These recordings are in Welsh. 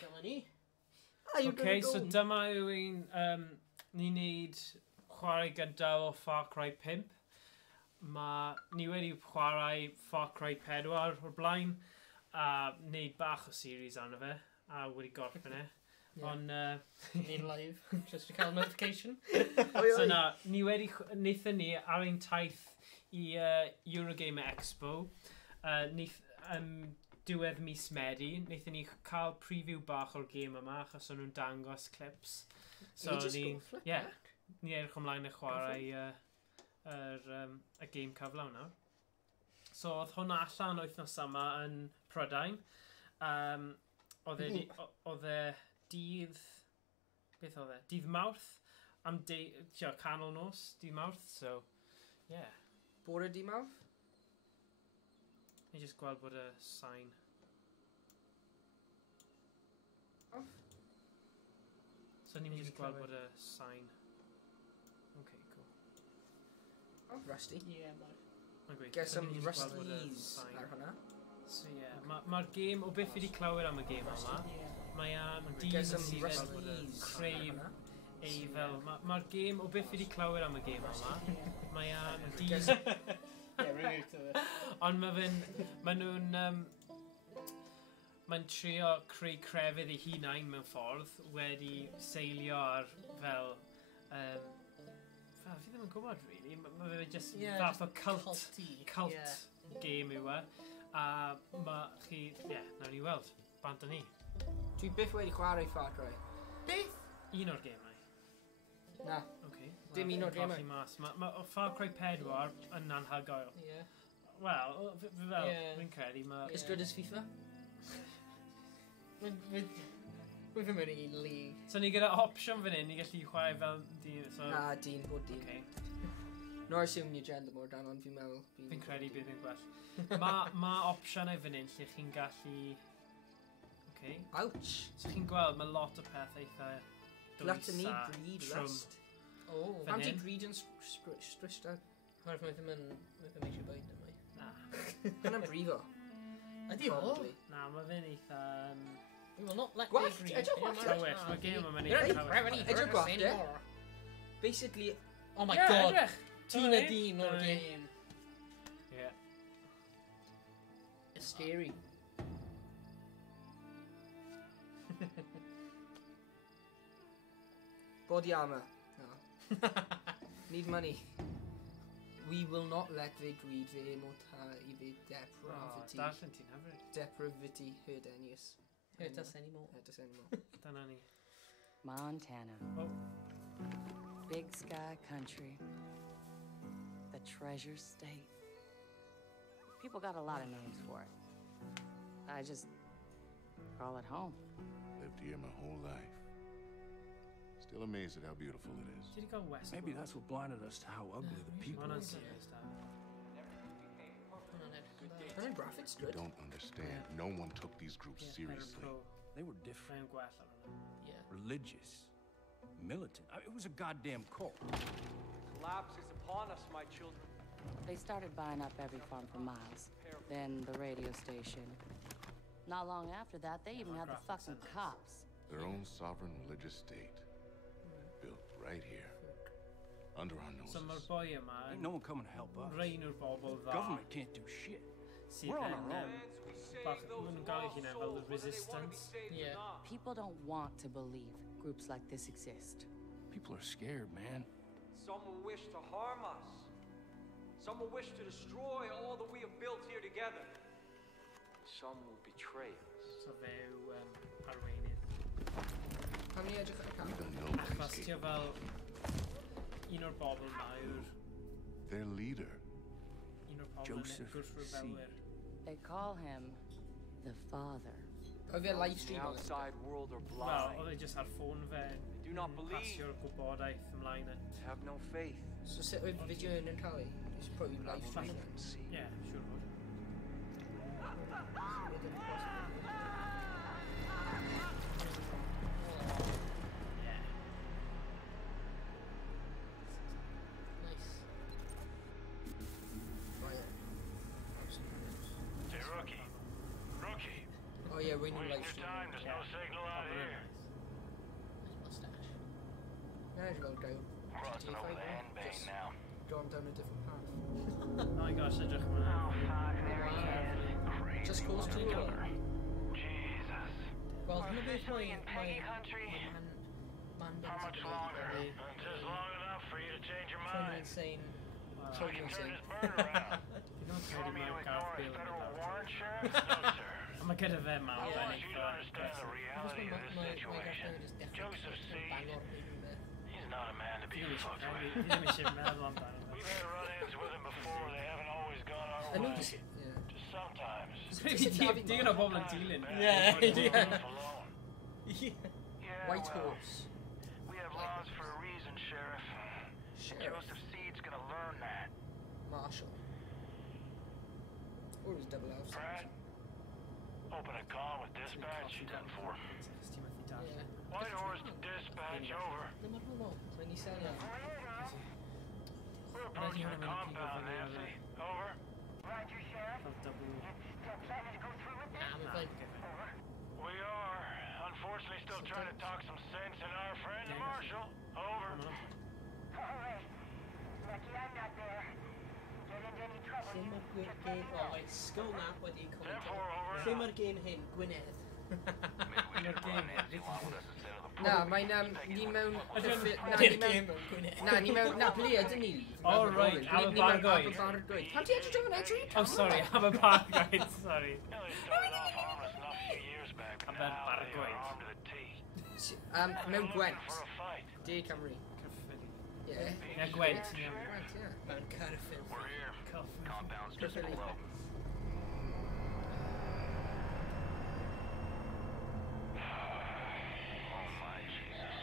Dyma ni. Okay, so dyma yw un... ni'n neud chwarae gyntaf o Far Cry 5. Ni wedi chwarae Far Cry 4 o'r blaen, a neud bach o series arno fe, a wedi gorffen e. Ond... Ni'n live, just to cael notification. So na, wnaethon ni ar ein taith i Eurogamer Expo. Diwedd mis Medi, wnaethon ni cael preview bach o'r game yma, achos o'n nhw'n dangos clips. So ni edrych ymlaen i chwarae y game cyflawn nawr. So oedd hwnna allan wythnos yma yn Prydain. Oedd e dydd... Beth oedd e? Dydd Mawrth. Canol nos, dydd Mawrth, so... Yeah. Bore dydd Mawrth? Ni jyst gweld bod y sign. Off. So ni'n jyst gweld bod y sign. Okay, cool. Oh, rusty. Yeah, man. Get some rusties ar hwnna. So yeah, mae'r game, o beth fi wedi clywed am y game yma, mae am dyn sydd wedi creu ei fel... Mae'r game, o beth fi wedi clywed am y game yma, mae am dyn... Ond mae nhw'n... Mae'n trio creu crefydd ei hunain mewn ffordd, wedi seilio ar fel... fi ddim yn gwybod, really. Mae fe just fath o cult game yw e. A mae chi... nawn ni weld. Bant o ni. Dwi byth wedi chwarae Far Cry. Beth? Un o'r gemau. Na. Okay. Dim un o'r gemau. Mae Far Cry 4 yn anhygoel. Wel, fi'n credu mae... As good as FIFA? Wyf yn mynd i league. So ni gyda opsiwn fan hyn, ni gallu chwarae fel dyn... Na, dyn, bod dyn. Nor assume your gender more dan, ond fi'n meddwl... Fi'n credu bydd yn gwell. Mae opsiynau fan hyn lle chi'n gallu... Ouch! So chi'n gweld, mae lot o peth eitha... Gluttony, greed, lust. Anti-greed yn stristag. Chwerth mae ddim yn eisiau bwyd yma. Na. Hynna'n brifo. Ydi o? Na, mae fe'n eitha... We will not let Gwallt! Edrych gwallt! Tywell, mae game yma'n eitha tywell. Edrych gwallt, Basically... Oh my god! Tîn y dyn o'r game. Yeah. It's scary. Body armor. No. Need money. We will not let the greed fe mota I fe depravity. Darllen ti'n hyfryd. Depravity hurt us. Hurt us anymore. Hurt us anymore. Dyna ni. Montana. Big sky country. The treasure state. People got a lot of names for it. I just call it home. Lived here my whole life. Still amazed at how beautiful it is. Did he go west? Maybe that's what blinded us to how ugly the people are. The graphics You good. don't understand. No one took these groups seriously. They were different. Yeah. Religious. Militant. It was a goddamn cult. Collapse is upon us, my children. They started buying up every farm for miles. Then the radio station. Not long after that, they even had the fucking cops. Their own sovereign religious state. Built right here. Under our noses. So mae'r boi yma... Ain't no one coming to help us. Rein o'r bobl dda. Government can't do shit. We're on our own. Bach, maen nhw'n gael hynna fel the resistance. Yeah. People don't want to believe groups like this exist. People are scared, man. Some will wish to harm us. Some will wish to destroy all that we have built here together. Some will betray us. So fe yw arweinydd. Pam ni edrych ar y camera? Even know Achos ti fel... Un o'r bobl yma yw'r... their leader. Un o'r bobl Joseph gwrthryfelwyr. They call him the Father. Oedd fe live The stream o. outside world are Wel, blind. oedd e jyst ar ffôn fe. They do not believe. Pasio'r gwybodaeth ymlaen at... Have no faith. So sut oedd fideo yn cael ei? It's probably live stream. Yeah, siwr fod. Yeah. Nice. Fire. Hey, Rookie. Rookie. Oh yeah. yeah, we're in live stream. Nice mustache. There's a little guy. Crossing over the end bank Just now. drawn down a different path. Oh my gosh, edrych yma. Just close to you. Jesus. Well, hynna beth Officially mae... in Peggy country. Man How much longer? Just long enough for you to change your Kind of mind. insane. So Totally we can turn insane. this murder around. You don't You want me to ignore a federal warrant, Sheriff? No, sir. I'm gonna get a vet I man. want you to understand the reality of this My situation. girlfriend is Joseph definitely bang Seed, on even there. he's not a man to be fucked with. Ddim eisiau meddwl amdano. We've had run-ins with him before. They haven't always gone I our know way. this. Yeah. Just sometimes. Digon o bobl yn dilyn. Yeah, Leave yeah. us alone. Yeah. Yeah, White well, horse. we have laws for a reason, Sheriff. Sheriff. Joseph Seed's gonna learn that. Marshall. Or his double F's. Brad, open a call with dispatch. Done for. Yeah. White Horse to dispatch, over. No matter what. When you say that. We're approaching the compound, Nancy. Over. Roger, Sheriff. Still planning to go through with this? I'm like... We are. Unfortunately, still trying to talk some sense in our friend Marshall. Over. All right. Lucky I'm not there. Get into any trouble. Lle mae'r game... O, wait, sgol na wedi Ten comment. four, over. Lle mae'r game hyn? Gwynedd. Mae'r game Na, mae'n ni mewn... Na, Ydy'r ni mewn... game yn Gwynedd. Na, ni mewn... Na, ble ydyn ni? Oh, right, Aberbargoed. Aberbargoed. Pam ti edrych yn edrych? Oh, sorry, Aberbargoed, sorry. Yeah, they started off harmless enough a few years back, but now they are armed to the teeth. Mewn Looking Gwent. for a fight. De Cymru. Yeah. Yeah, Gwent, yeah. Gwent, yeah. Mewn Cardiff. We're here. Coffee. Compound's just Perfectly. below. Oh my Jesus.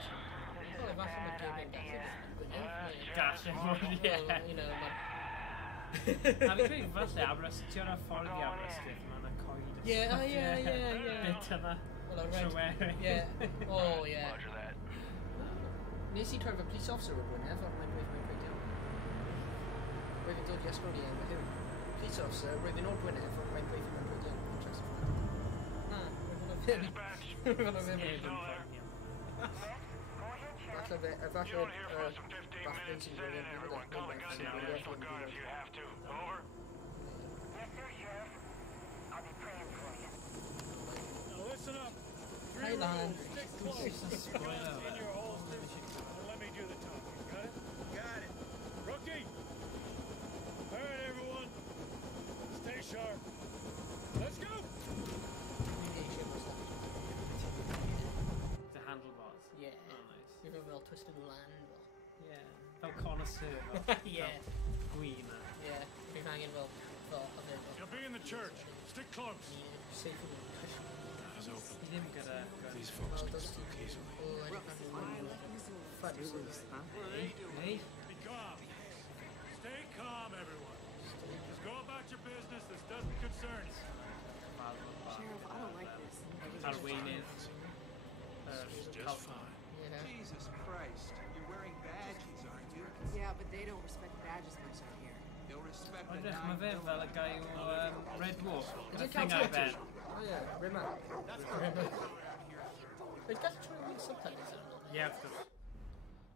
Wel, efallai mae'r game yn gallu bod yn Gwynedd. Gall e fod, ie. Well, you know, mae... A fi credu falle Aberystwyth, ti'n o'r ffordd i Aberystwyth, mae yna coed. Yeah, oh, yeah, yeah, yeah. Bit yna. Well, I read... Tryweryn. Yeah. Oh, yeah. Roger that. Nes i trefod police officer o Gwynedd, ond mae'n dweud mae'n gweithio. Roedd yn dod i ysgol i enw hyn. Police officer, roedd yn o'r Gwynedd, ond mae'n gweithio mae'n gweithio. Interesting. Na, roedd hwnna ddim. Dispatch. Roedd hwnna ddim. You still there? Falle fe, You're falle, on here for us in 15 bach minutes. sy'n Send gwneud in everyone. Call the gun down in National Guard if you have to. Over. Yes, sir, Sheriff. I'll be praying for you. Now listen up. Hi, Lan. Stick close. In your holsters. And let me do the talking. Got it? Got it. Rookie. All right, everyone. Stay sharp. Let's go. The handlebars. Yeah. Oh, nice. You're going well twisted and land. Yeah. Fel connoisseur. Yeah. Gwyn a... Yeah. You're hanging well. You'll be in the church. Stick close. Safe and cushion. Eyes open. I ddim gyda... These folks can spook easily. Oh, I don't Hey? Be calm. Stay calm, everyone. Just go about your business. This doesn't concern you. Sheriff, I don't like this. Arweinydd. Just fine. Yeah. Jesus Christ, you're wearing badges, aren't you? Yeah, but they don't respect badges much out here. They'll respect O, the edrych, mae fe fel y gai o Red Wolf. Is Y it thing ar ben. Oh yeah, Rimmer. Wait, gallai trwy wneud subtitles ar ôl? Yeah, of course.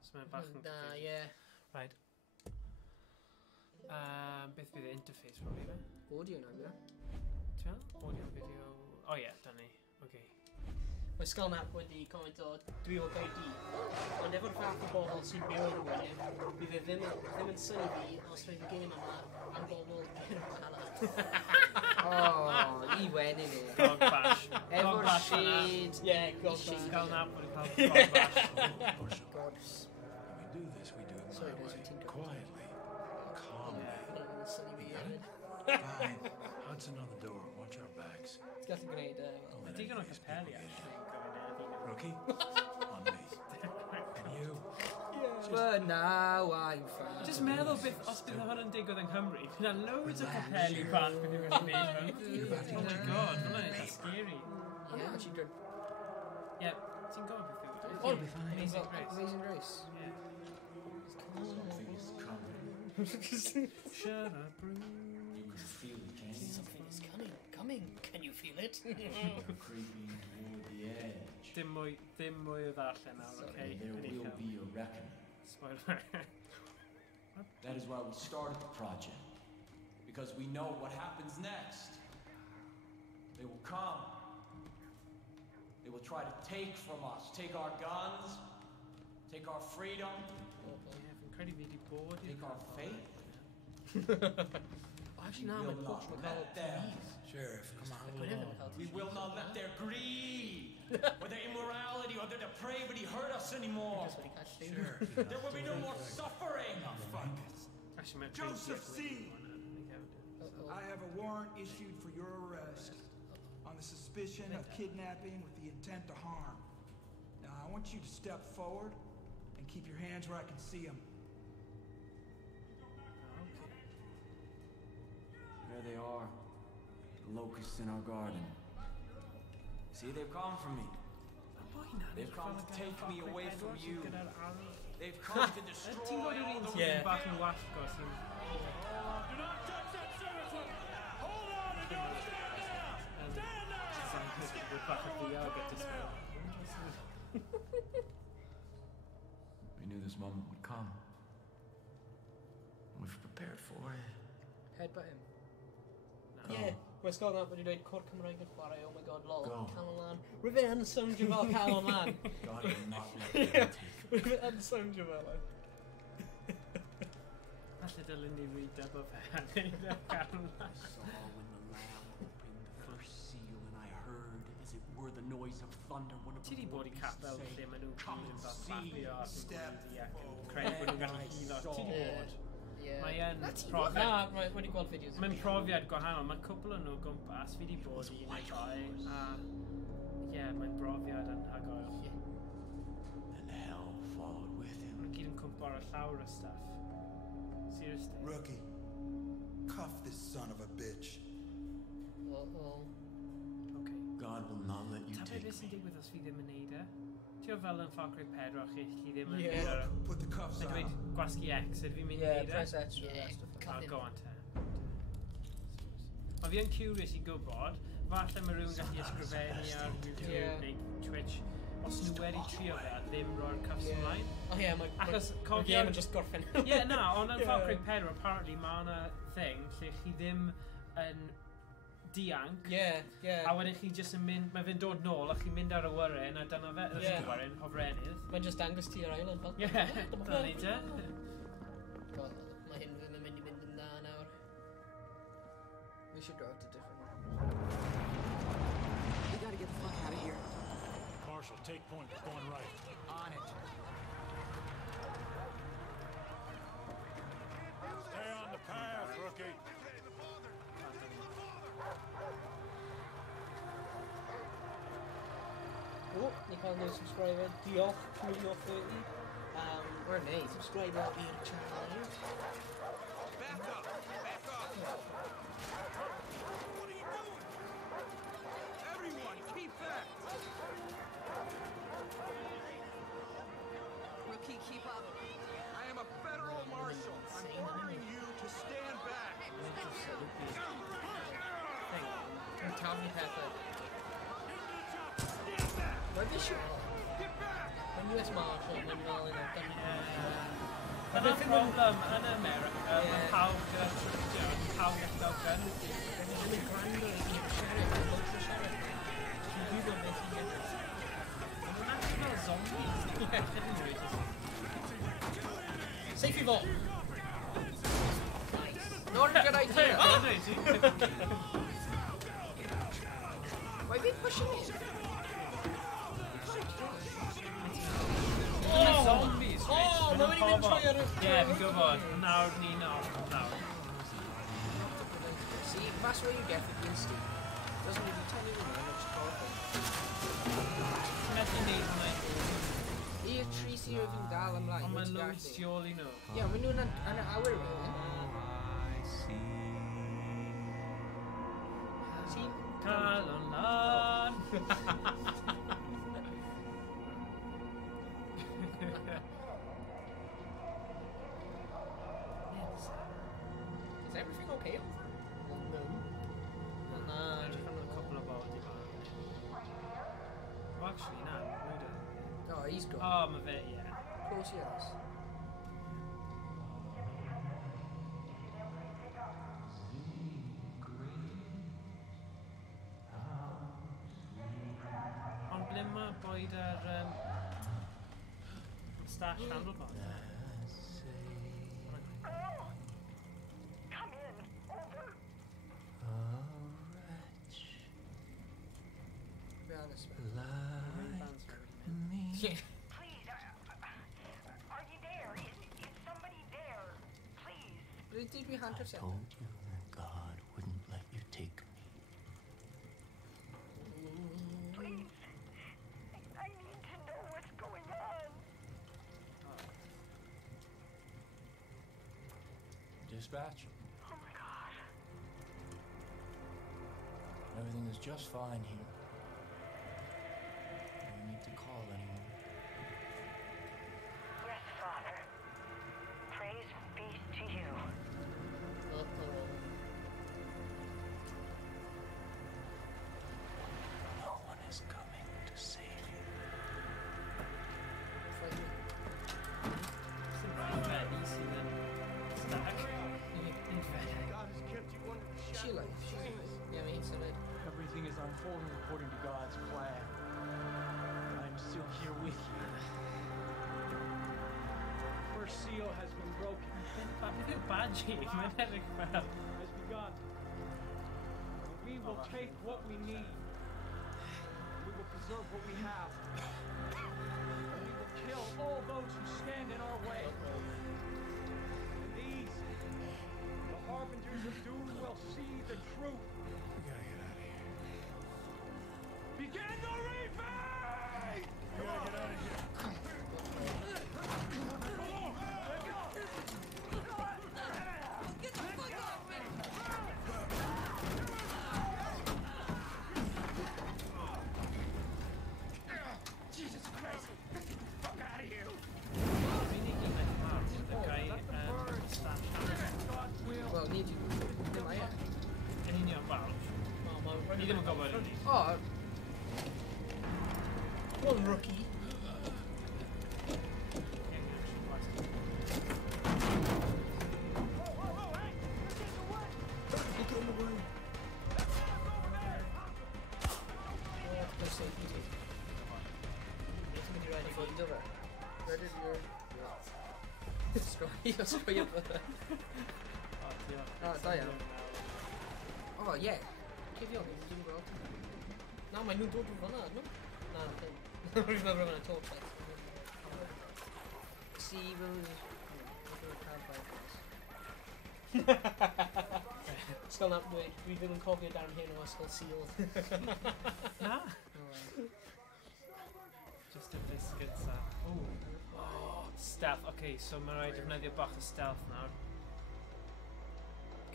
So mae'n bach yn... Na, yeah. Right. Beth bydd y interface, probably, fe? Audio na, bydd e? Ti'n meddwl? Audio, video... Oh, yeah, done ni. Okay. Mae Skalnap wedi comment o dwi o Gaerdydd, ond efo'r fath o bobl sy'n byw yn y Gwynedd, bydd e ddim yn syni fi os roedd y gêm yma am bobl Cynwala. Oh, i wen i ni. Gog bash. Efo'r Gog bash yna. shade. Yeah, Gog bash. Skalnap wedi cael gog bash. Gods. When we do this, we do it Sorry, my guys, way. I'm tinkered. Quietly. Calmly. Mae'n syni fi hefyd. Fine. Hudson on the door. Watch our backs. Gallu gwneud... Mae digon o capelli, actually. Rookie, on me. And you. But now I'm fine. Just meddwl beth, os bydd hwn yn digwydd yng Nghymru, bydd yna loads o capelli bach bydd yw'n gallu neud nhw. Oh my god, hwnna'n eitha scary. Yeah, actually good. Yeah, ti'n gwybod beth yw? Oh, Amazing Grace. Amazing Grace. Yeah. Something is coming. Shut up, Bruce. You can feel it, can't you? Something is coming. coming. Can you feel it? Creeping toward the edge. Dim mwy o ddarllen nawr, okay? There will be a reckoning. Spoiler. That is why we started the project. Because we know what happens next. They will come. They will try to take from us. Take our guns. Take our freedom. Incredibly bored. Take our faith. Actually, now I'm not let them. Sheriff, come on. We will not let their greed, or their immorality, or their depravity hurt us anymore. There will be no more suffering. Joseph C. I have a warrant issued for your arrest on the suspicion of kidnapping with the intent to harm. Now, I want you to step forward and keep your hands where I can see them. There they are. The locusts in our garden. See, they've come for me. They've come to take me away from you. They've come to destroy all the Yeah. Back in Wasp got him. Do not touch that service! Hold on and don't stand down! Stand down! We knew this moment would come. We've prepared for it. Headbutt him. Yeah, we're scoring up when you did Cod Cymraeg yn chwarae, oh my god, lol, Go. Canol Lan. Rwyf yn sowndio fel Canol Lan. God will not let them take it. Rwyf yn sowndio fel e. Falle dylen ni redub o fe a neud o Canol Lan. I saw when the lamb opened the first seal, and I heard, as it were the noise of thunder, one of Ti the di bod i voices capel say, lle maen nhw "Come gyd yn and fel see." ffapio ac yn Step gwyldi ac yn credu bod nhw'n gallu hilo. Ti di bod? Mae yn profiad... Na, right, wedi gweld fideos. Mae'n profiad gwahanol. Mae cwpl o'n nhw gwmpas. Fi di bod i un neu ddau. A... Ie, mae'n brofiad anhygoel. And hell followed with him. Mae'n gyd yn cwmpo ar y llawr o stuff. Seriously. Rookie, cuff this son of a bitch. Okay. God will not let you Ta take beth sy'n me. digwydd os fi ddim yn neud e? Ti o fel yn Far Cry 4 chi ddim yn Yeah. neud e? Put the cuffs Mae'n on. dweud gwasgu X, ydw fi'n mynd i Yeah, neud e? press X for the rest of it. Oh, go on te. Ond fi yn curious i gwybod, falle mae rhywun gallu ysgrifennu ar YouTube neu Twitch, os nhw wedi trio fe a ddim roi'r cuffs ymlaen. Oh ie, mae game yn just gorffen. Ie, na, ond yn Far Cry 4, apparently mae yna thing lle chi ddim yn dianc. A wedyn chi jyst yn mynd, mae fe'n dod nôl a chi'n mynd ar y wyren a dyna fe, y wyren, hofrenydd. Mae'n just dangos ti ar island fel. Ie, dyna ni te. Mae hyn ddim yn mynd i fynd yn dda nawr. We should go to different one. We gotta get the fuck out of here. Marshall, take point. We're going right. On it. Stay on the path, rookie. O, ni cael nhw subscriber. Diolch, Cymru 30. We're name. Subscriber i'r channel. Back up! Back up! What are you doing? Everyone, keep back! Rookie, keep up. I am a federal marshal. I'm ordering you to stand back. Yn taflu pethau. Mae fi siw... Mae'n US Marshal, mae'n fel un o'r gun. Yna problem yn America, mae pawb gyda trwstio, pawb gyda gun. Mae'n ddim yn gwrando i'r sheriff, mae'n lot o sheriff. Ti'n gwybod beth i'n gyda. Mae'n actually fel zombies. Safe i fo! Not a good idea! Why are they pushing me? Zombies! Oh, mae wedi mynd trwy ar y... Ie, fi'n gwybod. Nawr ni nawr. See, that's what you get for being stupid. Doesn't even tell you when it's powerful. Methu neud hwnna. I'r tri sy'n fi'n dal ymlaen. Ond mae'n loads tu ôl i nhw. Ie, mae nhw'n yn y awyr rili. Calon Lan! Is everything okay? Na, actually, no. Oh, he's gone. Oh, my bit, yeah. Of course he has. Ond ble mae boed ar stash handlebar? Come in. Over. Be honest, Please, are you there? Is somebody there? Please. But did we hunt us? I told you that God wouldn't let you take me. Please. I need to know what's going on. Dispatch. Oh my God. Everything is just fine here. No need to call anyone. Yes, Father. Praise be to you. No one is coming to save you. She like, yeah, I mean, so like, Everything is unfolding according to God's plan. I'm still here with you. The first seal has been broken. Beth yw badge mae'n edrych fel. Has begun. We will take what we need. We will preserve what we have. And we will kill all those who stand in our way. And these, the harbingers of doom, will see the truth. We gotta get out of here. Begin the reaping! We gotta get out of here. Jesus Christ! Get the fuck out of here! well, need you. Dim I am. Yn union, wel. Ni ddim yn gwybod yn ni. Oh. One rookie. Sgoio bydde. Da iawn. O, ie. Cifio, dwi'n gweld. Na, mae nhw'n dod o fanna, no? Na, rwy'n meddwl fanna to. Ysgol na, dwi ddim yn cofio darn hyn o ysgol Seal. Na? Just a biscuit sa. Oh, stealth. Okay, so mae'n rhaid defnyddio bach o stealth nawr.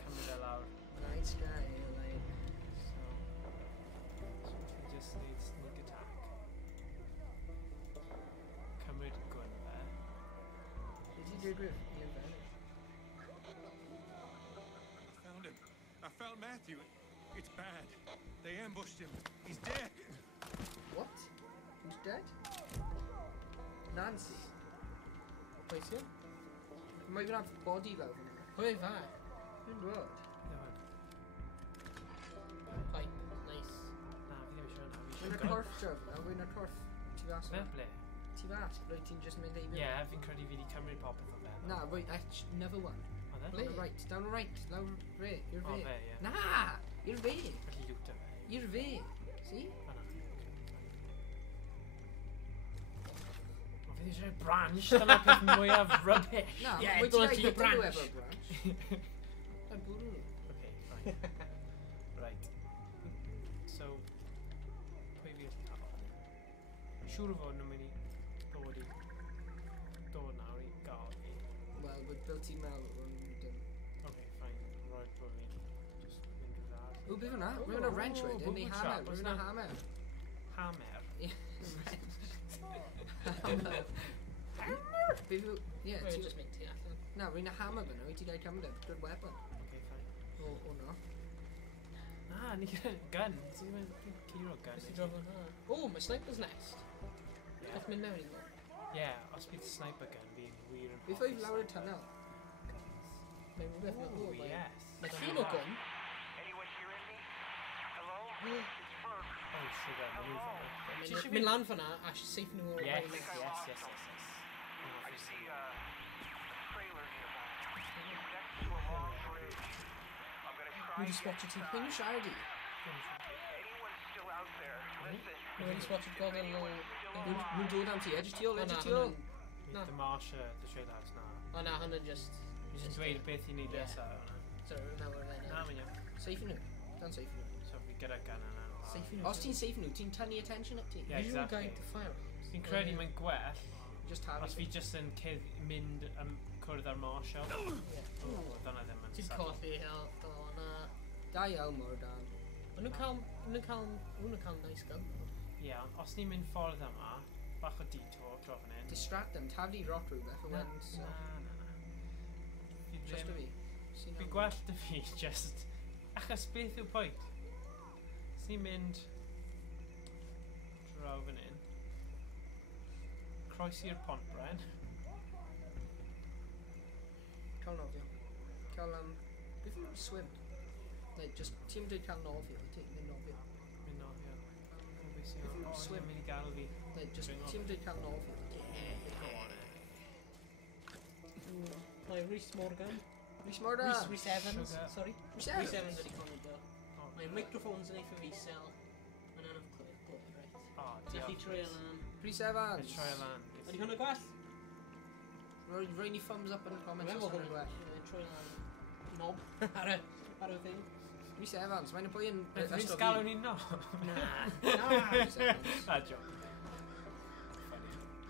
Cymryd e lawr. Night sky, like. So we just need sneak attack. Cymryd gwn fe. Did you do good? You advantage. Found him. I found Matthew. It's bad. They ambushed him. He's dead. What? Who's dead? Nancy. Wait, yeah? Might even have body though. Pwy fa? Dwi'n gwybod. Pipe, nice. Na, fi ddim eisiau hwnna. Wy'n y corff job, na? Wy'n y corff. Ti fas? Fe ble? Ti fas? Rwy'n ti'n just mynd ei fynd? Ie, fi'n credu fi wedi cymryd popeth o fe. Na, wait, another one. O, Down the right, down the right, down re, i'r O, fe. fe, ie. Na! I'r fe! Felly lwta fe. I'r fe! See? O, fi eisiau branch, dyna'r peth mwyaf rubbish. Na, Yeah, wyt dyna ti'n ti gael branch. branch. Efo branch. A bwrw. Okay, fine. Right. So, pwy fi allu cael? Siŵr o fod nhw'n mynd i dod nawr i gael fi. Wel, wyt fel ti'n meddwl, rwy'n dim. Okay, fine. Roed bod fi just mynd i'r ddar. O, beth hwnna? Rwy'n a wrench wedyn, neu hammer. Rwy'n a hammer. Hammer? Ie. Hammer. Hammer? Beth yw... Ie, Rwy'n just mynd ti allan. Na, rwy'n a hammer fan nhw, i ti gael cymryd. Good weapon. Okay, fine. O no. Nah, I need a gun. See when Kiro gun. Oh, my sniper's next. Yeah. Got me now, you know. Yeah, I speed the sniper gun being weird and Before you've lowered it now. Maybe we'll get oh, yes. Like a Hino gun. Anyone hear me? Hello? It's Ferg. Oh, sugar, maneuver. Min land fan'na, a safe nhw o'r Yes, rhaid. yes. I see a trailer nearby. Next to a long bridge. I'm gonna try Wedi spotio ti. Hyn yw siarad i. Anyone's still out there. Listen. Wedi spotio gofyn nhw'n dod am ti. Edrych ti ôl, edrych ti ôl. The Marsha, the trade house now. O na, hwnna just... Just dweud beth I need nesa hwnna. Sorry, remember right now. Na, mi'n iawn. Safe nhw. Dan safe nhw. So fi gyda gan yna. Safe nhw. Os ti'n safe nhw, ti'n tynnu attention at ti. Yeah, exactly. You're going to fire. Fi'n credu mae'n gwell. Just have os fi just yn mynd cwrdd ar Marshall. Dyna ddim yn Ti'n colli help o na. Da iawn mor dan. Ond nhw'n cael nice gun. Ie, ond os ni'n mynd ffordd yma, bach o detour dro fan hyn. Distract them, taflu rock rhywbeth o wend. Na. Just o fi. Fi'n gwell dy fi, just... Achos beth yw'r pwynt? Os ni'n mynd... draw fan hyn. Croesi'r pont bren. Cael nofio. Cael beth yw'n swim? Neu, just, ti'n dweud cael nofio, ti'n mynd nofio. Mynd nofio. Beth yw'n swim? Mynd i gael fi. Neu, just, ti'n dweud cael nofio. Mae Rhys Morgan. Rhys Morgan? Rhys Evans, sorry. Rhys Rhys Evans? Evans wedi conned o. Mae microphones yn eitha fisel. Mae'n anodd clywed, right. O, Nech chi troi lan. Rhys Evans? Troi lan. Ydy hwnna gwell? Rwy'n ni thumbs up yn y comments os hwnna'n gwell. Troi lan. Nob ar y thing. Rhys Evans, mae'n boi yn... Rhys galw ni'n nob? Na. Rhys Evans. A joke.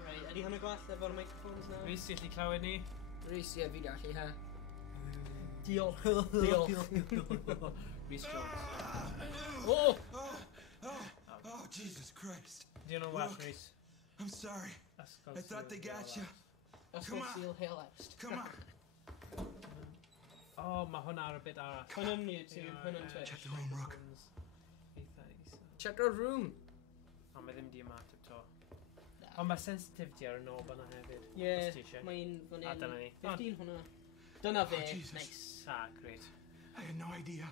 Right, ydy hwnna gwell efo'r microphones na? Rhys, ti'n clywed ni? Rhys, ie, fi gallu, ha. Diolch. Rhys Jones. Oh! Oh, Jesus Christ. Do you know what, Look, Rhys? I'm sorry. I thought they got you. Come on. Come on. Oh, mae hwnna ar y bit arall. Hwnna'n YouTube, hwnna'n Twitch. Check the room, Rook. Check the room. O, mae ddim di ymateb to. Ond mae sensitivity ar y knob yna hefyd. Ie, mae'n fan A dyna ni. 15 hwnna. Dyna fe, Jesus. nice. Ah, great. I had no idea.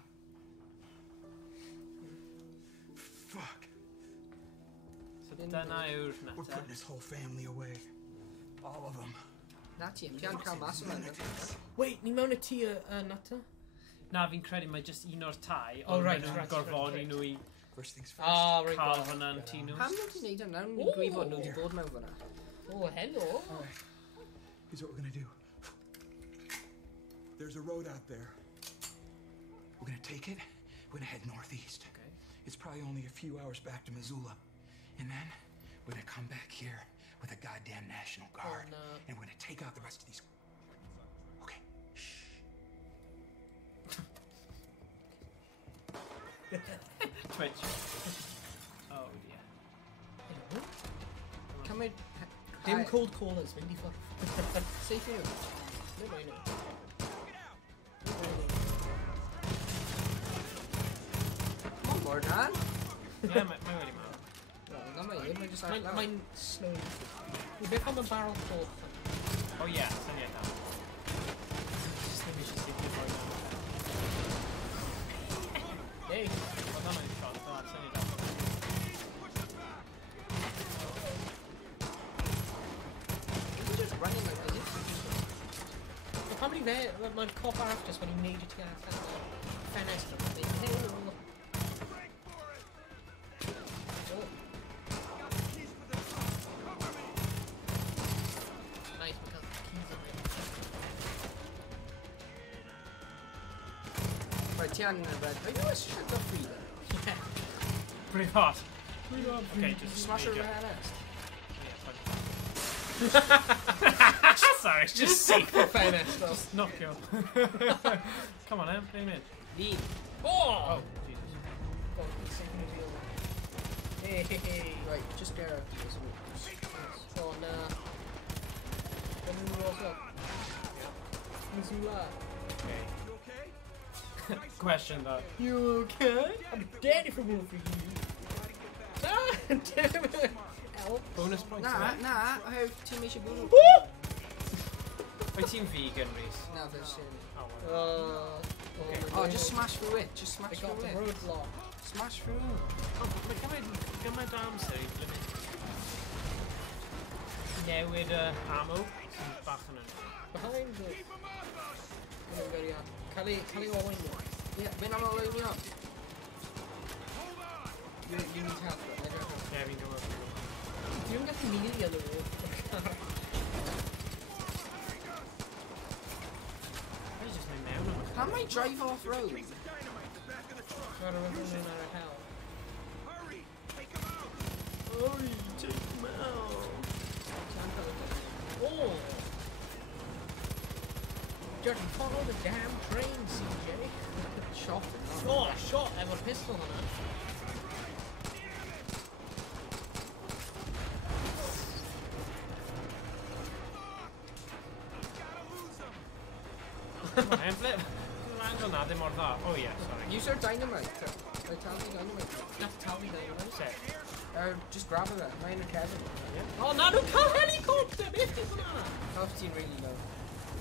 Fuck. So dyna yw'r We're nata. putting this whole family away. All of them. Na ti, ti yn cael mas yma. Wait, ni mewn y tŷ y nata? Na, fi'n credu mae just un o'r tai, Oh, ond right, maen nhw'n right, gorfodi right. nhw i First things first. Right. cael hwnna'n tŷ nhw. Pam nhw ti wneud hwnna? Ni'n gwi bod nhw wedi bod mewn fyna. Oh, hello. Alright. Here's what we're gonna do. There's a road out there. We're gonna take it. We're gonna head northeast. Okay. It's probably only a few hours back to Missoula. And then we're gonna come back here with a goddamn National Guard. no. And we're gonna take out the rest of these. Okay. Shh. Twitch. Oh dear. Cymryd... Dim cold callers, mynd I ffwrdd. Safe nhw. No, mae'n nhw. Come on, Morgan. Ie, mae wedi mynd. Na mae un, mae'n just ar lawr. Mae'n slow. Yw beth am y barrel coch? O ie, syniad da. Just ddim eisiau sy'n gwybod yna. Hey. Oedd hwnna'n shot, da, syniad da. He's just running like this. Pan mae'n fe, mae'n cop arall just when i'n neud y tu allan o'r ffenestr. Hello. Nice, mae'n cael keys on it. Right, ti an yn red. Are you a shut up freedom? Yeah. Pretty hot. Okay, just Smash her major. red nest. Sorry, Just safe for ffenestr. Just knock you. Come on, Em, aim in. Lead. Oh, Jesus. God, it's safe in the field. Hey. Right, just get out of this. So, na. Gwyn nhw os up. Missoula. Okay. You okay? Question though. You okay? I'm dead for both of you. Ah, damn it. Help. Bonus points. Nah, for that. I have Team Ishiguro. Wait, team vegan, Reese. No, there's Okay. Oh, just smash through it. Just smash I got through the it. roadblock. Smash through. Oh, mae gymaint o amser i blynu. Newid ammo sy'n bach yn yna. Behind the... Cael ei owain nhw. Yeah, fi'n am owain ni on. You need help. I don't know. Ie, fi'n gwybod. Dwi'n gallu milio nhw. I just mynd mewn yma. How am I drive off road? Gotta run out of hell. Hurry, take him out! Oh! Just follow the damn train, CJ. Shot. Oh, shot. I have a pistol on it. Mae'n flip. Mae'n angle na, dim mor dda. Oh yeah, sorry. Use your dynamite. Vitality dynamite. That's Talby dynamite. Sick. Just grab it. Mine or Kevin. Oh, no, no, call helicopter! Beth yw'n hwnna? Half team really low.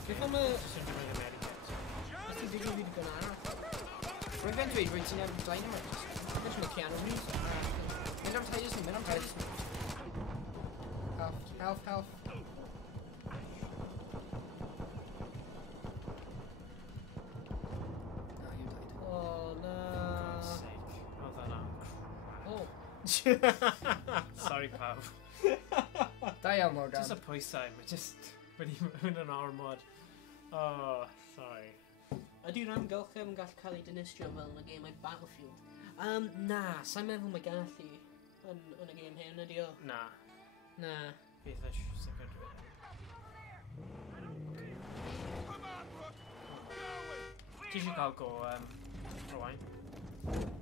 Beth am y... Just yn rhywun Americans. Beth yw'n digwydd wedi gwneud arall? Rwy'n fe'n dweud rwy'n ti'n efo dynamite. Beth yw'n Keanu Reeves? Mynd am tires ni, mynd am tires ni. Health. Oh, no. Sake. Oedd yna. Oh. Sorry, pawb. Da iawn, Morgan. Just a pwysau, mae just wedi mynd yn ormod. Oh, sorry. Ydy'r amgylchedd yn gallu cael ei dynistio fel yn y game like Battlefield? Na, sa'n meddwl mae gallu yn y game hyn, ydy o? Na. Na. Beth eisiau sicr dwi. Ti eisiau cael go rhaid?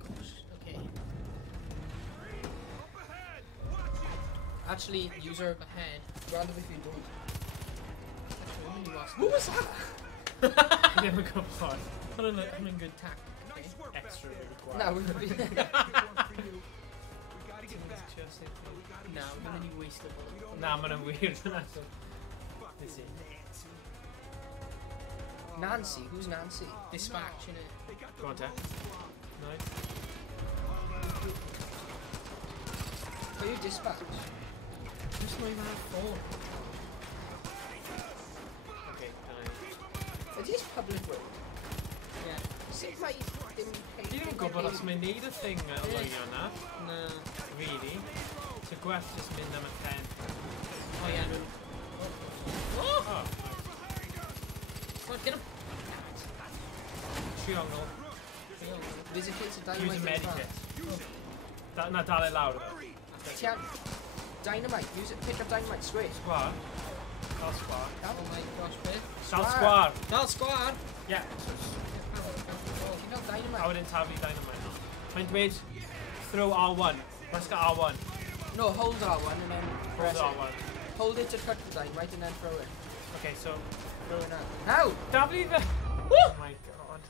Gosh, okay. Actually, user ahead. Rather if you don't. What was that? Ddim yn gwybod. I'm in good tact. Extra really gwael. No, we're No, we're going to waste it. Na, mae'n weird yna. This is. Nancy, who's Nancy? Dispatch, innit? Go on, te. Nice. Who you dispatch? Just not even have phone. Okay, nice. It is public road. Yeah. Sut mae dim... Ti ddim yn gwybod os mae'n neud y thing o lwynio yna. Na. Really. So gwell just mynd am y pen. Oh, yeah, no. Oh! Come on, get him. Triongl. There's a case of Use a dynamite. medikit. Na dal e lawr. Tian, dynamite. Use it. Pick up dynamite. Square. Sgwar. Dal sgwar. Oh my gosh, Beth. Dal sgwar. Dal sgwar. Yeah. Ti'n cael dynamite? A wedyn taflu dynamite. Mae'n dweud throw R1. Press R1. No, hold R1 and then press Hold it. R1. Hold it to cut the dynamite and then throw it. Okay, so Throw it now. Now! taflu fe. Oh my god.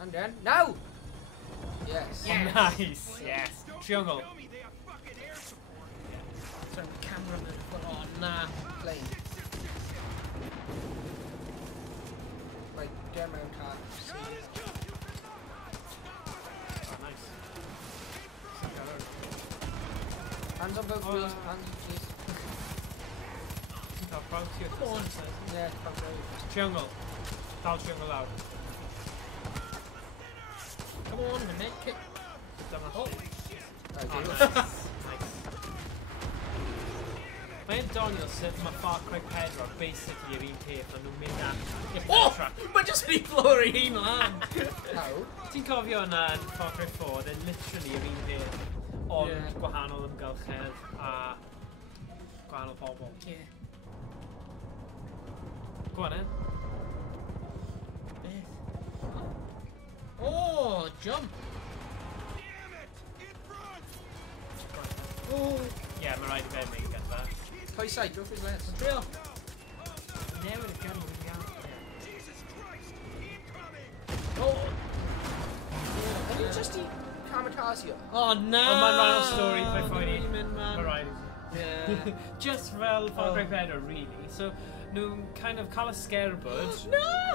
And then, now! Yes. Oh, nice. Yes. Triongl. Sorry, the cameraman. Oh, nah. Plane. Right, get my own car. Oh, nice. Hands on both wheels. Hands, please. Come on. Yeah, front row. Triongl. Dal triongl lawr. Come on, the med kit. Dyma. Oh. Right, Oh, deal. nice. Nice. Mae'n doniol sef mae Far Cry 4 basically yr un peth ond nhw'n mynd am Oh! Mae just wedi flor ei hun lan. How? Ti'n cofio yna yn Far Cry 4, they're literally yr un peth ond Yeah. gwahanol ymgylchedd a gwahanol pobl. Yeah. Go on then. Beth. Oh, jump. Oh. Yeah, mae rhaid i fe make it that. Pwy side, drop his left. Drill. Newid y gun wedi iawn. Oh! Have you just eat kamikaze? Oh no! Ond mae'n rhan o stori pe ffoi ni. Man. Mae rhaid. Yeah. Just fel Far Cry 4, really. So, nhw'n kind of cael y scarebird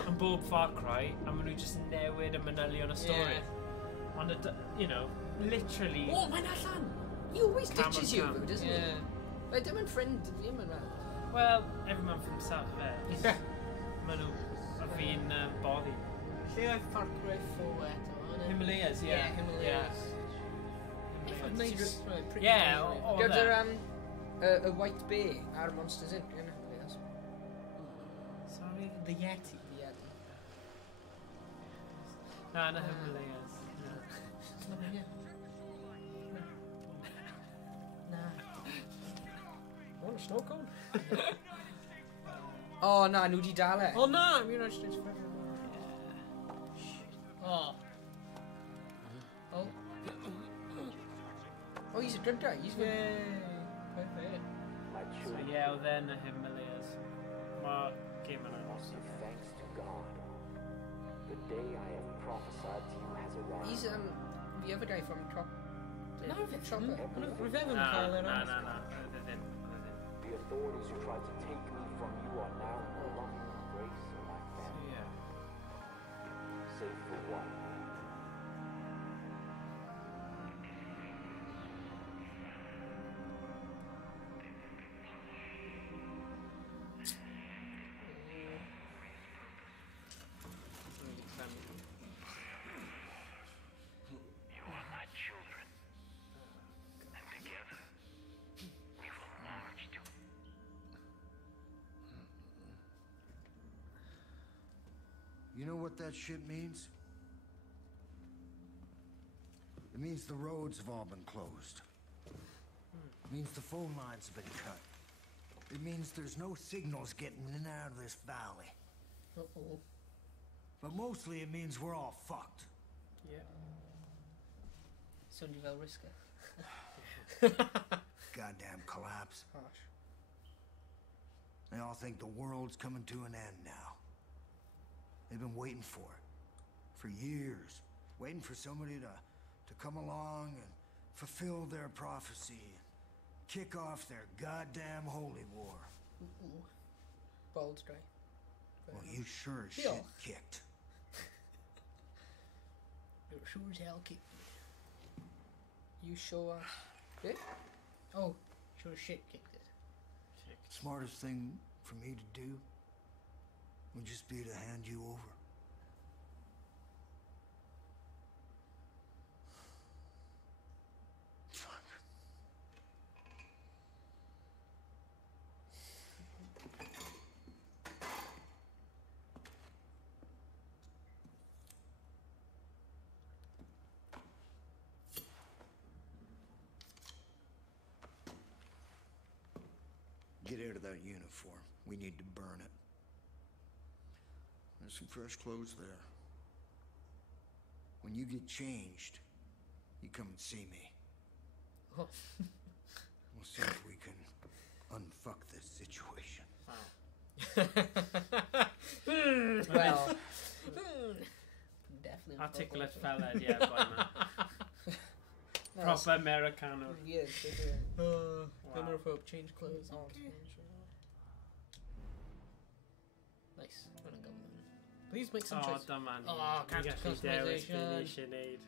yn bob Far Cry, a maen nhw just newid y manylion y stori. Yeah. Ond, you know, literally... Oh, mae'n allan! He always ditches you, though, doesn't Yeah. he? Like, dim yn ffrind fi, mae'n rhan. Well, every man for himself, fe. Maen nhw, a fi'n boddi. Lle oedd Far Cry 4 eto? Himalayas, yeah. Yeah, Himalayas. Yeah, o Gyda'r y White Bear ar Monsters Inc. Yn Himalayas. Sorry? The Yeti. The Yeti. Na, na Himalayas. Oh, a snow cone? Oh, na, nhw di dal e. Oh na, mi'n rhaid straight for Oh. Oh. Oh, he's a good guy. He's good. Perfect. So yeah, oedd e'n y Himalayas. Mae game yn Give thanks to God. The day I have prophesied to you has arrived. He's the other guy from Chopper. No, Chopper. Rhyfedd yn Na, cael na, yr na, na. Oedd e ddim. The authorities who tried to take me from you are now no longer embracing my family. Yeah. Save for one. You are my children. And together, we will march to... You know what that shit means? It means the roads have all been closed. It means the phone lines have been cut. It means there's no signals getting in and out of this valley. Uh-oh. But mostly it means we're all fucked. Yeah. Swn i fel Riska. Goddamn collapse. Harsh. They all think the world's coming to an end now. They've been waiting for it. For years. Waiting for somebody to come along and fulfill their prophecy and kick off their goddamn holy war. Bold straight. Well, you sure as shit Diolch. kicked. You're sure as hell kicked me. You show us. Yeah? Oh, sure as shit kicked it. Smartest thing for me to do would just be to hand you over. Get out of that uniform. We need to burn it. There's some fresh clothes there. When you get changed, you come and see me. Oh. We'll see if we can unfuck this situation. Well. Definitely. Articulate fella, yeah, boy man. Proper Americano. Yes, Glimmer of hope, change clothes. Oh, Nice. Run and government. Please make some Oh, choice. da man. Oh, character Gallu dewis be ni customization. eisiau neud.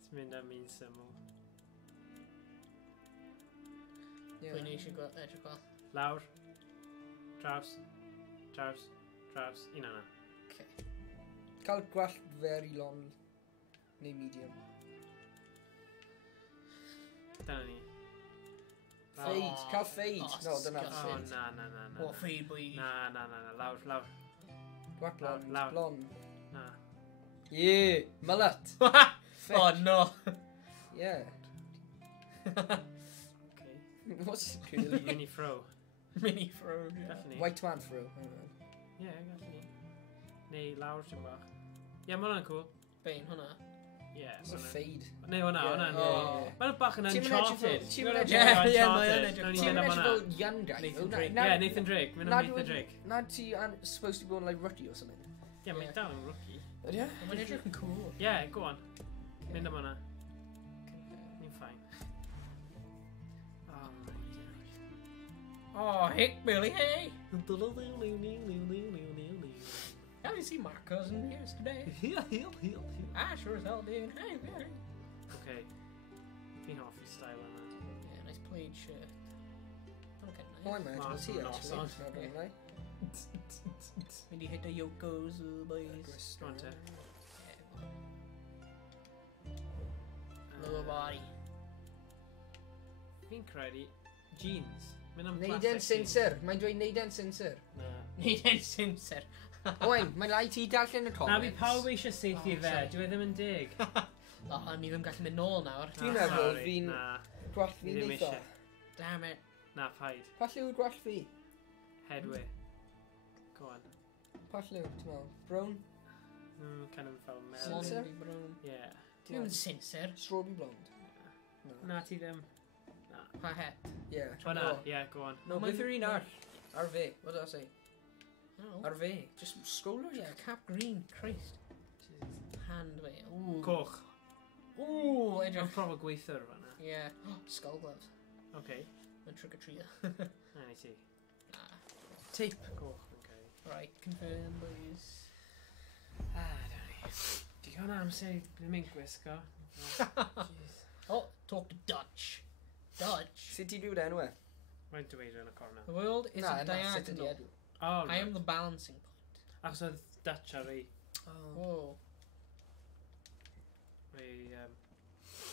It's mynd am un syml. Pwy ni eisiau edrych fel? Lawr. Draws. Draws. Draws. Un anna. Cael gwallt very long neu medium. Dyna ni. Fade. Cael fade. No, dyna Oh, fade. na, na, na, na. What fade boy? Na, na, na, na. Lawr, lawr. Gwallt blond. Lawr. Blond. Na. Yeah. Mullet. Oh no. Yeah. Okay. What's it called? Mini fro. Mini fro. Definitely. White man fro. Yeah, definitely. Neu lawr sy'n bach. Ie, mae hwnna'n cool. Bein, hwnna. Ie. It's a fade. Neu hwnna, Yeah. hwnna'n... Oh. Mae'n bach yn Uncharted. Ti'n mynd Yeah, edrych yeah, mae yn Uncharted. edrych Nawn ni Ti'n mynd mynd am edrych hwnna. fel young guy. Nathan though. Drake. Na- Yeah, Nathan Drake. Mynd am Nad Nathan yw- Drake. Nad ti supposed to be born like rookie or something? Ie, mae'n dal yn rookie. Ydy e? Mae'n edrych yn cool. Yeah, go on. Mynd am hwnna. Ni'n fine. Oh my god. Oh, hick Billy, hey! Have you seen my cousin yesterday? I sure as hell did. Hey, Billy. Okay. Fi'n hoffi style yna. Yeah, nice plaid shirt. Okay, nice. Oh, I might as well see actually. Awesome. Not gonna lie. When you hit the Yokos, boys. Go on te. Lower body. Fi'n credu jeans. Mynd am Neud classic e'n sinsir. Mae'n dweud neud e'n sinsir. Na. Neud e'n sinsir. Owen, mae'n lai ti darllen y comments. Na, fi pawb eisiau seithi fe. Dwi e ddim yn dig. O, ni ddim gallu mynd nôl nawr. Dwi'n meddwl fi'n... Gwallt Fi fi'n ddim eitha. eisiau. Damn it. Na, paid. Pa lliw gwallt fi? Headway. Go on. Pa lliw, ti'n meddwl? Brown? Kind of fel mel. Sinsir? Brown. Yeah. Ti ddim yn sinsir. Strawberry blonde? Na, ti ddim. Na. Pa het? Yeah. O na, yeah, go on. No, beth yw'r un arall? Ar fe, what did I say? No. Ar fe. Just stroller, Yeah, cap green. Christ. Hand way. Ooh. Coch. Ooh, Mae'n edrych. proper gweithio fanna. Yeah. Skull gloves. Okay. Mae'n trick-or-treater. Na, ni ti. Tape. Coch, okay. Right, confirm, boys. Da ni. Digon amser i ddim yn gwisgo. Oh, talk to Dutch. Dutch. Sut ti dyw'r enw e? Mae'n dweud yn y corner. The world is Na, a na, sut diagonal. ydw? Oh, I am the balancing point. Achos oedd Dutch ar ei Oh.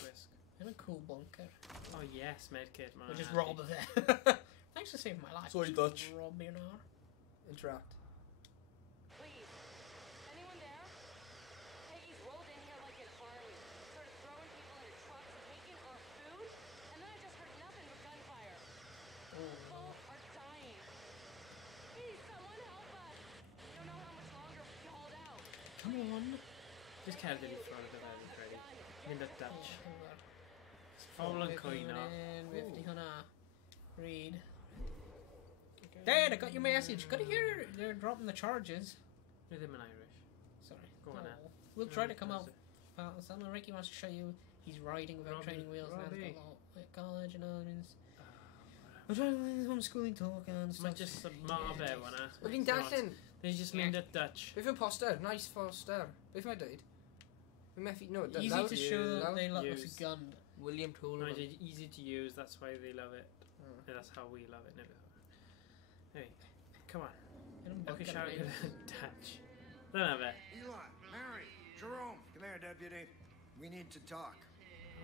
gwisg. In a cool bunker. Oh yes, medkit. We'll just rob of it. Thanks for saving my life. Sorry, Dutch. Rob me an hour. Interact. Please. Anyone there? Peggy's rolled in here like an army. Started throwing people into trucks and taking our food. And then I just heard nothing but gunfire. People are dying. Please, someone help us. We don't know how much longer we can hold out. Come on. Just cerdded i ffwrdd o fel credu. Mynd at Dutch. Pobl yn cwyno. 50 hwnna. Read. Dad, I got your message. Got to hear they're dropping the charges. Dwi ddim yn Irish. Sorry. Go on Oh. We'll try to come out. Someone Ricky wants to show you he's riding without training wheels and has got all at college and all means. We're trying to homeschooling talk and stuff. Mae just y mab e hwnna. Wyt ti'n darllen? They just mynd at Dutch. Beth yw'r poster? Nice poster. Beth mae'n dweud? Fi'n methu... No, Easy to show that they love us a gun. William Toole. No, easy to use, that's why they love it. That's how we love it. Hey, come on. Look at shout at Dutch. Dyna fe. Eli, Mary, Jerome, come here, deputy. We need to talk.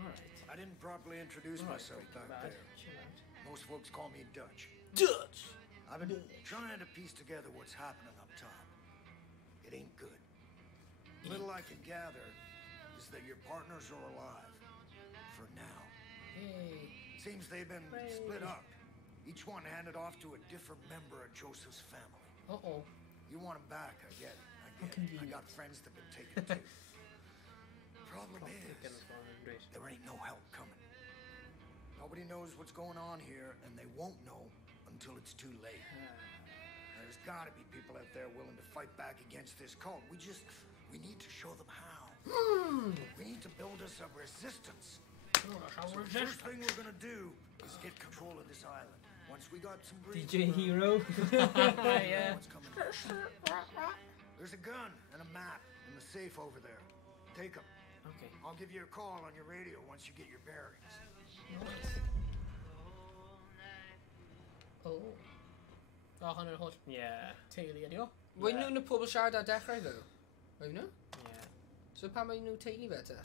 Alright. I didn't properly introduce myself back there. Most folks call me Dutch. Dutch! I've been trying to piece together what's happening up top. It ain't good. Little I can gather is that your partners are alive. For now. Hey. Seems they've been split up. Each one handed off to a different member of Joseph's family. Uh-oh. You want them back, I get it. I got friends that have been taken too. Problem is, there ain't no help coming. Nobody knows what's going on here, and they won't know until it's too late. There's gotta be people out there willing to fight back against this cult. We need to show them how. We need to build us a resistance. So the first thing we're gonna do is get control of this island. Once we got some DJ Hero. Yeah. There's a gun and a map in the safe over there. Take them. Okay. I'll give you a call on your radio once you get your bearings. Nice. Oh. Oh, hanner hot. Yeah. Teulu ydi o. Wy'n nhw'n y pobl siarad ar dechrau ddo? Wy'n nhw? Yeah. So pan mae nhw teulu fe ta?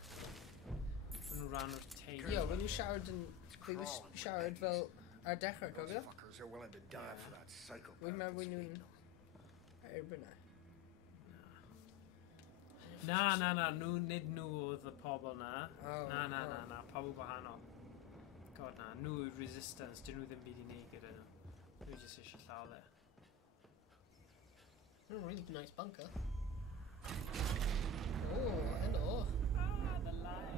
Yn rhan o'r teulu. Ie, wy'n nhw siarad yn... Fe was siarad fel ar dechrau, cofio? Fuckers are willing to die for that psychopath. Wy'n meddwl wy'n nhw'n... Erbyn na. Na, nid nhw oedd y pobl na. Oh, Na, pobl gwahanol. God na, nhw yw'r resistance, dyn nhw ddim byd i neud gyda nhw. Nhw jyst eisiau llaw dde. A really nice bunker. Oh, hello. The light.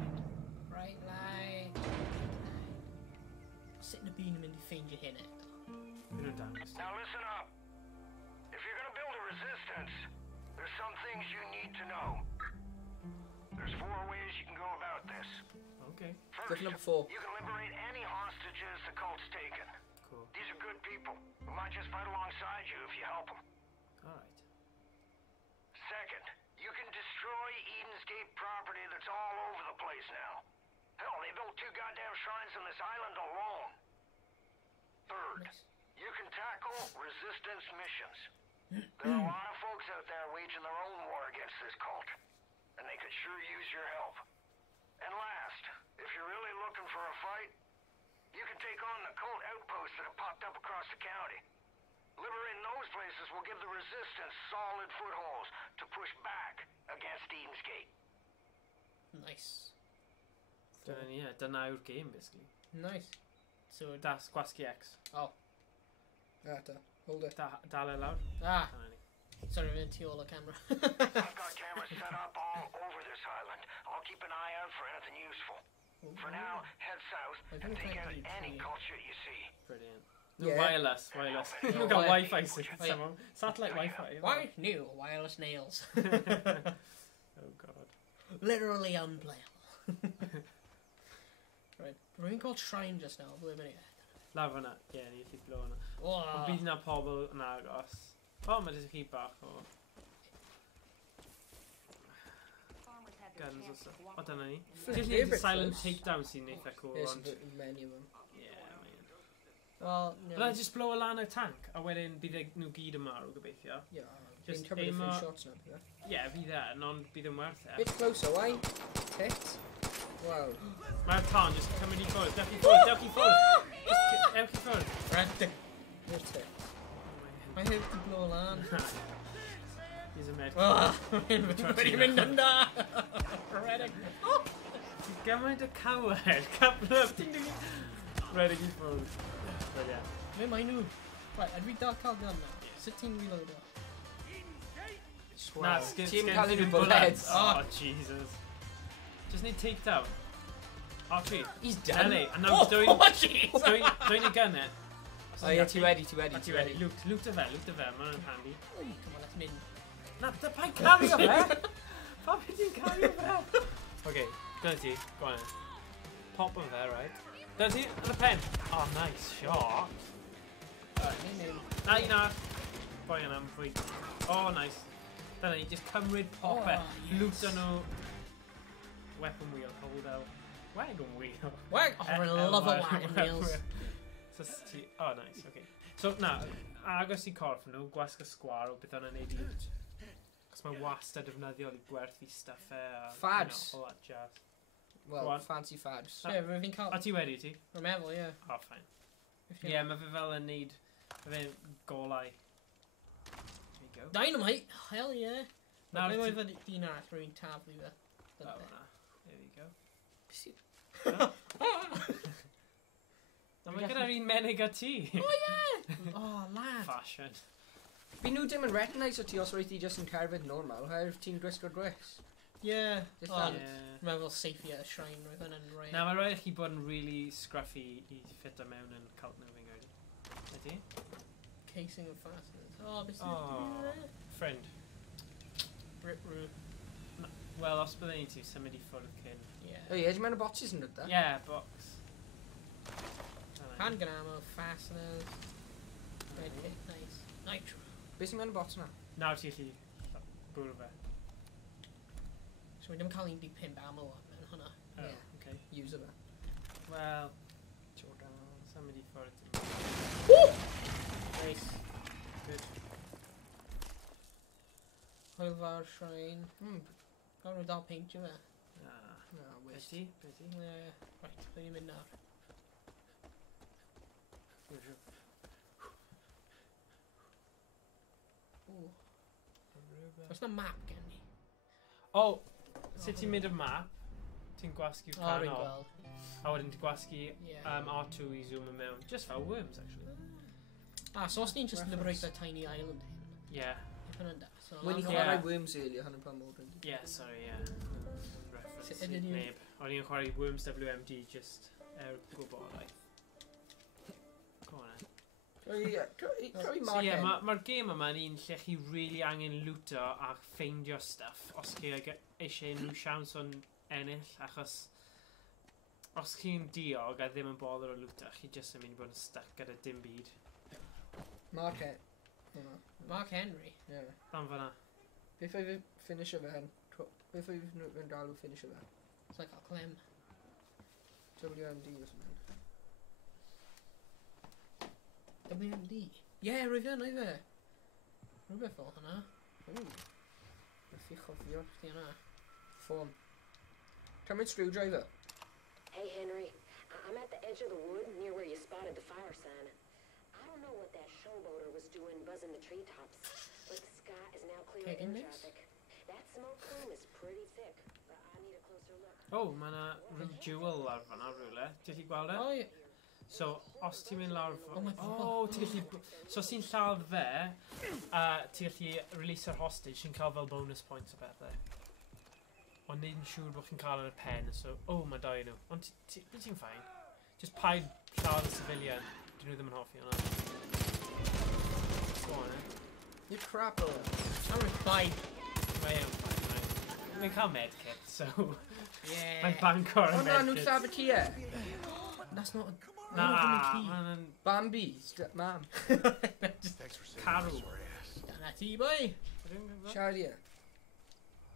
Bright light. Sit in a bean and mynd I ffeindio hynny. Nhw'n dangos. Now listen up. If you're gonna build a resistance, there's some things you need to know. There's 4 ways you can go about this. Okay. First, Number 4. you can liberate any hostages the cult's taken. Cool. These are good people who might just fight alongside you if you help them. Alright. Second, you can destroy Eden's Gate property that's all over the place now. Hell, they built 2 goddamn shrines on this island alone. Third, you can tackle resistance missions. There are a lot of folks out there waging their own war against this cult, and they could sure use your help. And last, if you're really looking for a fight, you can take on the cult outposts that have popped up across the county. Liberating those places will give the resistance solid footholds to push back against Eden's Gate. Nice. Dyna yw'r game, basically. Nice. So Das Gwasgi X. Oh. Hold it. Dal e lawr. Ah. Sorry, I'm into all the camera. I've got cameras set up all over this island. I'll keep an eye out for anything useful. For now, head south and take out any culture you see. Brilliant. Yeah. Wireless. We've got Wi-Fi somehow. Satellite Wi-Fi. Why? New wireless nails. Oh god. Literally unplayable. Right. Rwy'n called Shrine just now. Blue minute. Laf yna. Ie, ni chi blow yna. Wow. Ond bydd yna pobl yn agos. O, mae jyst chi bach o... Guns o stuff. O, dyna ni. Just need a silent takedown sy'n eitha cool. There's many of them. Yeah, man. Well, no. Byddai just blow a lan y tank, a wedyn bydd nhw gyd yn marw, gobeithio. Yeah, just been covered a few shots now, yeah. Yeah, bydd e, ond bydd yn werth e. Bit closer, why? Tit. Wow. Mae'r tan just cymryd i ffwrdd. Dewch i ffwrdd. Just ewch i ffwrdd. Right. Your tit. I hope to blow lan. He's a med. Wedi mynd yn da. Redig. Gymaint o cawed. Capnaf. Redig i ffwrdd. But yeah. Me mai nhw. Right, ydw i dal cael gun na? Sut ti'n reload o? Nah, Team cael unrhyw bullets. Oh, Jesus. Just need takedown. Oh, tree. He's done. Ellie, and now doing a gun it. Oh yeah, ti ready. Loot the ver, mae'n handy. Oh, come on, let's min. Na, dy pa'n cario fe! Pa beth ti'n cario fe? Okay, dyna ti, go on. Pop yn fe, right? Dyna ti, yn y pen. Oh, nice shot. Na. Boi yna, fwy. Oh, nice. Dyna ni, just cymryd pop e. Loot nhw. Weapon wheel, hold out. Wagon wheel. Oh, I love a wagon wheels. Oh, nice, okay. So, na, agos i corff nhw, gwasg y sgwar o beth yna'n neud i loot. Cos mae wastad defnyddiol i gwerthu stuff e. Fads. All that jazz. Well, fancy fads. Yeah, fi'n cael... A ti wedi, ti? Rwy'n meddwl, yeah. Oh, fine. Yeah, mae fe fel yn neud... Mae fe'n golau. There you go. Dynamite! Hell yeah. Nawr Mae fe dyn arall rwy'n taflu fe. Oh, na. There you go. Mae gyda'r un menig a ti. Oh, yeah! Oh, lad. Fashion. Fi nhw dim yn recognize o ti os roedd ti just yn cerfyd normal, oherwydd ti'n gwisgo dress. Yeah. Just Oh, that. Mae fel safety a shrine roedd yn rhaid. Na, mae rhaid i chi bod yn really scruffy i ffit o mewn yn cult moving already. Ydy? Casing of fasteners. Oh, beth Oh, friend. Rip-roo. Wel, os byddai ni ti symud i ffwrdd cyn. Yeah. Oh yeah, dwi'n meddwl boxes yn rydda? Yeah, box. Handgun ammo, fasteners. Medkit, nice. Nitro. Beth sy'n meddwl box na? Nawr ti chi bwrw fe. So we ddim cael 1d5 ammo mewn hwnna. Oh, Yeah. okay. User fe. Wel, Jordan, symud i ffwrdd. Woo! Nice. Good. Hwylfar, shrine. Gawn nhw dal peintio fe. Na, wish. Beti? Yeah. Right, dwi'n mynd nawr. Ooh. Oes na map gen ni? O, sut ti'n mynd y map? Ti'n gwasgu'r Oh, rwy'n canol. gweld. A wedyn ti'n gwasgu Yeah. R2 i zoom yn mewn. Just fel worms, actually. Ah, so os ni'n just liberate a tiny island hyn. Yeah. If hwnna'n da. So When you lan- chwarae Worms earlier, hynny'n pan mod yn... Yeah, sorry, yeah. Reference Sut ydyn ni? neb. O'n i'n chwarae Worms WMD just gwybodau. Go on, So ie, mae'r game yma'n un lle chi really angen lwto a ffeindio stuff os chi eisiau nhw siawns o'n ennill, achos os chi'n diog a ddim yn bother o lwto, chi jyst yn mynd i bod yn stuck gyda dim byd. Mark Henry? Ie. Dan fan'na. Beth oedd y finisher fe hyn? Beth oedd yn galw finisher fe? It's like a clem. WMD or something. WMD? Ie, rwyf yn, oedd e. Rhywbeth fel hynna. Nath i chofio chdi hynna. Ffôn. Cymryd screwdriver. Hey, Henry. I'm at the edge of the wood near where you spotted the fire sign. I don't know what that showboater was doing buzzing the treetops, but the sky is now clear of air traffic. That smoke plume is pretty thick, but I need a closer look. Oh, mae yna rhyw jewel ar fan'na rhywle. Ti'n gallu gweld e? O, ie. So, os ti'n mynd lawr... Oh my God. Oh, ti'n gallu... So, os ti'n lladd fe, ti'n gallu release'r hostage, ti'n cael fel bonus points o bethau. Ond nid yn siŵr bod chi'n cael yr pen, so... Oh, mae dau nhw. Ond ti'n ffain. Just paid lladd y civilian. Dyn nhw ddim yn hoffi hwnna. Go on, You crap o. I'm fine. Mae'n fine. Mae'n cael medkit, so... Yeah. Mae'n Bangor yn medkit. O na, nhw'n lladd y cia. That's not... Na, Bambi, mam. Thanks for saying Carol. Dyna ti, boy. Sharia.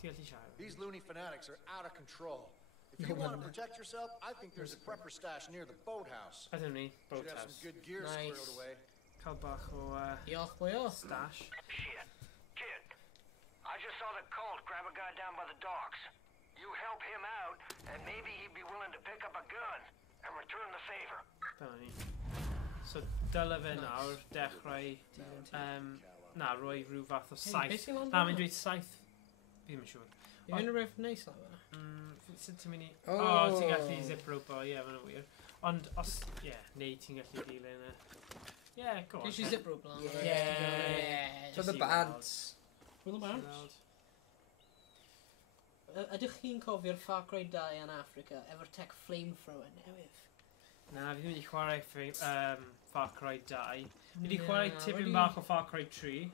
Ti gallu siarad. These loony fanatics are out of control. If you want to protect yourself, I think there's a prepper stash near the boathouse. I don't need Should have some good gear squirreled away. Cael bach o... Diolch, boyo. Stash. Shit. Kid, I just saw the cult grab a guy down by the docks. You help him out, and maybe he'd be willing to pick up a gun and return the favor. So, dyle fe nawr, dechrau... na, roi rhyw fath o saith. Na, mae'n dweud saith. Fi ddim yn siŵr. Yw hyn yn rhaid neis na fe? Sut ti'n mynd i... O, ti'n gallu zip rope o, ie, mae'n wir. Ond os... Ie, neu ti'n gallu dilyn y... Ie, go on. Dwi eisiau zip rope lan. Ie. For the bands. For the bands. Ydych chi'n cofio'r Far Cry 2 yn Africa efo'r tech flamethrower newydd? Na, fi ddim wedi chwarae Far Cry 2. Fi wedi chwarae tipyn bach o Far Cry 3.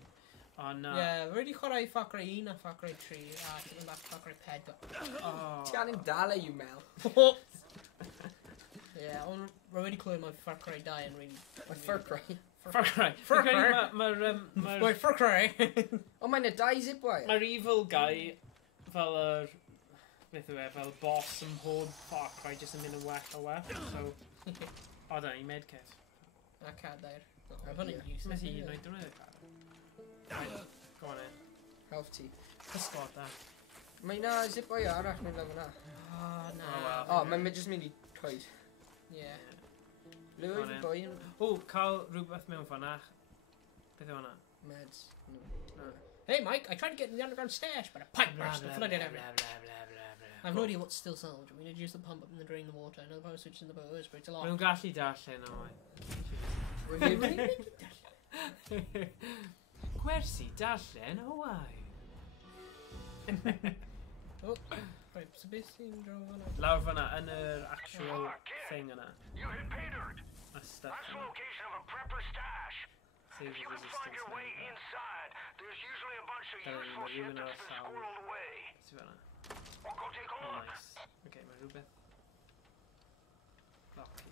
Ond na... Ie, fi wedi chwarae Far Cry 1 a Far Cry 3 a tipyn bach Far Cry 4. Ti angen dal e, you Mel. Ie, ond fi wedi clywed mae Far Cry 2 yn really... Far Cry? Far Cry. Far Cry? Mae Far Cry. O, mae'n y dau zip wire. Mae'r evil guy fel yr... Beth yw e, fel boss yn mhob Far Cry jyst yn mynd yn well o well. So... O, da ni, medkit. A cadair. A hwn yn useless. Mes i hyd yn oed dwi'n cadair. Go on in. Health tea. Cysgod da. Mae na zip wire arall mynd am hwnna. O, na. O, mae'n just mynd i coed. Ie. Le oedd y boi yn... O, cael rhywbeth mewn fan'na. Beth yw hwnna? Meds. No. Hey Mike, I tried to get in the underground stash, but a pipe burst and flooded everything. I have no idea what's still salvageable. We need to use the pump up and then drain the water. Another power switch in the boat, but it's a lot. Maen nhw'n gallu darllen o. Gwersi darllen o wai. Oh, right, so beth sy'n draw fan'na? Lawr fan'na, yn yr actual thing yna. You hit pay dirt. A stuff. That's the location of a prepper stash. Save If you can find your way inside, there's usually a bunch of useful shit that's been squirreled away. Ti fan'na. I'll go take a look. Nice. Okay, mae rhywbeth... Locky.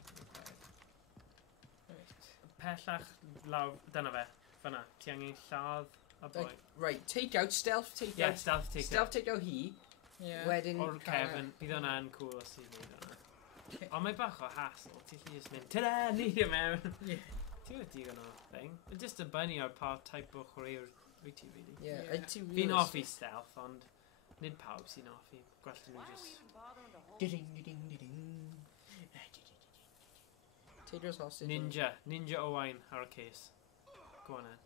Pellach lawr, dyna fe. Fan'na, ti angen lladd a boi. Right, take out, stealth take out. Yeah, stealth take out. Stealth take out hi. Yeah. Wedyn... O'r Kevin, bydd hwnna'n cool os ti'n neud hwnna. Ond mae bach o hassle, ti'n lli just mynd, ta-da, nidio mewn. Ti'n gwybod digon o thing. It's just a bunny ar pa type o chwaraewr wyt ti, really. Yeah. Fi'n offi stealth, ond nid pawb sy'n offi. Gwell nhw just... Tader's hostage. Ninja Owain ar y case. Go on in.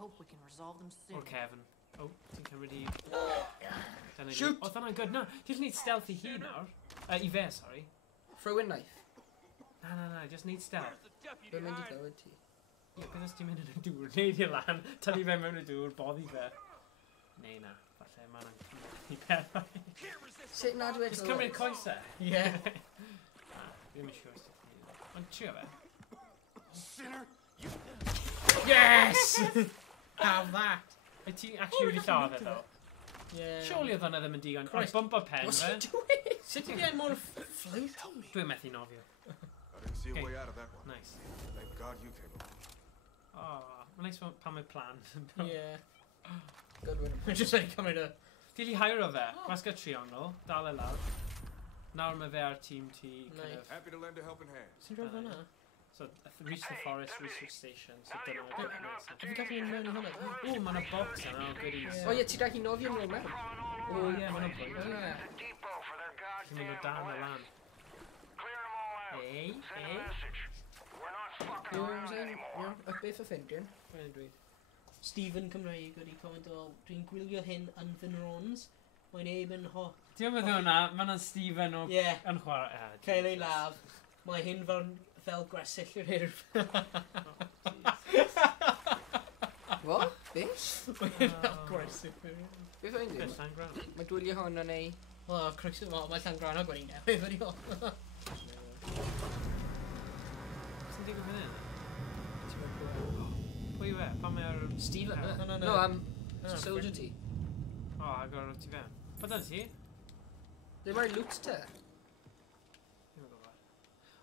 Hope we can resolve them soon. Or Kevin. Oh, ti'n cymryd i... Shoot! Oh, that's good. No, just need stealth I hi nawr. I fe, sorry. Throw in knife. Na, just need stealth. Fe'n mynd i glywed ti. Ie, beth os ti'n mynd yn y dŵr? Neud i lan, tynnu fe mewn y dŵr, boddi fe. Neu na, falle mae'n i pethau. Sut na dweud? Just cymryd coesau. Ie. Ddim yn siŵr os ti'n mynd. Ond trio fe. Sinner, you... Yes! Have that. Wyt ti actually wedi lladd e ddo? Yeah. Surely oedd hwnna ddim yn digon. Ond Christ. bump o pen What's fe. he doing? Sut ti'n gen mor floaty? Dwi'n methu nofio. I didn't see a way out of that one. Nice. Thank God you came along. Oh, mae'n neis pan mae plan. Yeah. Good with him. Mae'n just like cymryd y... Ti li hairo fe, gwasga triongl, dal e lawr. Nawr mae fe ar tîm ti. Nice. Happy to lend a helping hand. Sy'n rhaid hwnna? So, reach the forest, research station. So, dyna Have you got any money on it? O, mae'n a box yna, o goodies. O ie, ti'n rhaid i nofio nhw mewn? O ie, mae'n o bwyd. Ie. Ti'n mynd o dan y lan. Ei, ei. Beth o ffindin? Fe'n dweud. Stephen Cymraeg wedi comment o, dwi'n gwylio hyn yn fy nrons. Mae'n eb yn ho. Ti'n meddwl hwnna, mae'n Stephen o yn chwarae. Cael ei laf. Mae hyn fel gwersyll yr hyrf. What? Beth? Mae fel gwersyll yr hyrf. Beth o'n Beth Llan Gran. Mae dwylio hwn yn ei... Wel, croeso fo, mae Llan Gran o gwneud newydd wedi o. Sy'n digwydd fan hyn? Pwy yw e? Pan mae ar... Stephen? No, soldier ti. O, agor o ti fewn. Pa dan ti? Le mae'r loot te?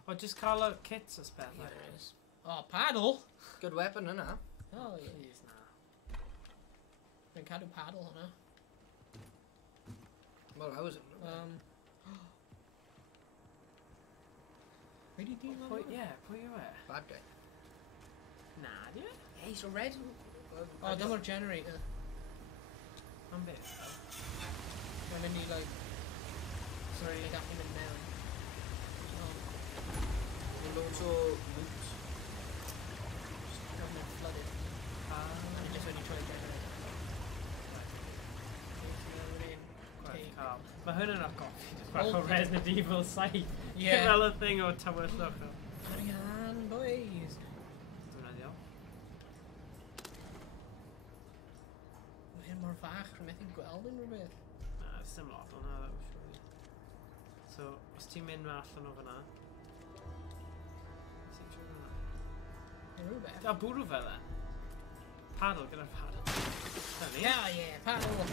O, just cael y kits o spell. O, paddle? Good weapon yna. O, ie. Please, na. Mae'n cadw paddle hwnna. Well, I was... Wedi di hwnna? Pwy yw e? Bad guy. Na, di e? Hey, so red... O, dyma'r generator. Am beth? Mae'n mynd i, like... Sorry, like, gallu mynd mewn. Mae'n loads o loot. Government flooded. And it just only tried generator. Mae hwn yn agoffi. Bach o Resident Evil 7. Yeah. Fel y thing o tywyswch. Arian, boys. Dwi'n adio. Mae hyn mor fach, rwy'n methu gweld yn rhywbeth. Na, sim lot o'na, dda, surely. So, os ti'n mynd allan o fyna... Sy'n trwy fyna? Rhywbeth. Da, bwrw fe dda. Paddle gyda'r paddle. Yeah, paddle.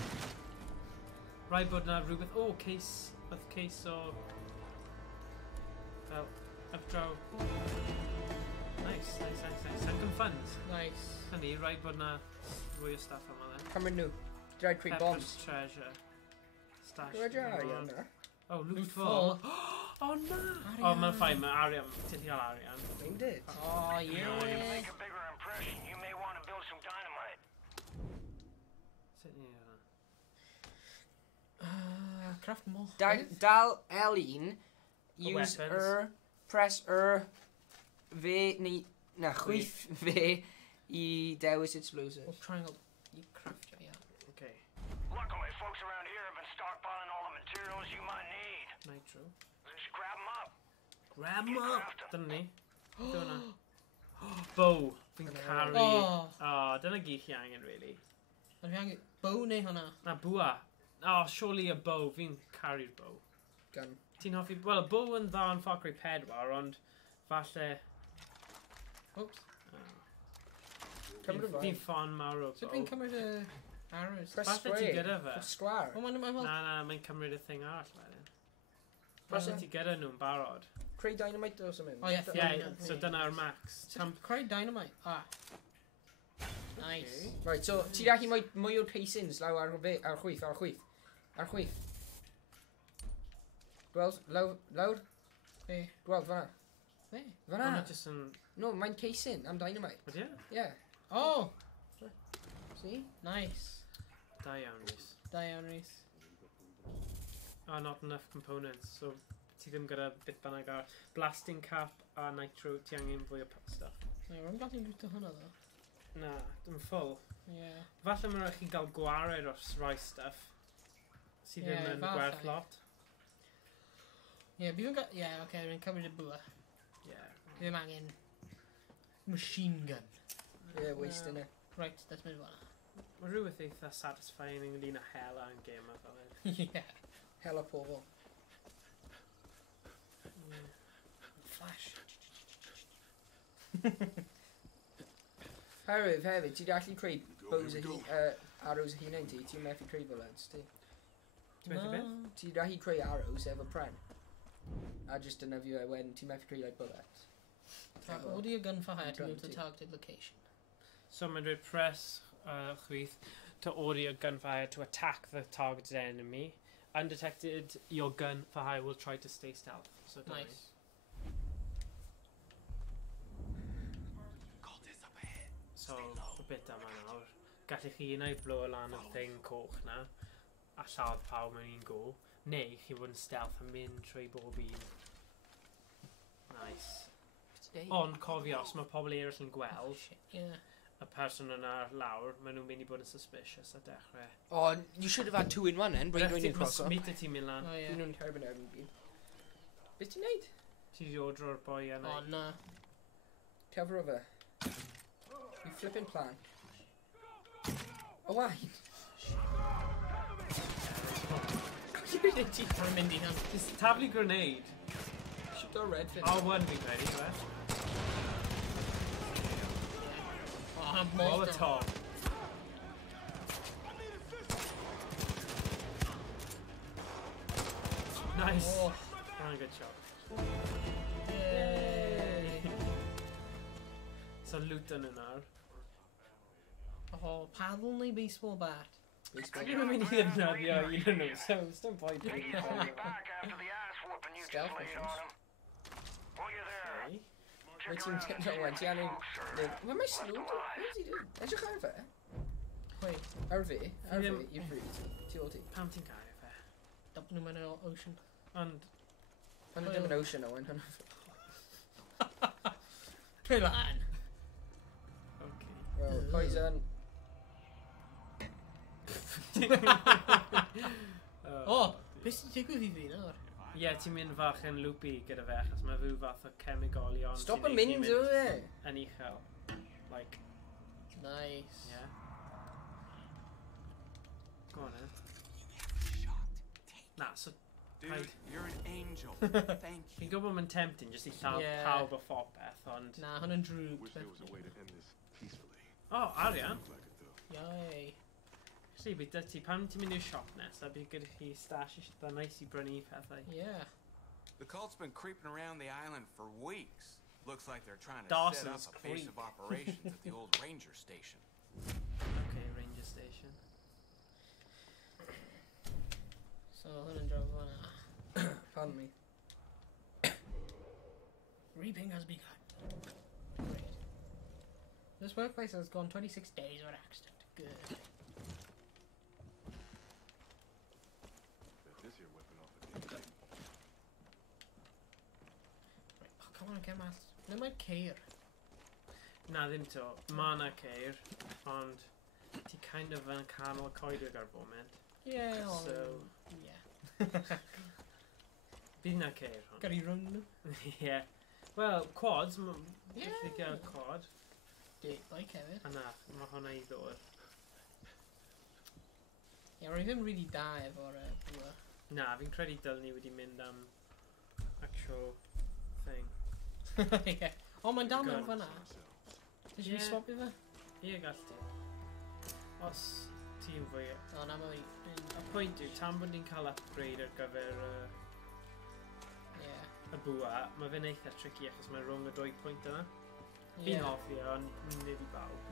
Rhaid bod na rhywbeth... O, case... Oedd case o... Fel... Up draw. Nice. Second funds. Nice. Hynny, rhaid bod na fwy o stuff yma then. Cameron nhw. Dried creep bombs. Pepper's treasure. Stash. Rhaid arian na. Oh, loot full. Oh, no! Oh, mae'n ffain, mae Arian. Ti'n cael Arian. Indeed. Oh, yeah. To make a bigger impression, you may want to build some dynamite. Sut ni yna? Craft more. Dal L1, use press fe, neu, na, chwyth fe I dewis explosives. Or triangle, you craft it, yeah. Okay. Luckily, folks around here have been stockpiling all the materials you might need. Nitro. Just grab them up. Grab them up! Dyna ni. Dyna. Bow. Fi'n caru. Oh, dyna gyd chi angen, really. Ond fi angen bow neu hwnna? Na, bwa. Oh, surely a bow. Fi'n caru'r bow. Gun. Ti'n hoffi... Wel, y bow yn dda yn Far Cry 4, ond falle... Oops. Fi'n ffon mawr o bow. So fi'n cymryd y arrows? Press Falle ti gyda fe. Square. O, mae'n fel... Na, mae'n cymryd y thing arall wedyn. Falle ti gyda nhw'n barod. Creu dynamite o something. Oh, yeah. Yeah, so dyna'r max. Creu dynamite? Ah. Nice. Right, so ti'n gallu mwy o'r casings law ar chwyth. Gweld, lawr? Be? Gweld, fanna. Be? Fanna. Hwna jyst yn... No, mae'n casing am dynamite. Ydy e? Yeah. Oh! See? Nice. Da iawn, Rhys. Da iawn, Rhys. Oh, not enough components, so ti ddim gyda bit bynnag ar blasting cap a nitro, ti angen fwy o stuff. Yeah, rwy'n gallu'n lwtio hwnna, ddo. Na, dim full. Yeah. Falle mae'n rhaid chi gael gwared o'r rai stuff sydd ddim yn gwerth lot. Yeah, bydd yn gael... Yeah, okay, rwy'n cymryd y bwa. Yeah. Bydd angen... Machine gun. Yeah, waste in it. Right, that's mynd fanna. Mae rhywbeth eitha satisfying ynglyn â hela yn game a fel hyn. Yeah. Hela pobl. Flash. Hefyd, ti'n gallu creu bows arrows o hunain ti, ti'n methu creu bullets ti. Ti'n methu beth? Ti'n gallu creu arrows efo pren. A just dynafio when ti'n methu creu like bullets. Order your gun for hire to move to targeted location. So mae'n dweud press chwith to order your gun for hire to attack the targeted enemy. Undetected, your gun for hire will try to stay stealth. So nice. So, y bit yma nawr. Gallech chi unau blow lan y thing coch na, a lladd pawb mewn un go, neu chi fod yn stealth a mynd trwy bob un. Nice. Ond cofio, os mae pobl eraill yn gweld y person yna lawr, maen nhw'n mynd I bod yn suspicious a dechrau. Oh, you should have had 2 in 1 then. Mae smith y ti'n mynd lan. Dwi'n nhw'n herbyn erbyn byd. Beth ti'n neud? Ti'n ordro'r boi yna. Oh, na. Cover over. You flipping plan. Oh, why? You did it for a mindy now. Just tably grenade. Should go red fin. Oh, one big ready, right? Oh, I'm Molotov. Nice. Oh. Oh, good shot. Yay. So loot yn nawr. Oh, paddle neu baseball bat? Baseball bat. Dwi'n mynd I ddefnyddio un nhw, so it's no point in it. Stealth missions. Wait ti'n no one, ti angen... Mae mae slow, what is he doing? Edrych ar fe? Wait. Ar fi, i'r bryd, ti ôl ti. Pam ti'n cael fe? Dump nhw mewn yr ocean. Ond... Ond dim yn ocean Owen, hwnna. Trwy lan. Okay. Well, poison. Oh, beth sy'n digwydd I fi nawr? Ie, ti'n mynd fach yn loopy gyda fe, achos mae fwy fath o chemigolion... Stop yn mynd o fe! Yn uchel. Like... Nice. Yeah. Go on, Na, so... Dude, you're an angel. Thank you. Fi'n gwybod mae'n tempting, just I lladd pawb o phopeth, ond... Na, hwnna'n drwg. Wish there was a way to end this peacefully. Oh, arian. Yay. See, bydd dy ti, pan ti'n mynd i'r siop nes, a bydd gyda chi stash eitha nice I brynu pethau. Yeah. The cult's been creeping around the island for weeks. Looks like they're trying to Dawson's set up a base of operations at the old ranger station. Okay, ranger station. So, hwnna'n drwg hwnna. Pardon me. Reaping has begun. Great. This workplace has gone 26 days without accident. Good. This here weapon off the Right, oh, come on, get my... No, my ceir. Na, ddim to. Ma' na ceir, ond ti kind of yn canol coedio ar foment. Yeah, so... Yeah. Bydd na ceir hon. Got I rung nhw? Yeah. Well, quads, Yeah. Gallu gael quad. Dirt bike hefyd. A na, mae hwnna I ddod. Ie, rwy'n ddim really da efo'r bwa. Na, fi'n credu dylni wedi mynd am actual thing. Yeah. O, mae'n dal mewn fan'na. Did you swap i fe? Ie, gall ti. Os ti'n fwy... O, na mae... Y pwynt yw, tan bod ni'n cael upgrade ar gyfer y bwa, mae fe'n eitha tricky achos mae rhwng y 2 pwynt yna. Fi'n hoffi ond nid I bawb.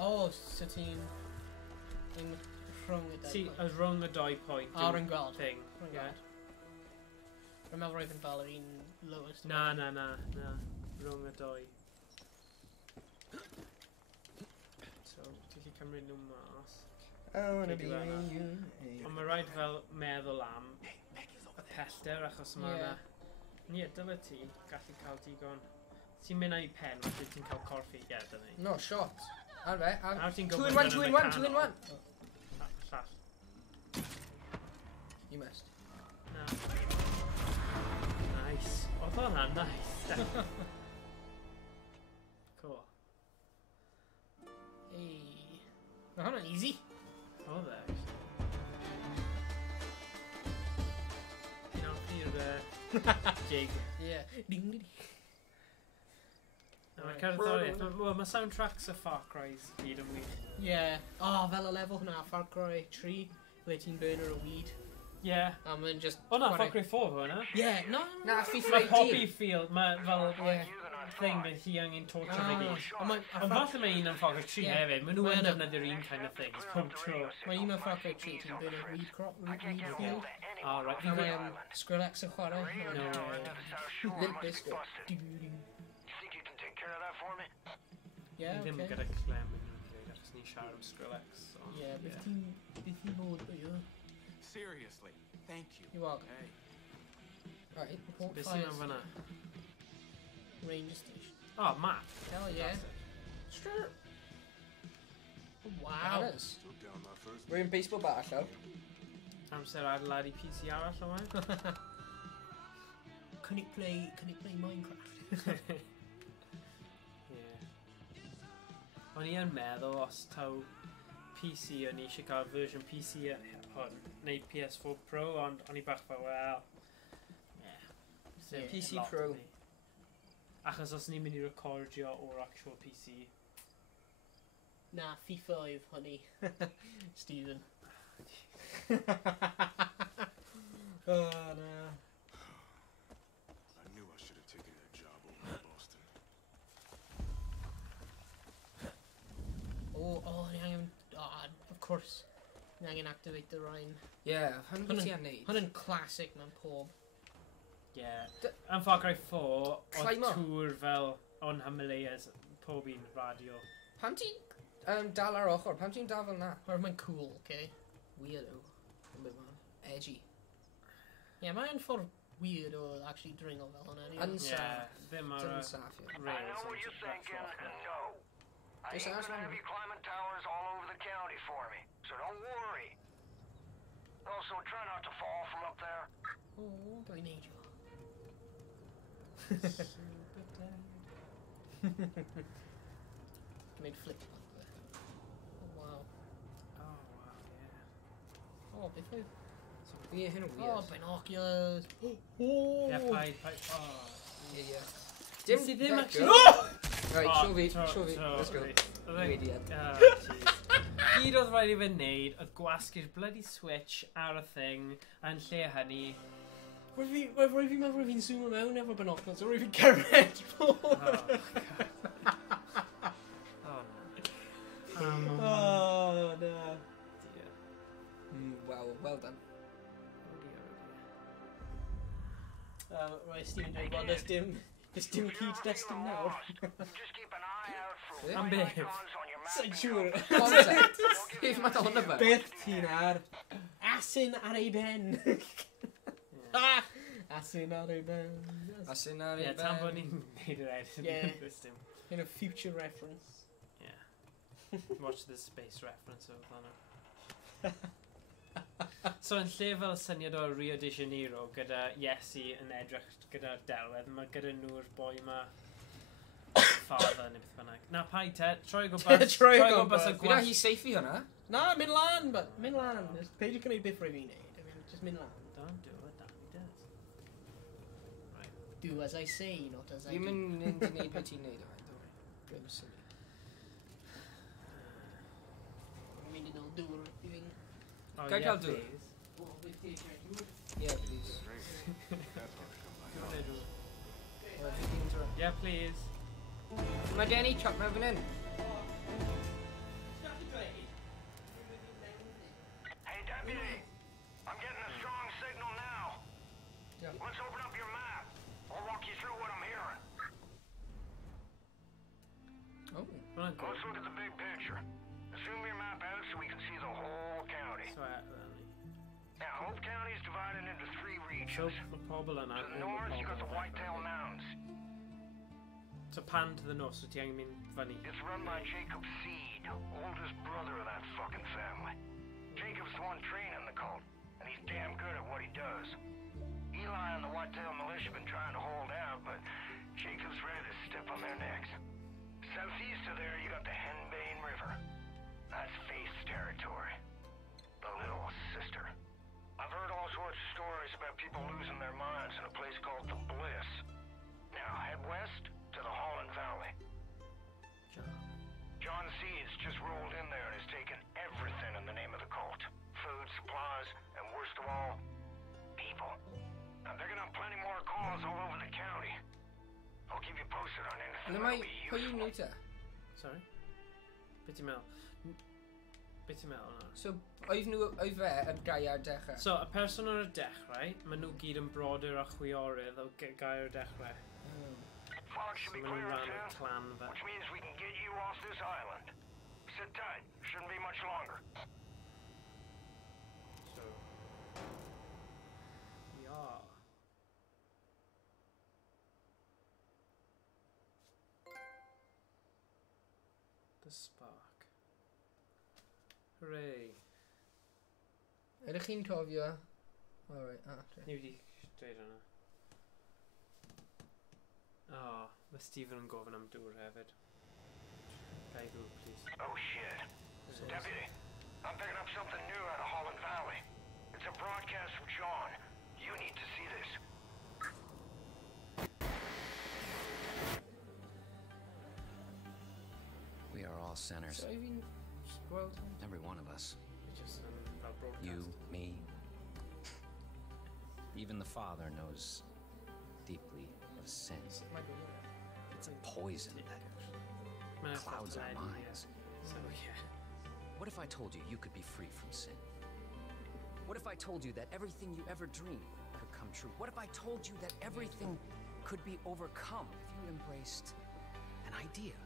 O, so ti'n... rhwng y 2 pwynt. Ti, rhwng y 2 pwynt. O, rhwng gweld. Thing. Rhwng gweld. Rwy'n meddwl roedd yn fel yr un lowest. Na. Rhwng y 2. So, ti gallu cymryd nhw mas. I wanna be with you. Ond mae rhaid fel meddwl am y pellter achos mae yna... Ie, dyle ti gallu cael digon. Ti'n mynd I pen, felly ti'n cael corffi gyda ni. No, shot. Ar fe. 2 in 1, 2 in 1, 2 in 1. Llall. You missed. Na. Nice. Oedd hwnna nice. Cool. Hey. Mae hwnna'n easy. Oedd e, actually. Ti'n hoffi'r jig? Yeah. Ding ding. Mae cerddoriaeth... Wel, mae soundtracks y Far Cry's gyd yn wych. Ie. O, fel y lefel hwnna, Far Cry 3, ble ti'n burner o weed. Ie. A mae'n just... O na, Far Cry 4 hwnna. Ie, no. Na, FIFA 18. Mae Poppy Field, mae fel thing bydd hi angen torture fe gyd. Ond falle mae un yn Far Cry 3 hefyd, mae nhw yn defnyddio'r un kind of thing, pob tro. Mae un yn Far Cry 3, ti'n burner weed field. Oh, right. A mae Skrillex yn chwarae. No. Limp Bizkit. Ie, oce. Ddim gyda clem yn ymwneud, achos ni'n siarad am Skrillex. Ie, beth ti'n bod o yw? Seriously, thank you. You're welcome. Hey. Right, report Beth sy'n fires. fanna? Ranger station. Oh, map. Hell yeah. Straight. Wow. We're in baseball bat allan. Amser adeiladu PC arall o wain. Can it play Minecraft? O'n i yn meddwl os taw PC o'n i eisiau cael version PC hwn, neu PS4 Pro, ond o'n i bach fel, wel... PC Pro. Achos os ni'n mynd i recordio o'r actual PC. Na, FIFA oedd hynny. Stephen. Oh, no. I knew I should have taken that job over in Boston. Oh, ni angen... of course. Ni angen activate the Rhine. Yeah, hwnna'n beth ti'n neud. Hwnna'n classic mewn pob. Yeah. Yn Far Cry 4, oedd Climber. tŵr fel o'n Himalayas, pob un radio. Pam ti'n dal ar ochr? Pam ti'n dal fel na? Or mae'n cool, okay? Weirdo. Edgy. Yeah, mae'n ffordd weird o actually dringo fel hwnna. Yeah, ddim ar Didn't saff, yeah. rails. I ain't gonna have you climbing towers all over the county for me, so don't worry. Also, try not to fall from up there. Oh, I need you. Made flip up there. Oh wow. Oh wow, yeah. Oh, beth oedd? Yeah, hyn o weird. Oh, binoculars. Oh! Yeah, paid. Oh. Yeah. Dim ddim actually... No! Right, show fi. Let's go. Idiot. Gyd oedd rhaid I fe wneud, oedd gwasgu'r bloody switch ar y thing, a'n lle hynny... Rwy'n fi meddwl fi'n zoom mewn efo binoculars, o rwy'n fi'n cered ffwrdd. Oh, no. Wow, well done. Right, Stephen, well, there's dim key to testing now. Am beth? Sa'n siŵr. Beth mae hwnna fe? Beth ti'n ar? Asyn ar ei ben. Asyn ar ei ben. Asyn ar ei ben. Yeah, tan bod ni'n neud yr edit. In a future reference. Yeah. Watch the space reference of hwnna. So yn lle fel syniad o Rio de Janeiro gyda Iesu yn edrych gyda'r delwedd, mae gyda nhw'r boi ma father neu beth bynnag. Na, paid te, troi gwmpas. Troi gwmpas. Fi na hi seifi hwnna? Na, mynd lan, but mynd lan. Peidio gwneud beth rhaid fi wneud. I mean, just mynd lan. Don't do it, Danny does. Right. Do as I say, not as I do. Fi'n mynd i wneud beth ti'n neud o hyn, dwi'n syni. Dwi'n mynd i ddod dŵr, dwi'n... Oh, Can I yeah, do it? please. Yeah, please. Yeah, please. Mae Danny chuck mewn fan hyn. Hey, Deputy. I'm getting a strong signal now. Yeah. Let's open up your map. I'll walk you through what I'm hearing. Oh. Well, Let's look at the big picture. Zoom your map out so we can see the whole county. Now, Hope County is divided into 3 regions. So, pobl yna. To the north, you got the Whitetail Mountains. So pan to the north, so ti angen mynd fyny. It's run by Jacob Seed, oldest brother of that fucking family. Jacob's the one training the cult, and he's damn good at what he does. Eli and the Whitetail Militia have been trying to hold out, but Jacob's ready to step on their necks. Southeast of there, you got the Henbane River. That's Faith's territory. The Little Sister. I've heard all sorts of stories about people losing their minds in a place called the Bliss. Now, head west to the Holland Valley. Yn y mai, pwy yw nhw te? Sorry? Beth ti'n meddwl? Beth ti'n meddwl na? So, oedd fe y gai ar dechrau? So, y person ar y dechrau, maen nhw gyd yn brodyr a chwiorydd o gai ar y dechrau. Fog should be So maen clear nhw'n in rhan o'r town, clan fe. which means we can get you off this island. Sit tight. Shouldn't be much longer. So... Yeah. The spark. Hooray. Ydych chi'n cofio? Alright, Ni wedi dweud hwnna. Oh, mae Stephen yn gofyn am dŵr hefyd. Gai dŵr, please. Oh shit. Deputy, I'm picking up something new out of Holland Valley. It's a broadcast from John. You need to see this. We are all sinners. So fi'n gweld hwn? Every one of us. Just fel broadcast. You, me. Even the Father knows deeply of sin. It's a poison that clouds our minds. So, yeah. What if I told you you could be free from sin? What if I told you that everything you ever dreamed could come true? What if I told you that everything could be overcome if you embraced an idea?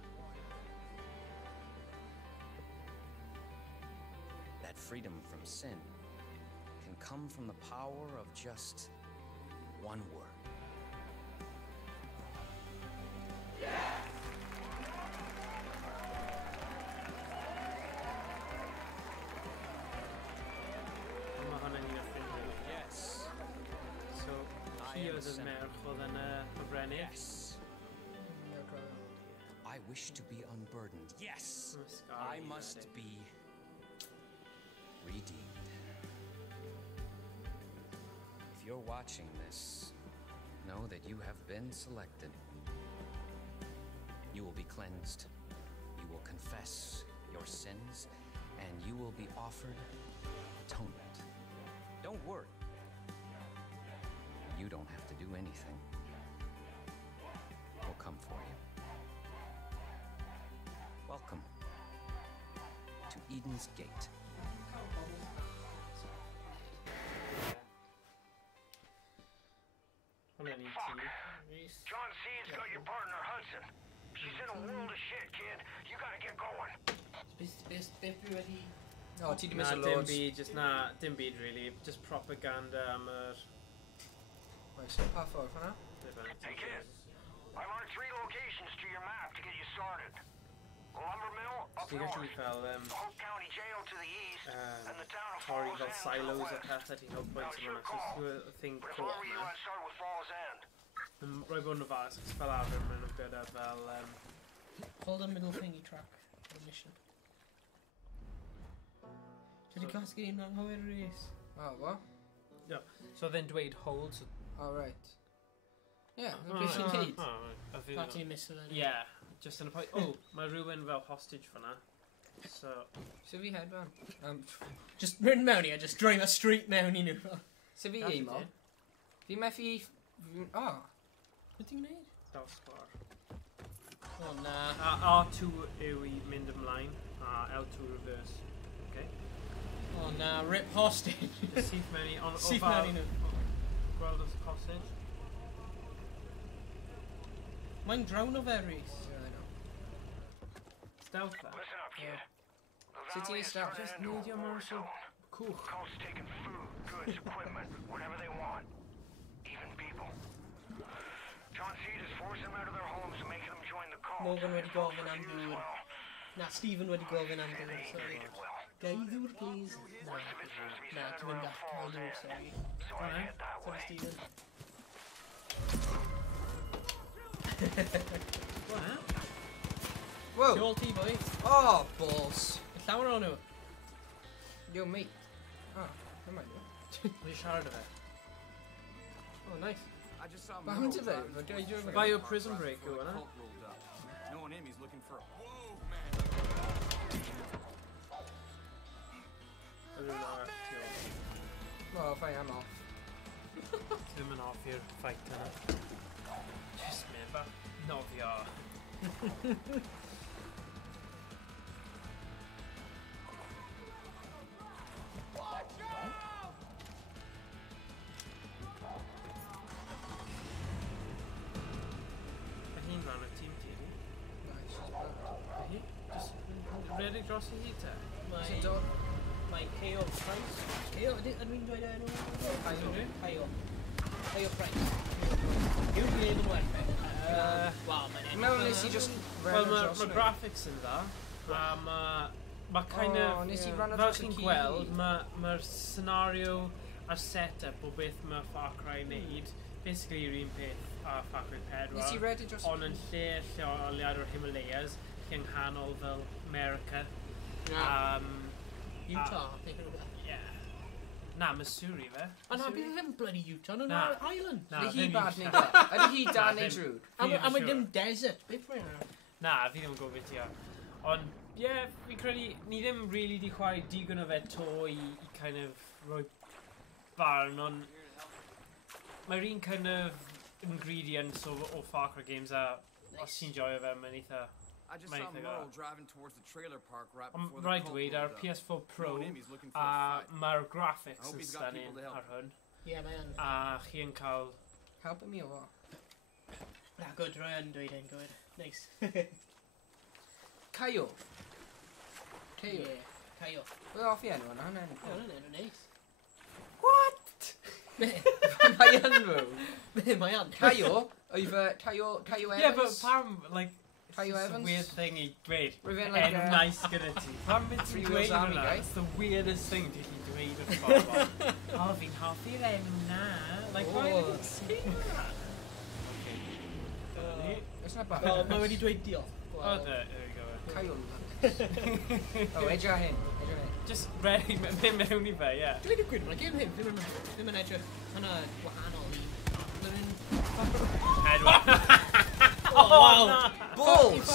That freedom from sin can come from the power of just one word. Mae hwnna'n un o'r ffrindiau. Yes. So, hi oedd y merch oedd yn y brenin. Yes. I wish to be unburdened. Yes. I must be redeemed. If you're watching this, know that you have been selected. You will be cleansed. You will confess your sins, and you will be offered atonement. Don't worry. You don't have to do anything. We'll come for you. Welcome to Eden's Gate. John Seed's got your partner, Hudson. She's in a world of shit, kid. You gotta get going. Beth wedi... O, ti di mis Na, o dim loads. byd, just na, dim byd really. Just propaganda am yr... Right, so pa ffordd hwnna? Hey, kid. I marked 3 locations to your map to get you started. The lumber mill up Ti'n gallu north, fel, the Hope County Jail to the east, and the town of torri Falls fel End to the silos a west. pethau ti'n cael pwynt yn hwnna. So, ti'n thing But if I cool were you, yma. I'd start with Falls End. Roi bod yn y fas, cos fel arfer maen nhw gyda fel... Hold the middle thingy track for the mission. Did you casgu un anghywir Rhys? Oh, what? No, so then dweud hold. So... Oh, right. Yeah, Oh, beth sy'n right. cyd? Oh, right. Party miss then. Yeah, just yn y pwynt... Oh, mae rhywun fel hostage fyna. So... So fi hedfan? Just run mewn i a just drive a street mewn i nhw. So fi That's emo? it. Fi methu... O! Be ti'n gwneud? Daw sgwar. O na. R2 yw i mynd ymlaen, a L2 reverse. Okay? O na, rip hostage. Syth mewn i... Syth mewn i nhw. Gweld os hostage. Mae'n drawn o fe, Rhys. Stealth fe. Listen up, kid. The Sut valley ti'n is stealth? turning Just into a neidio war mewn zone. cwch. Coast's taking food, goods, equipment, whatever they want. Even people. John Seed is forcing them out of their homes and making them join the cult. Morgan wedi gofyn am You as ddŵr. well. Na, Stephen wedi gofyn am ddŵr, sorry. Gai ddŵr, please? Na, na, dwi'n mynd gall cael ddŵr, sorry. So I head that Sorry, way. Stephen. Whoa! Tu ôl ti, boi. Oh, balls! Llawer o'n nhw. Yo, mate. Oh, never mind. Wedi siarad o fe. Oh, nice. I just saw What happened to them? What did I do? Bio prison break yw hwnna. Knowing him, he's looking for a... Well, fine, I'm off. Ddim yn off i'r fight yna. Just mynd fa. Nofio. Hi'n rhan o tîm ti. Just redig dros i hi te? Mae Keo Price. Keo, ydyn ni'n dweud enw? Keo. Keo Price. Yw'n gwneud yn werth? Wel, mae'n meddwl nes i just... Wel, mae graphics yn dda. Mae kind of... Fel chi'n gweld, mae'r scenario a'r set-up o beth mae Far Cry wneud, basically yr un peth a Far Cry 4. Nes i ready dros... Ond yn lleoliad o'r Himalayas, yng nghanol fel America. Utah, neu hynny. Na, Missouri fe. A na, bydd ddim bloody Utah, no, island. Ydy hi bad neu da? Ydy hi da neu drwg? A mae ddim desert, beth mae'n yna? Na, fi ddim yn gwybod beth i ar. Ond, fi'n credu, ni ddim really di chwarae digon o fe to i kind of roi barn, ond mae'r un kind of ingredients o Far Cry games a os ti'n joio fe, mae'n eitha... I just saw Merle driving towards the trailer park right before the Right cult dweud, ar PS4 Pro, mae'r graphics yn stunning ar hwn. Ie, mae yn. A chi yn cael... Helpu mi o fo. Na, good, roi yn dweud yn good. Nice. Caio. Caio. Caio. Wel, off i enw yna, hwnna'n enw. Hwnna'n enw nice. What? Mae yn fo. Mae yn. Caio? Oedd Caio Evans? Yeah, but pam, like... Caio Evans? It's a weird thing i dweud. Rwy'n nice gyda ti. Pam byd ti'n dweud hwnna? It's the weirdest thing ti chi'n dweud yn bobl. O, fi'n hoffi'r enw na. Like, why did you say that? It's not bad. Well, mae wedi dweud diolch. Oh, there we go. Caio. O, edrych hyn. Just ready, mynd mewn i fe, ie. Dwi'n gwybod, mae gêm hyn, ddim yn edrych hynna wahanol i... Edward. Oh, wow. Balls!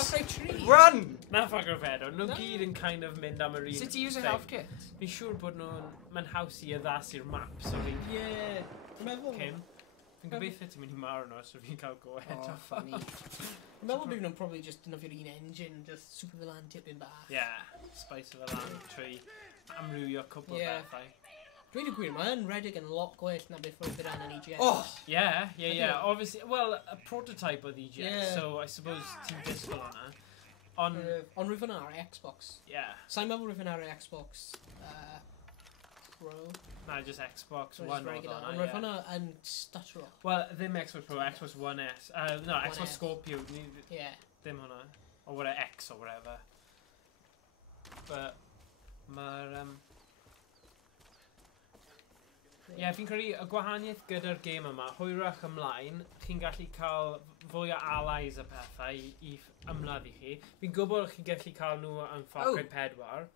Run! Na Far Cry 4, nhw gyd yn kind of mynd am yr un... Sut ti use a health kit? Fi'n siŵr bod mae'n haws i addasu'r map, so fi'n... Ie, dwi'n meddwl... Cym. Fi'n gobeithio ti'n mynd i marw nhw, so fi'n cael go ahead. Oh, funny. Dwi'n meddwl bydd nhw'n probably just dynofio'r un engine, just super villain tipyn bach. Yeah, spice o fel lan, trwy amrywio cwbl o bethau. Dwi'n gwir, mae'n redig yn lot gwell na beth roedd yr an yn EGS. Oh! Yeah. Obviously, well, a prototype of EGS, so I suppose ti'n disgwyl hwnna. Ond rwyf yna ar Xbox. Yeah. Sa'n meddwl rwyf yna ar Xbox Pro? Na, just Xbox One oedd hwnna. Ond rwyf yna yn stuttero. Well, ddim Xbox Pro, Xbox One S. No, Xbox Scorpio. Yeah. Ddim hwnna. Or whatever, X or whatever. But, mae'r... Ie, fi'n credu y gwahaniaeth gyda'r gêm yma, hwyrach ymlaen, chi'n gallu cael fwy o allies y pethau i ymladd i chi. Fi'n gwybod chi'n gallu cael nhw yn Far Cry 4,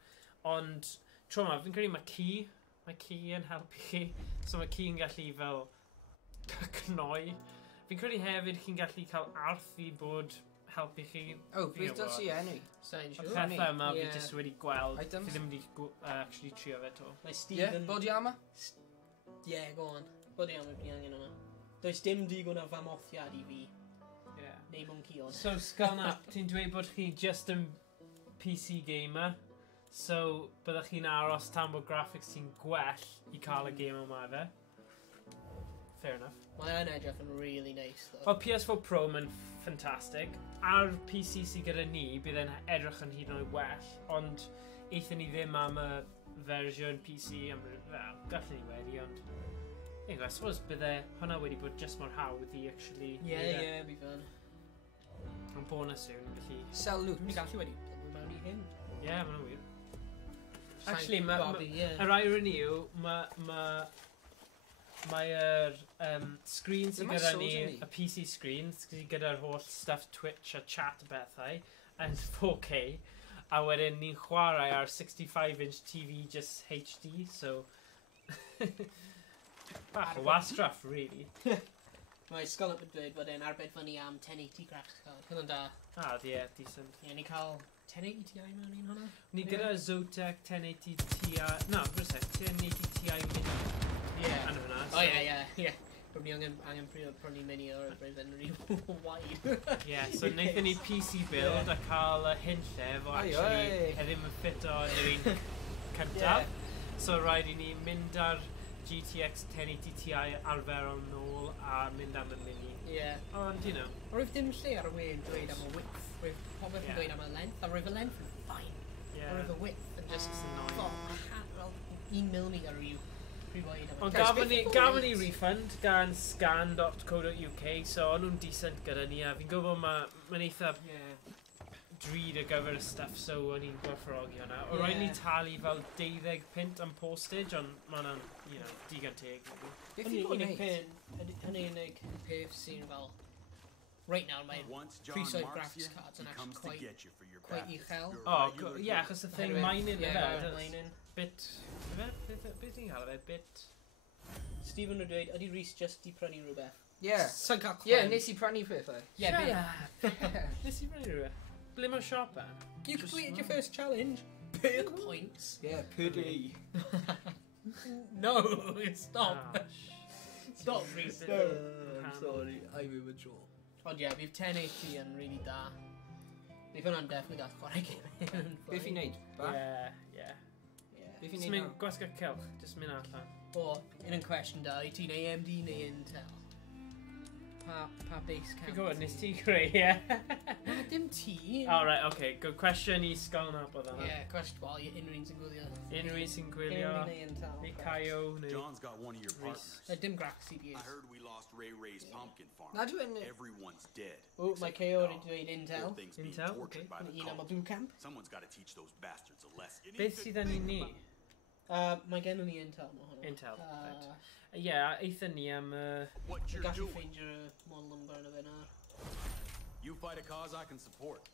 ond tro yma, fi'n credu mae ci yn helpu chi, so mae ci yn gallu fel cnoi. Fi'n credu hefyd chi'n gallu cael arth i bod helpu chi. O, beth dod si enw? Y pethau yma fi jyst wedi gweld, fi ddim wedi actually trio fe to. Mae Stephen... Body armor? Yeah, go on. Body armor fi angen yma. Does dim digon o famothiad i fi. Neu monkey-on. So, Skullnap, ti'n dweud bod chi just yn PC gamer, so byddwch chi'n aros tan bod graphics ti'n gwell i cael y game yma fe? Fair enough. Mae'n edrych yn really nice, though. Well, PS4 Pro mae'n ffantastig. Ar PC sy'n gyda ni, bydd e'n edrych yn hyd yn oed well, ond eithon ni ddim am y fersiwn PC, gallwn ni wedi, ond... I suppose bydde hwnna wedi bod just mor hawdd i actually... Yeah, bydd fan. Yn bonus yw'n gallu... Sell loot. Ni gallu wedi mewn i hyn. Yeah, mae'n wir. Actually, yr irony yw, mae'r screen sy'n gyda ni, y PC screen, sy'n gyda'r holl stuff Twitch a chat y bethau, yn 4K, a wedyn ni'n chwarae ar 65-inch TV just HD, so... Bach o wastraff, really. Mae Skullnap yn dweud bod e'n arbed fyny am 1080 graphics card. Hynny'n da. Decent. Ie, ni cael 1080 Ti mewn un hwnna? Ni gyda Zotac 1080 Ti... No, 1080 Ti Mini. Yn hwnna. O, ie. Rwy'n ni angen prynu mini o'r bryd yn rhy wide. Yeah, so wnaethon ni PC build a cael y hynllef o actually ddim yn ffit o yr un cyntaf. So rhaid i ni mynd ar GTX 1080 Ti arferol nôl a mynd am y mini. Ond, you know. Roedd dim lle ar y we yn dweud am y width. Roedd popeth yn dweud am y length, a roedd y length yn fine. Roedd y width yn just fel 1 millimetre yw. Ond gafon ni refund gan scan.co.uk, so o'n nhw'n decent gyda ni, a fi'n gwybod mae'n eitha drud ar gyfer y stuff, so o'n i'n gwerthfawrogi hwnna. O rhaid ni talu fel 20 pint am postage, ond mae'n, you know, digon teg. Hynny unig peth sy'n fel... Right now, mae pre-side graphics cards yn actually quite uchel. Oh, yeah, achos y thing mining hefyd. Bit... Beth ti'n cael fe? Bit... Stephen yn dweud, ydy Rhys just di prynu rhywbeth? Sa'n cael clem. Nes i prynu pethau. Nes i prynu rhywbeth. Ble mae'r siop e? You completed your first challenge. Perk points. Yeah, per day. No, stop. Stop, Rhys. No, I'm sorry, I'm immature. Ond ie, bydd 1080 yn really da. Bydd hwnna'n definitely gath chwarae game. Beth i'n neud? Ba? Yeah. Beth i'n neud? Gwasga celch, just mynd allan. O, un yn cwestiwn da, i ti'n AMD neu Intel? Pa base camp? Fi'n gwybod, nes ti greu, ie? Dim ti. Oh, right, okay. Good question i sgal na bod yna. Ie, cwestiwn, wel, unrhyw un sy'n gwylio. Unrhyw un sy'n gwylio. AMD neu Intel. Neu Caio, neu... John's got one of your partners. Dim graphics CPUs. I heard we lost Ray's pumpkin farm. Na dwi'n... Everyone's dead. O, mae Caio wedi dweud Intel. Intel, okay. Un am y boot camp. Someone's got to teach those bastards a lesson. Beth sydd yn ni? Mae gen ni Intel, mae hwnna. Intel, right. Yeah, eithon ni am... What you're doing. doing. Model number yn y fe na. You fight a cause I can support.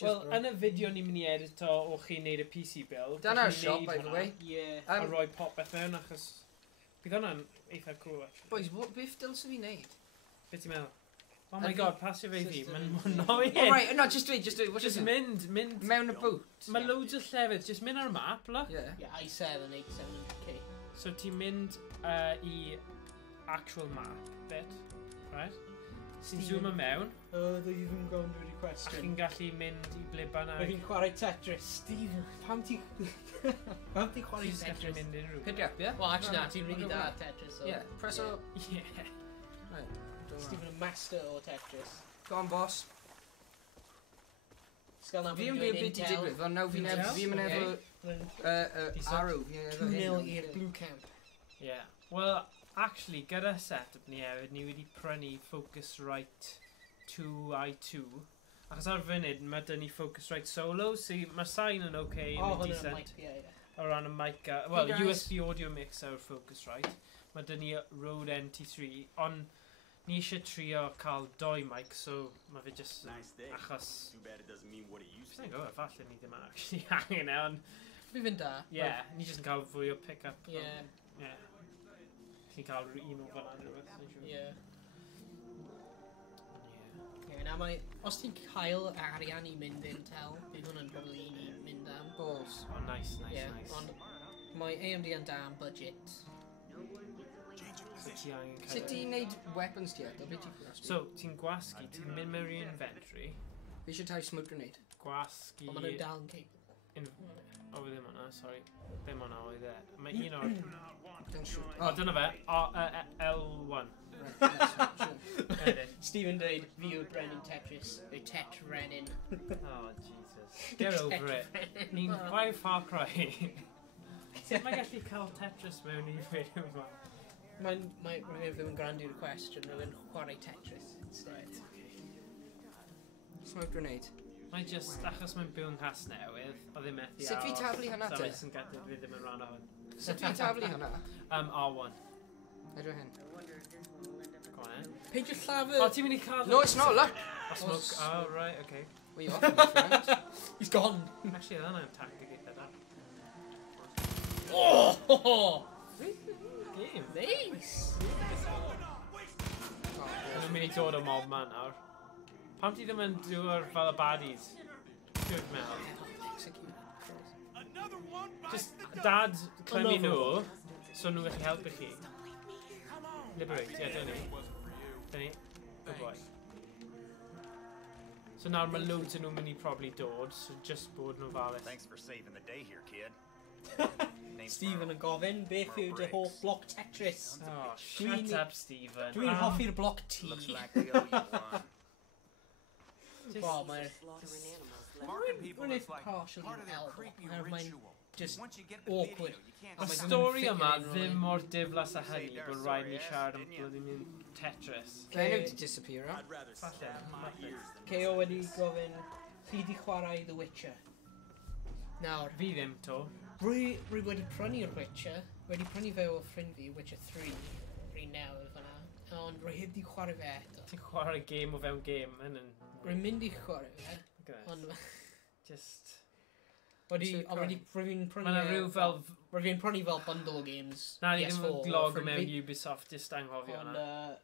Wel, yn y fideo ni'n mynd i edito o chi'n neud y PC build. Dyna'r shop, by the way. A rhoi popeth mewn, achos... Bydd hwnna'n eitha cool, actually. Boys, beth dylse fi neud? Beth ti'n meddwl? Oh my god, pasio fe i fi, mae'n annoying. Alright, no, just dweud. Just mynd. Mewn y boot. Mae loads o llefydd, just mynd ar map, look. Yeah, i7, 8700K. So ti'n mynd i actual map bit, right? Sy'n zoom mewn. Dwi ddim gofyn dwi'n cwestiwn. A chi'n gallu mynd i ble bynnag. Mae fi'n chwarae Tetris. Steve, pam ti chwarae Tetris? Pick up, yeah? Well, actually, na, ti'n really da at Tetris. Yeah, press O. Yeah. Right. Stephen yn master o Tetris. Go on, boss. Fi yn gwybod beth i digwydd, ond nawr fi'n efo arrow. 2-0 i'r Blue Camp. Yeah. Well, actually, gyda setup ni hefyd, ni wedi prynu Focusrite 2i2. Achos ar funud, mae dyn ni Focusrite Solo, so mae'r sain yn okay, yn decent. O ran y mic, well, USB audio mixer o'r Focusrite. Mae dyn ni Rode NT3, ond ni eisiau trio cael 2 mic, so mae fe just... Nice day. Achos... Too bad it doesn't mean what it used to. Fi'n gwybod, falle ni ddim actually angen e, ond... Fi fynd da. Yeah, ni just yn cael fwy o pick-up. Yeah. Yeah. Ti'n cael un o fan rhywbeth, sy'n siŵr. Yeah. Na mae, os ti'n cael arian i mynd Intel, bydd hwnna'n probably un i mynd am. Balls. Oh, nice. Ond mae AMD yn da am budget. Sut ti'n neud weapons ti eto? So, ti'n gwasgu, ti'n mynd mewn i inventory. Fi eisiau tai smoke grenade. Gwasgu... Ond maen nhw'n dal yn capable. O, ddim hwnna, sorry. Ddim hwnna oedd e. Mae un o'r... O, dyna fe. L1. Stephen dweud, fi yw'r brenin Tetris. Y Tetrenin. Oh, Jesus. Get over it. Ni'n chwarae Far Cry. Sut mae gallu cael Tetris mewn i fideo yma? Mae ddim yn grandi'r cwestiwn, rwy'n chwarae Tetris instead. Smoke grenade. Mae just, achos mae'n byw yng Nghas Newydd, o ddim methu Sut fi taflu hynna te? Sa'n gadw, fi ddim yn rhan o hwn. Sut fi taflu hynna? R1. Edrych hyn. Go on, Peidio llafur! O, ti'n mynd i cael... No, it's not, look! Smoke, oh, right, okay. Well, you off, my friend. He's gone! Actually, that's not tactic either, that. Oh! Game. Nice! Yn mynd i dod o mob man nawr. Pam ti ddim yn dŵr fel y baddies? Good meddwl. Just dad clymu nhw, so nhw'n gallu helpu chi. Liberate, yeah, don't he? Don't he? Good boy. So now mae loads yn nhw'n mynd I probably dod, so just bod nhw'n ofalus. Thanks for saving the day here, kid. Stephen yn gofyn, beth yw dy hoff bloc Tetris? Oh, shut up, Stephen. Dwi'n hoffi'r bloc T. Looks like we owe you one. Well, mae'r... Marking people is like partially part of their elbow. creepy Oherwydd mae'n ritual. just Once you get the awkward. video, you can't Y stop. stori yma ffitio ddim mewn mor diflas a hynny bod rhaid ni siarad am blwyddyn yn Tetris. They know to disappear, huh? Falle. Keo wedi gofyn, chi di chwarae The Witcher? Nawr, Fi ddim to. rwy wedi prynu'r Witcher, wedi prynu fe o ffrind fi, Witcher 3, rwy newydd fyna, ond rwy heb di chwarae fe eto. Ti'n chwarae game o fewn game, yn yn... Rwy'n mynd I chwarae fe, Good. ond... Just... Rwy'n prynu... Mae rhyw fel... Rwy'n prynu fel bundle games, Na, ni ddim PS4 yn o glog ffrind mewn fi. Ubisoft, just anghofio Ond, hwnna.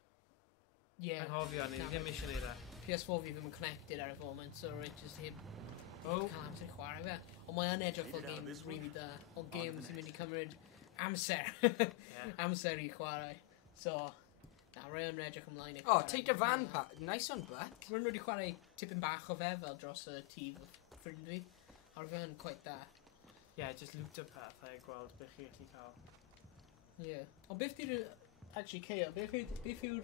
ie. Anghofio ni, ddim eisiau neud e. PS4 fi ddim yn connected ar y foment, so rwy'n just heb Oh. cael amser chwarae fe. Ond mae'n edrych fel games really da, ond games sy'n mynd I cymryd amser. Amser I chwarae. So, na, rwy'n edrych ymlaen I Oh, chwarae. take the van, Pat. Nice one, Pat. Rwy'n wedi chwarae tipyn bach o fe fel dros y tŷ ffrind fi. A rwy'n quite da. Yeah, just looked up pethau a gweld beth chi gallu cael. Yeah. Ond beth di'r... Actually, Keo, beth yw'r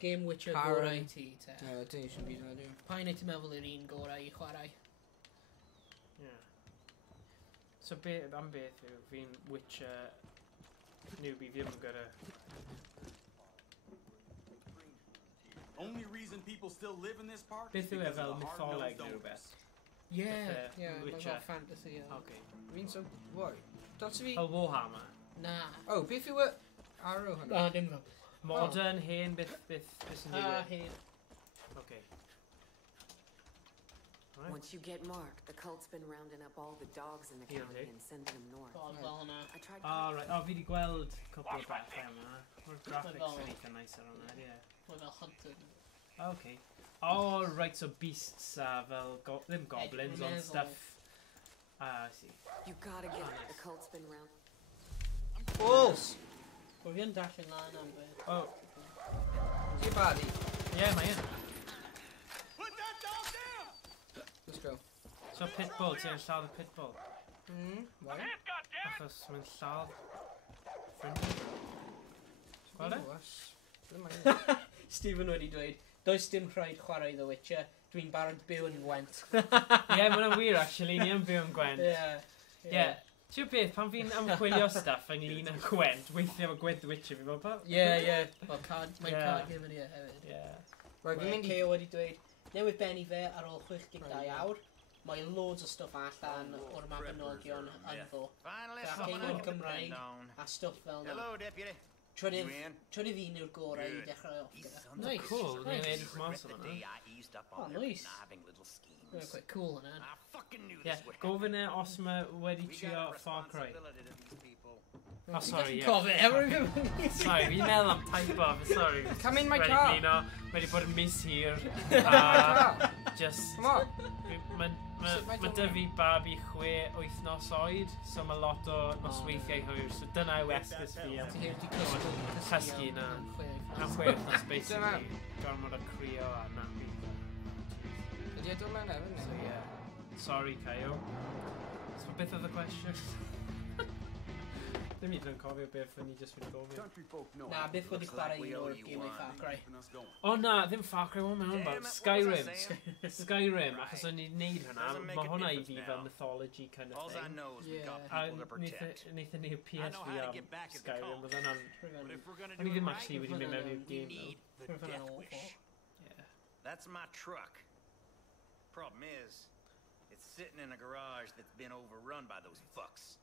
game Witcher Karen. gorau ti, te? No, I think you should be there, do. Pa un ti'n meddwl yw'r un gorau I chwarae? Yeah. So am beth yw, fi'n Witcher newbie, fi ddim yn gyda... Only reason people still live in this park Beth is yw e because fel of the mytholeg hard-nosed neu owners. rhywbeth? Yeah, Beth, mae Witcher. fel fantasy. Okay. I mean, so, what? That's fi... Fel Warhammer. Na. Oh, beth yw y... Arrow hwnna? Na, dim fel. Modern, hen, beth sy'n digwydd? Hen. Okay. Once you get Mark, the cult's been rounding up all the dogs in the Yeah, county okay. and sending them north. Fel hwnna. I tried Oh, right. Oh, fi wedi gweld cwpl o bethau yma. Mae'r graphics yn eitha nice ar hwnna, ie. Mae fel hunted. Okay. Oh, right, so beasts fel... Ddim goblins, ond stuff... Ah, I see. You gotta get nice. The cult's been round. Balls! Rwy fi'n darllen lan am fe. Oh. Ti'n badi? Yeah, mae yn. Let's go. So Pitbull, ti'n lladd y Pitbull? Why? Achos mae'n lladd... ffrind. Gweld e? Stephen wedi dweud, does dim rhaid chwarae The Witcher, dwi'n barod byw yn Gwent. Ie, mae hwnna'n wir, actually, ni yn byw yn Gwent. Ie. Ti'n beth, pan fi'n ymchwilio stuff ynglyn â Gwent, weithio efo Gwent The Witcher, fi fel pa... Ie. Wel, mae'n card game ydi hefyd. Ie. Right, fi'n mynd I... Keo wedi dweud, newydd benni fe ar ôl 62 awr. Mae loads o stwff allan o'r Mabinogion ynddo. Gael yn Gymraeg a stwff fel na. Hello, deputy. Trydydd un yw'r gorau I dechrau off gyda. Nice. Cool, ni'n edrych mas o'n hwnna. Oh, nice. Mae'n quite cool yna. Ie, gofyn e os mae wedi trio Far Cry. Oh, sorry, ie. Sorry, fi'n meddwl am typo, sorry. Come in my car. Mae wedi bod yn mis hir. Just... Come on. Mae dy fi babi 6 wythnos oed, so mae lot o nosweithiau hwyr, so dyna yw esgus fi am cysgu na. Am 6 wythnos, basically. Gormod o crio a nabi. Ydy e dod mewn efo, So, yeah. Sorry, Caio. So, beth oedd y cwestiwn? Ddim hyd yn cofio beth ni jyst wedi gofyn. Na, beth wedi chwarae un o'r gemau Far Cry. O na, ddim Far Cry, o'n mewn about Skyrim. Skyrim, achos o'n i'n neud hwnna, mae hwnna I fi fel mythology kind of thing. A wnaethon ni'r PSV am Skyrim, oedd hwnna'n... O'n i ddim actually wedi mynd mewn i'r game. That's my truck. Problem is, it's sitting in a garage that's been overrun by those fucks.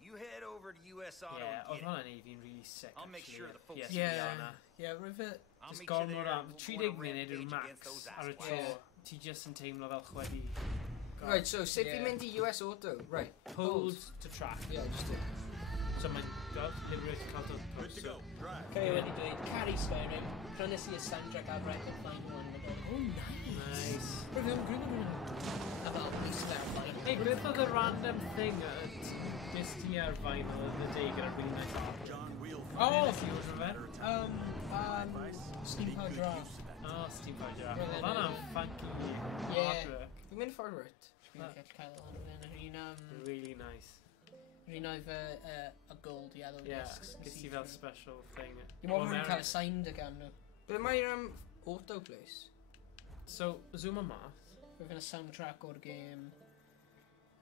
You head over to US Auto Yeah, and oedd get hwnna'n it. neud fi'n really sick, I'll make sure the folks Yeah, rwy'n fe... Just gormod am 30 munud yw'r max ar y tro. Ti just yn teimlo fel chwedi. Right, so sef fi'n mynd I US Auto, right. Hold to track. Yeah, just do. So mae'n liberate cael dod post. Good to go, right. Cael wedi dweud, Carry Skyrim, prynes I y soundtrack ar Record Fine One. Oh, nice. Rwy'n fe'n gwybod hwnna. A fel, mis fel. Hey, beth oedd y random thing nes ti ar vinyl yn y day gyda'r really nice art? Oh! Steam Power Giraffe. Oh, Steam Power Giraffe. Well, that's funky artwork. Dwi'n mynd ffordd it. Really nice. Dwi'n oedd a gold yellow discs. Gys ti fel special thing. Dwi'n meddwl bod cael signed ag am nhw. Be mae'r autoplace? So, zoom o mas. We're going to soundtrack o'r game.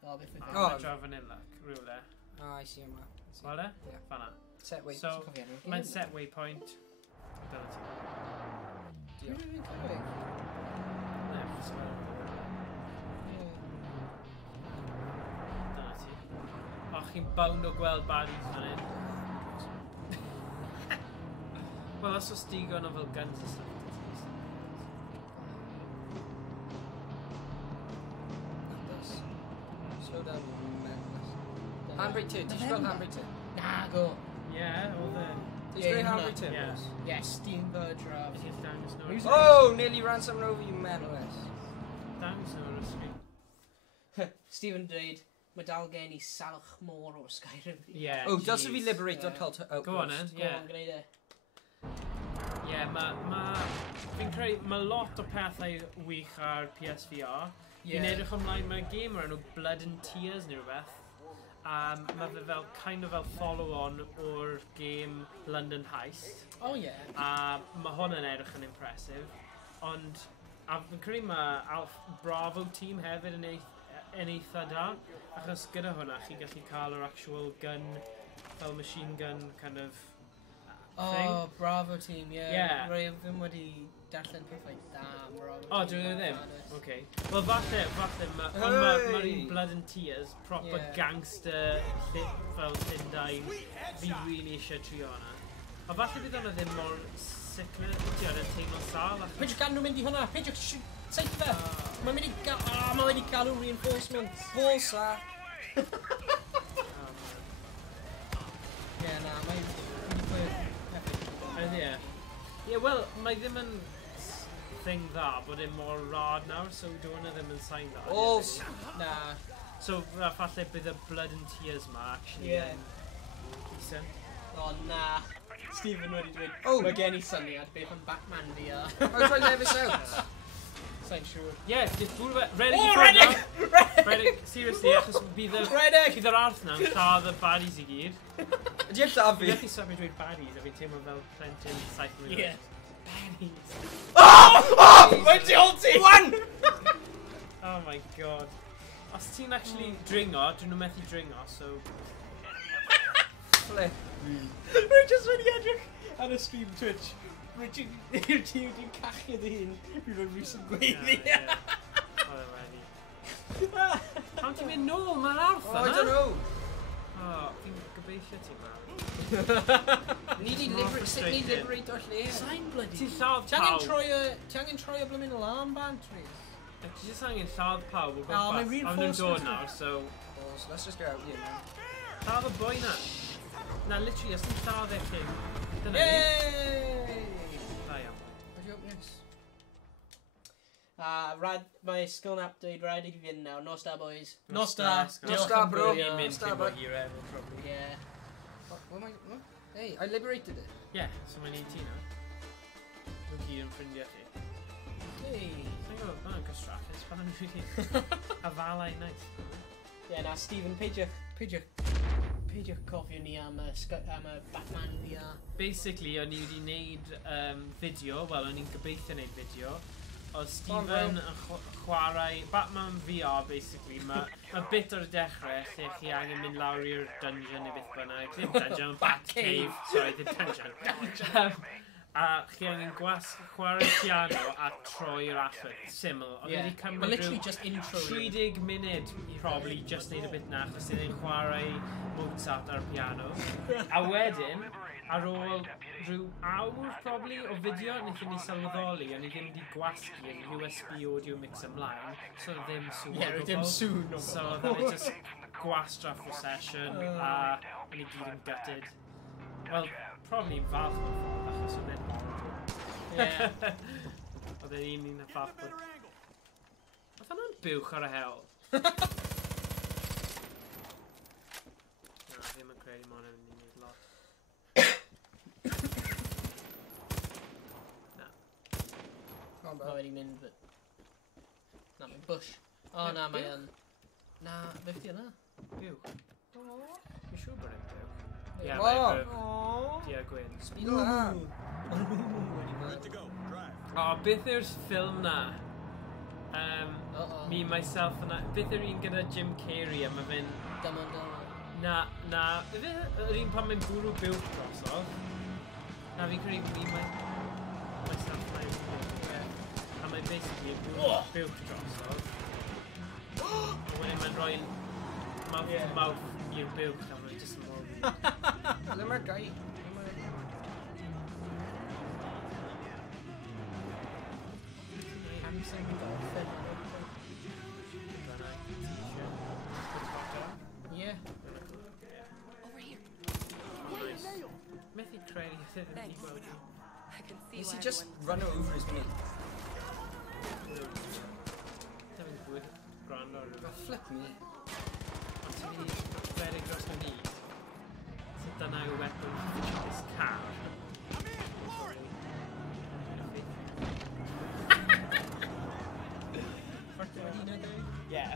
Oh, beth ydy? Oh, draw fan hyn, look, rhywle. Oh, I see yma. Wel e? Yeah. Fanna. Set way. So, mae'n set waypoint. Dyna ti. Diolch. Dwi'n cofio. Ne, fysgol. Dyna ti. O, chi'n bound o gweld baddies fan hyn. Wel, os oes digon o fel guns and stuff. Slow down. Handbrake 2. Did you spell handbrake 2? Nah, go. Yeah, all the... Did you spell handbrake 2? Yes. Yes, Steam Berger. Oh, nearly ran someone over, you mentalist. Dangos nhw'r ysgrifennu. Stephen dweud, mae dal gen I salch môr o Skyrim. Yeah, oh, dylse fi liberator cult outpost. Go on, then. Yeah. Go on, gwneud e. Yeah, fi'n credu, mae lot o pethau wych ar PSVR. Fi'n edrych ymlaen, mae'r game o'r enw Blood and Tears neu rhywbeth. Mae fe fel, kind of fel follow-on o'r game London Heist. Oh, yeah. Mae hwn yn edrych yn impressive. Ond, fi'n credu mae Bravo team hefyd yn eitha da. Achos gyda hwnna, chi gallu cael yr actual gun, fel machine gun kind of thing. Oh, Bravo team, yeah. Yeah. Rwy ddim wedi darllen pethau da Bravo team. Oh, dwi'n ddim? Okay. Wel, falle, mae'r un Blood and Tears, proper gangster, fel Llundain, fi really eisiau trio hwnna. A falle bydd hwnna ddim mor sicr, ti oedd yn teimlo sal. Peidiwch gan nhw mynd i hwnna, peidiwch seith fe. Mae wedi galw reinforcement. Bolsa. Ie, na, mae'n pwyr. Ie, wel, mae ddim yn thing dda bod e'n mor rad nawr, so dwi'n ddim yn sain dda. Oes! Na. So, falle bydd y Blood and Tears ma, actually, decent. O, na. Stephen wedi dweud, mae gen I syniad beth yn Batman fi a... Oes rhaid nefys out? Sa'n siŵr. Ie, Reddick i ffwrdd nawr. Reddick, seriously, achos bydd yr arth nawr lladd y baddies I gyd. Ydy e'n lladd fi? Fi'n gallu safio dweud baddies, a fi'n teimlo fel plentyn 7 mlynedd. Ie. Baddies. Oh! Mae'n ti ulti! One! Oh my god. Os ti'n actually dringo, dyn nhw methu dringo, so... Flip. Rwy'n just wedi edrych ar y stream Twitch. Rwy'n ti wedi'n cachu dy hun. Fi fod rhys yn gweiddi. Oedd e wedi. Pam ti'n mynd nôl, mae'n arth yna? I don't know. O, fi'n gobeithio ti ma. Need I liberate o'r lle? Sa'n bloody... Ti'n lladd pawb. Ti angen troi o blymyn alarm band, Rhys? Ti jyst angen lladd pawb o gwmpas. Oh, mae'n reinforcements. Ond yn dod nawr, so... Let's just go out here, man. Lladd y boi na. Na, literally, os ti'n lladd eich hyn. Dyna ni. Yay! Da iawn. What do you open this? Mae Skillnap dweud rhaid I fi fynd nawr. No star, boys. No star. No star, bro. Mynd cyn bod hero, probably. Yeah. What am I... Hey, I liberated it. Yeah, so mae'n 18 nawr. Dwi'n gyd yn ffrindiau chi. Hey. Sa'n gwybod, mae'n gystrachus, pan yn rili. A falau nice. Ie, na, Stephen, peidiwch cofio ni am y Batman VR. Basically, o'n i wedi gwneud fideo, wel, o'n i'n gobeithio wneud fideo, o Stephen yn chwarae Batman VR, basically. Mae bit o'r dechrau lle chi angen mynd lawr i'r dungeon neu beth bynnag. Ddim dungeon, Batcave. Sorry, ddim dungeon. A chi angen chwarae piano a troi'r achor. Syml. Ond wedi cymryd rhyw 30 munud probably just neud y bit na, achos ni'n chwarae Mozart ar piano. A wedyn, ar ôl rhyw awr probably o fideo, wnaethon ni sylweddoli, a ni ddim wedi gwasgu'r USB audio mix ymlaen, so ddim sŵn o gwbl. So then it just gwastraff o session, a ni gyd yn gutted. Wel, probably yn falch o'r ffordd, achos oedd e'n horrible. Oedd e'n un falch bod... Oedd hwnna'n buwch ar y hewl. Na, ddim yn credu mod e'n mynd lot. bro. Mae wedi mynd, but... Na, mae'n bush. O, na, mae yn... Na, beth di yna? Byw. Dwi'n siŵr bod e'n byw. Ie, Ie, mae mae'n byw. Dia gwyn. Speed o la. Good to go. Drive. O, beth yw'r ffilm na? Me, Myself, and I. Beth yw'r un gyda Jim Carrey a mae fe'n... Dumb and Dumber. Na, yfe yr un pan mae'n bwrw buwch drosodd. Na fi'n credu Me, Myself, and I. A mae'n basically bwrw buwch drosodd. A wedyn mae'n rhoi mouth to mouth i'r buwch a mae'n just yn mor... Le mae'r gai? Yeah. Over here. Methu credu sydd yn Thanks. gweld i. I can see Nes why i just everyone- run over his knee? Dyma'n gwyd gwrando ar Oh, flip me. Ond ti'n mynd i redeg dros fy nid. So dyna yw weapon for this car. Yeah.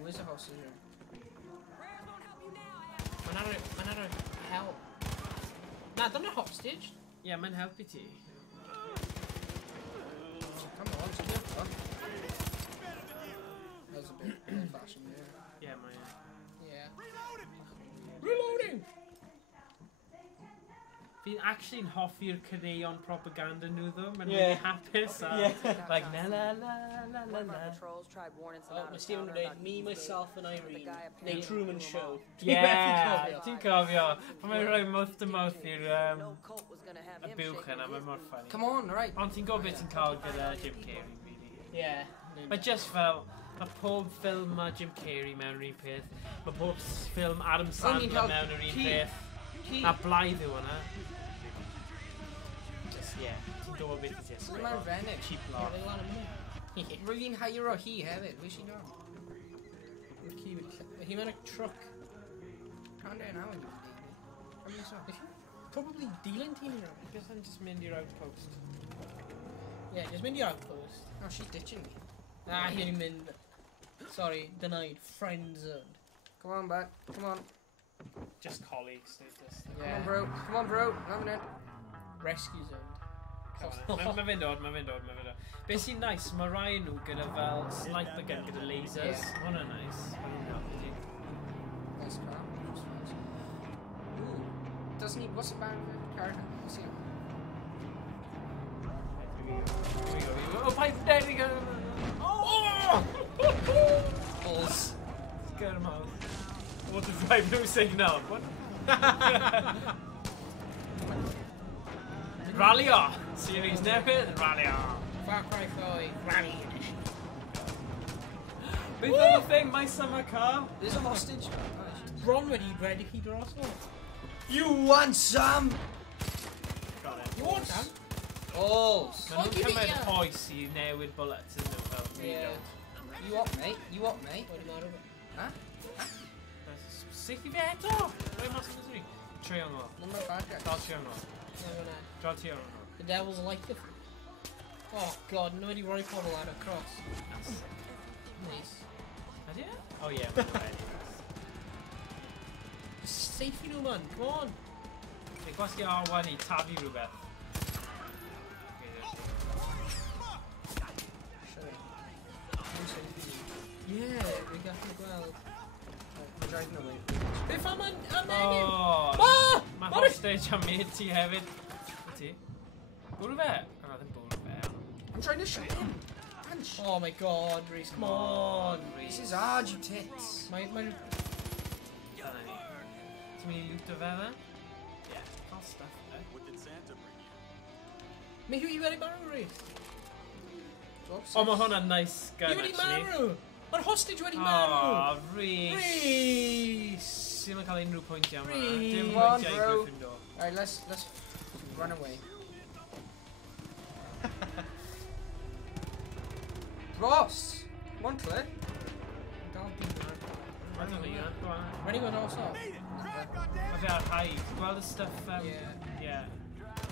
Where's the house in here? Mae'n ar y help. Na, dyna'r hostage. Yeah, mae'n helpu ti. Come on, it's good fun. That was a bit old-fashioned there. Yeah, mae... Yeah. Reloading! Fi'n actually'n hoffi'r caneuon propaganda nhw ddo. Mae'n Yeah. really hapus a... Yeah. Like, la la la la la One of la. our patrols tried warning some Oh, out mae of Stephen towners wedi about Me, Eden's Myself Gate, and but the Irene. guy Neu apparently Truman blew Show. him Yeah, ti'n cofio. Pan mae'n rhoi mouth to mouth i'r No cult was gonna have y him buwch shaking yna, his mae'n mor boots. funny. Come on, right. Ond ti'n gwybod beth ti'n cael gyda Jim Carrey, really. Yeah. Mae just fel, mae pob ffilm mae Jim Carrey mewn yr un peth. Mae pob ffilm Adam Sandler mewn yr un peth. Na blaidd yw hwnna. Just, yeah, ti'n gwybod beth i ti Ble mae'r fenyw? Cheap lot. Roedd hi'n hire o hi hefyd, where's she gone? Hi mewn y truck. Can't do it now, Andy. Come here, son. Probably dealing team now. Guess I'm just mynd i'r outpost. Yeah, just mynd i'r outpost. No, she's ditching me. Ah, hi wedi mynd... Sorry, denied. Friend zoned. Come on, back. Come on. Just colleagues, they're just... Come on, bro. Come on, bro. Having it. Rescue zoned. Mae fe'n dod, mae fe'n dod. Be sy'n nice, mae rai nhw gyda fel sniper gun gyda lasers. Hwna'n nice. Nice car. Ooh. Doesn't he... What's the band of the car? Let's see him. Here we go. Oh, pipe, there we go. Oh! Balls. Get him out. What the five no signal? What? Rally-o! Series newydd, Rally-o! Far Cry 5, Rally Edition. Beth oedd y thing, my summer car? There's a hostage. Bron wedi redig chi drosodd. You want some? Got it. You want some? Balls. Maen nhw'n cymryd hoes I newid bullets yn nhw fel reload. You what, mate? You what, mate? Wedi marw. Huh? Sych I fe eto! Rwy mas yn ysri. Trio ngol. Number bad guy. Dal trio ngol. Dal trio ngol. The devil's like the... Oh god, no wedi rhoi pobl ar y cross. Nice. Ydy e? Oh yeah, mae'n ready. Safe nhw man, come on. Fe gwasgu arwan I tafu rhywbeth. Yeah, we gallu gweld. We're driving away. Beth am menyw? Oh! Ma! Mae hostage am mate ti hefyd. Ti? Bwrw fe? O, ddim bwrw fe. I'm trying to shoot him. Punch. Oh my god, Reese, come on. This is hard, you tits. Mae'n... Ti'n mynd I looto fe fe? Yeah. All stuff fe. What did Santa bring you? Mae hi wedi marw, Reese. O, mae hwnna'n nice gun, Hi wedi actually. marw. Mae'r hostage wedi marw. Oh, Reese. Reese. Ddim yn cael unrhyw pwyntiau yma. Reese. Dim Come on, pwyntiau I bro. Gryffindor. Alright, let's run away. Ross! Come on, Claire. Ready when also? Mae fe ar haid. Gweld y stuff... Yeah.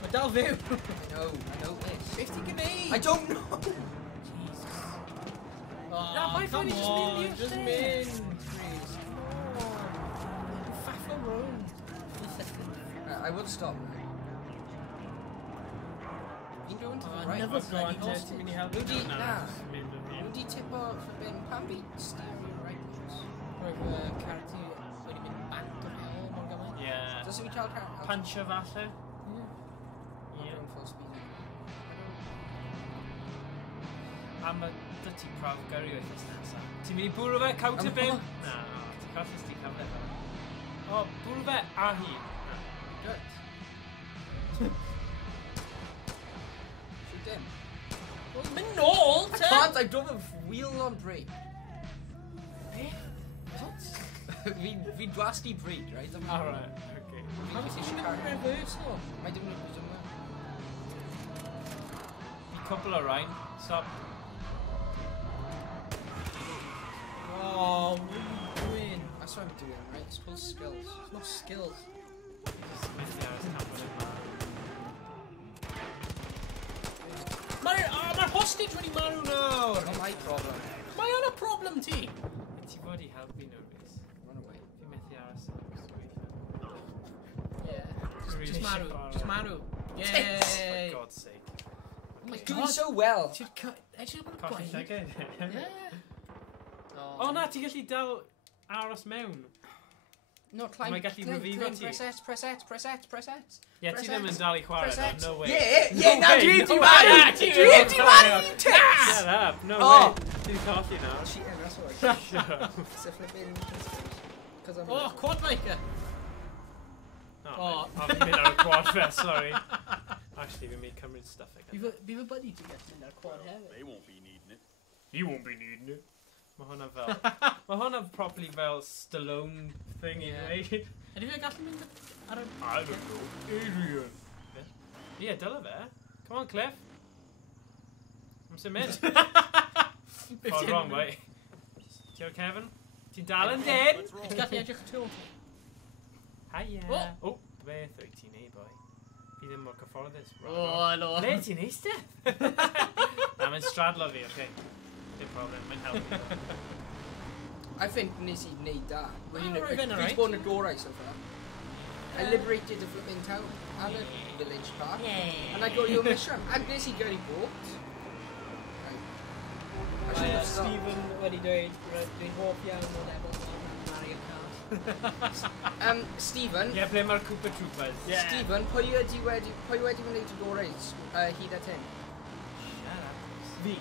Mae Mae dal fyw! I know this. Beth ti'n gwneud? I don't know! Oh, No, why come can't he just on, mynd i'r just lle? mynd, please. Faff around. I would stop. Fi'n going to the right. Never bloody hostage. Ti'n mynd i helpu? Nhw di, Na, na. jyst mynd yn Nhw di tipo flipping, pan fi stereo right ones. Roedd Carty wedi mynd bant o'r hel mor gymaint. Ie. Does fi cael car? Puncher falle? Ie. Going full speed. A mae dy ti prawf gyrru wythnos nesaf. Ti'n mynd i bwrw fe, counter bim? Na, ti'n colli sti cyfle fe. O, bwrw fe a hi. Good. Shoot him. Wel, mynd nôl, I te! can't, I don't have wheel on brake. What? Fi'n dwasti brake, right? Alright, okay. How is eisiau cael reversal? Mae dim yn gwybod yma. Fi cwbl o rhain. Stop. Oh, what are you doing? That's what I'm doing, right? It's called skills. It's not skills. Mae'r hostage wedi marw nawr! Not my problem. Mae yna problem ti! Ti fod i helpu nhw, Rhys. Run away. Fi methu aros am Yeah. Really Just marw. shit Just marw. Yay! For God's sake. Oh my Doing God. so well. Ti'n edrych yn Colli gwaith? llygad. Yeah. O na, ti'n gallu dal aros mewn. No, climb. Mae'n gallu revivo ti. Press S, press S, press S, press S. Ie, ti ddim yn dal i chwarae Press ddo, X. no way. Yeah, now dwi di marw! Dwi di marw, you tits! Shut up, no Oh. way. Ti'n colli nawr. Cheating, that's why. Shut up. It's a flipping... Because I'm... Oh, quad biker! Oh, I've been on a quad fest, sorry. Actually, we made cymryd stuff again. Bydd y buddy ti gallu mynd ar quad hefyd. They won't be needing it. You won't be needing it. Mae hwnna fel... Mae hwnna properly fel Stallone thing i ddweud. Ydy fe gallu mynd ar y... I don't know. Adrian. Ie, dyla fe. Come on, Cliff. I'm sy'n mynd. Oh, wrong way. Ti'n Kevin? Ti'n dal yn dead? Ti'n gallu edrych tu ôl ti? Hiya. Oh. Oh, beth wyt ti'n ei, boi? Fi ddim mor cyfforddus. Oh, no. Le ti'n eistedd? Na, mae'n stradlo fi, okay. Dim problem, mae'n helpu. I think nes i wneud da. Roedd e'n alright. Fi'n bod yn gorau so far. I liberated the flipping town and the village park. Yeah. And I got your mission. And nes i gyrru boat. Mae Stephen wedi dweud, dwi'n hoff iawn o lefel Mario Kart. Stephen. Yeah, ble mae'r Koopa Troopers. Yeah. Stephen, pwy wedi wneud y gorau hyd at hyn? Shut up. Fi.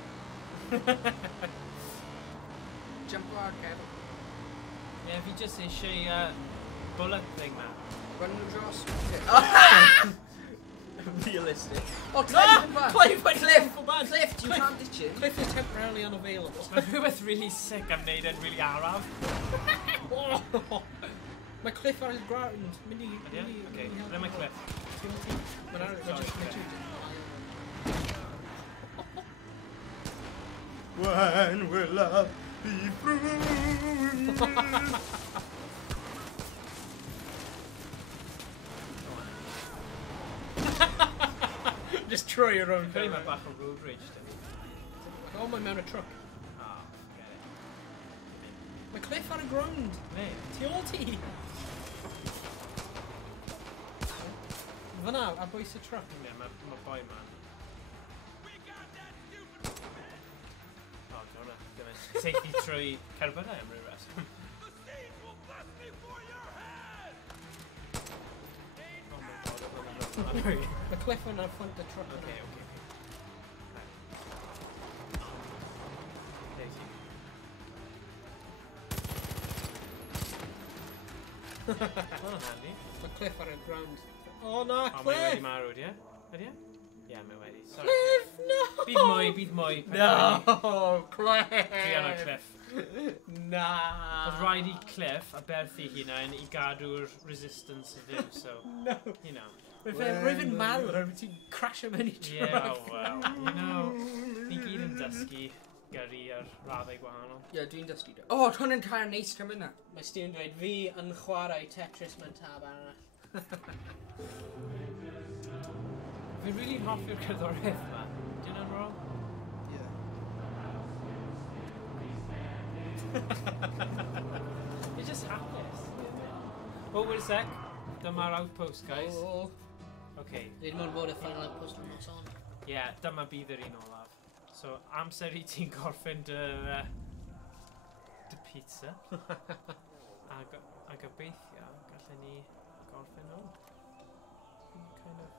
Jump hard, Kevin. Yeah, fi just eisiau bullet thing, man. Run nhw dros. Realistic. Oh, Cliff! Cliff! Cliff, you can't ditch it. Cliff is temporarily unavailable. Mae rhywbeth really sick am wneud yn really araf. Mae Cliff ar y ground. Mynd i... Okay, ble mae Cliff? Mae'n ar y When will love be through? Just throw your own Cyrru car. mae bach o road rage dyn ni. Oh, mae'n mewn y truck. Oh, forget it. Mae Cliff ar y ground. Ne? Tu ôl ti. Fyna, ar bwys y truck. Ne, mae boi man. Oh, Jonah, gymryd. Seithi trwy cerbydau am ryw reswm. Oh my god, Mae Cliff yn ar ffont y truck. Okay. Well, handy. Mae Cliff ar y ground. Oh, na, Oh, mae Cliff! wedi marwyd, ie? Ydy e? Ie, mae wedi. Sorry. Cliff, no! Bydd mwy. No, Cliff! Dwi anna Cliff. Na! Oedd rhaid i Cliff a berthi hunain i gadw'r resistance y fyw, so... No! You know. Roedd yn marw, roedd ti'n crasio mewn i truck. Yeah, well, you know. Ni gyd yn dysgu gyrru ar raddau gwahanol. Ie, dwi'n dysgu da. Oh, hwn yn cael neis cymryd na. Mae Stephen dweud, fi yn chwarae Tetris mewn tab arall. Fi really hoffi'r cerddoriaeth yma. Di hwnna'n wrong? You're just hapus. Oh, wait a sec. Dyma'r outpost, guys. Oh. Okay. Ddim ond bod y final outpost yn nos on. Yeah, dyma bydd yr un olaf. So, amser I ti'n gorffen dy pizza. a gobeithio, gallen ni gorffen nhw. Kind of...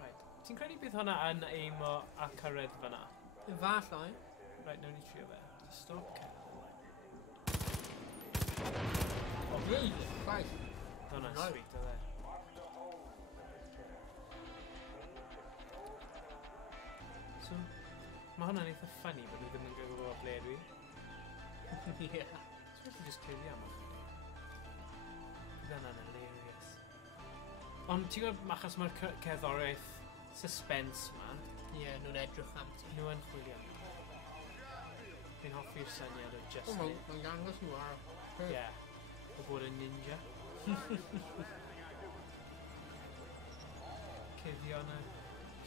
Right. Ti'n credu bydd hwnna yn aimo a cyrraedd fyna? Falle. Right, nawn ni trio fe. Stop Ken. Oh, really? Right. Hwnna'n Right. sweet, o dde. So, mae hwnna'n eitha funny bod nhw ddim yn gwybod ble dwi. Yeah. So, fi just cyrraedd am ychydig. Bydd hwnna'n hilarious. Ond ti'n gwybod, achos mae'r cerddoriaeth suspense ma. Ie, nhw'n edrych am ti. Nhw yn chwilio am. Fi'n hoffi'r syniad o just... Mae'n dangos nhw ar... Ie. O bod yn ninja. Cuddio yna.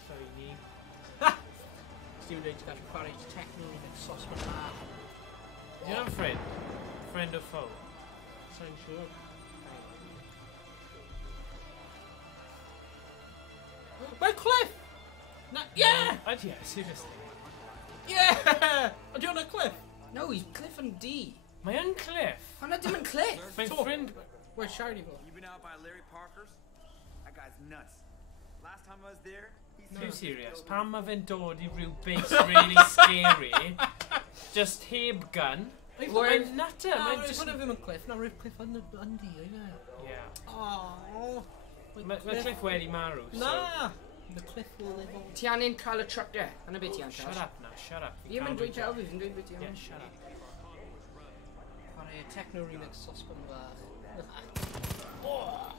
Llwyni. Steven Rage gallu chwarae techno yn sosman a. Di hwnna'n ffrind? Friend or foe? Sa'n siŵr. Mae'n Cliff! Na, yeah! Yeah, seriously. Yeah! Ydy hwnna Cliff? No, he's Cliff and D. Mae yn Cliff? Hwnna dim yn Cliff! Mae'n ffrind... Where's Shiny for? You been out by Larry Parker's? That guy's nuts. Last time I was there, he Too serious. Pam mae fe'n dod I rhyw base really scary, just heb gun, mae'n nutter. Mae'n just... Hwna ddim yn Cliff, na rhyw Cliff yn di, yna. Yeah. Oh. Mae Cliff wedi marw, so... Na! The Cliff will live on. Ti angen cael y truck de? Yna beth ti angen? Shut up now, shut up. Fi ddim yn dweud taw, fi ddim yn dweud beth ti angen. Yeah, shut up. Chwarae techno remix sosban bach. Oh!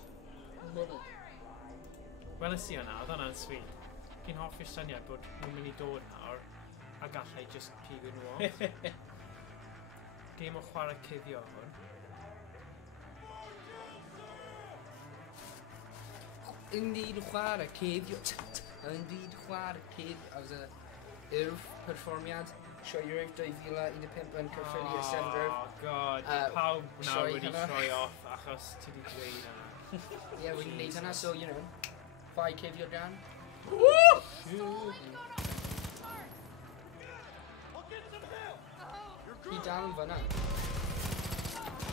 Mother. Weles I hwnna, oedd hwnna'n sweet. Fi'n hoffi'r syniad bod nhw'n mynd I dod nawr a gallai just pigo nhw off. Game o chwarae cuddio hwn. Indeed chwarae cuddio. Indeed chwarae cuddio. A was urf perfformiad. Sioe Urf 2015 yn Caerphilly y Senfref. Oh god, pawb nawr wedi troi off achos ti wedi dweud hwnna. Ie, wedi gwneud hynna, so, you know, chwai cuddio dan. Woo! Fi dal yn fyna.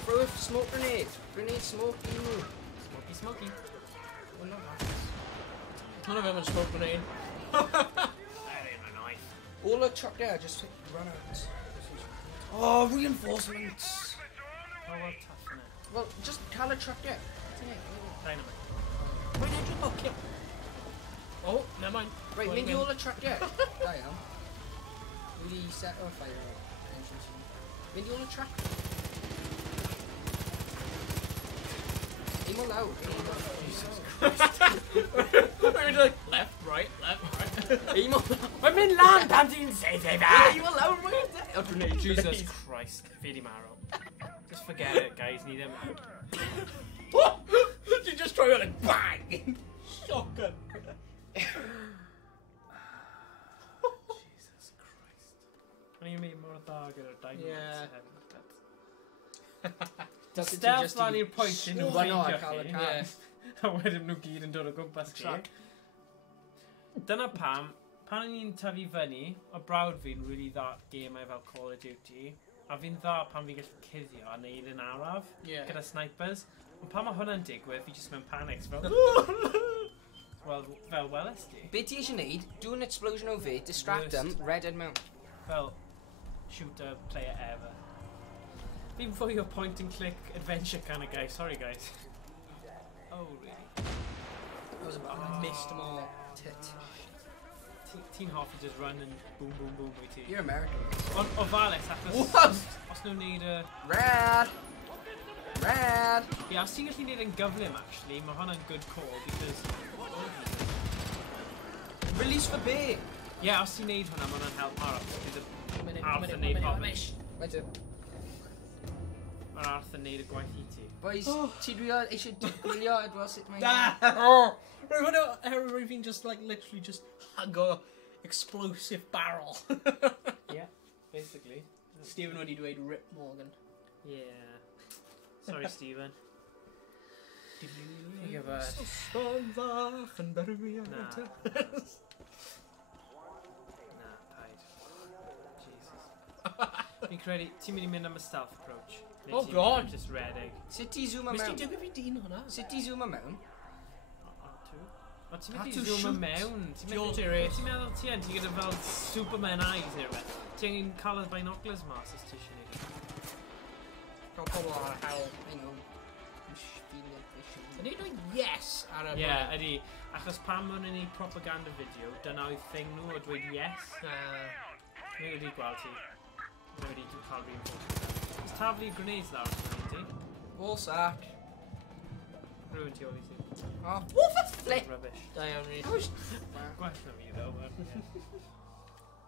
Throw a smoke grenade. Grenade smoke I nhw. Smoky, smoky. Well, not that. Hwna fe mae'n smoke grenade. All the truck there, just run out. Oh, reinforcements! Oh, well, tough, innit? Well, just call a truck there. Dynamite. Mae'n edrych o kill. Oh, never mind. Right, mynd I all the truck there. Da iawn. Really set on fire. Mynd I all the truck. Aim o lawr. Jesus Christ. We're like, left, right. Aim o lawr. Mae'n mynd lan pan ti'n save fe! Aim o lawr, mae'n Jesus Christ, fi di marw. Just forget it, guys, ni ddim... You just try it like bang! Shotgun! Jesus Christ. O'n i'n mynd mor dda gyda'r dynamics hefyd. Stealth lan i'r pwynt yn nhw feindio chi. A wedyn nhw gyd yn dod o gwmpas chi. Dyna pam, pan o'n i'n tyfu fyny, o brawd fi'n really dda gemau fel Call of Duty, a fi'n dda pan fi'n gallu cuddio a neud yn araf gyda snipers. Ond pan mae hwnna'n digwydd, fi just mewn panics fel... Wel, weles di. Be ti eisiau neud? Do an explosion o fe, distract them, redhead mewn. Fel, shooter player ever. Fi'n fwy o point and click adventure kind of guy, sorry guys. Oh, really? I missed them all. Tit. Ti'n hoffi just run and boom, boom, boom wyt ti. You're American. O falus, achos... What? Os nhw'n neud y... Rad! Rad! Yeah, os ti'n gallu neud yn gyflym, actually, mae hwnna'n good call, because... Release for be! Yeah, os ti'n neud hwnna, mae hwnna'n help arall. Bydd y arth yn neud hobbish. Wait a... Mae'r arth yn neud y gwaith I ti. Boys, ti eisiau gwylio Edward sut mae'n... Rwy'n fi'n just like literally just hug a explosive barrel. Yeah, basically. Stephen wedi dweud Rip Morgan. Yeah. Sorry, Stephen. Think of a... Sosban fach yn berwi ar y terrace. Na, paid. Jesus. Fi'n credu, ti'n mynd am y stealth approach. Oh god! Just redig. Sut ti zoom Mis mewn? ti digwydd fi dyn hwnna? Sut ti zoom mewn? O, ti'n mynd i zoom mewn. Ti'n meddwl ti yn, ti'n gyda fel Superman eyes neu rhywbeth. Ti'n cael y binoculars mas os ti eisiau neud. Cael pobl ar y hawl. I know. Ydy nhw'n yes ar y... Ie, ydy. Achos pan ma'n yn ei propaganda video, dyna oedd thing nhw o dweud yes. Ni wedi gweld ti. Ni wedi cael reinforcement. Ys taflu grenades lawr sy'n ti? Wall sack. Rwy'n ti oli ti. Oh, woof a flip! Rubbish. Da iawn ni. Gwell na fi ddo,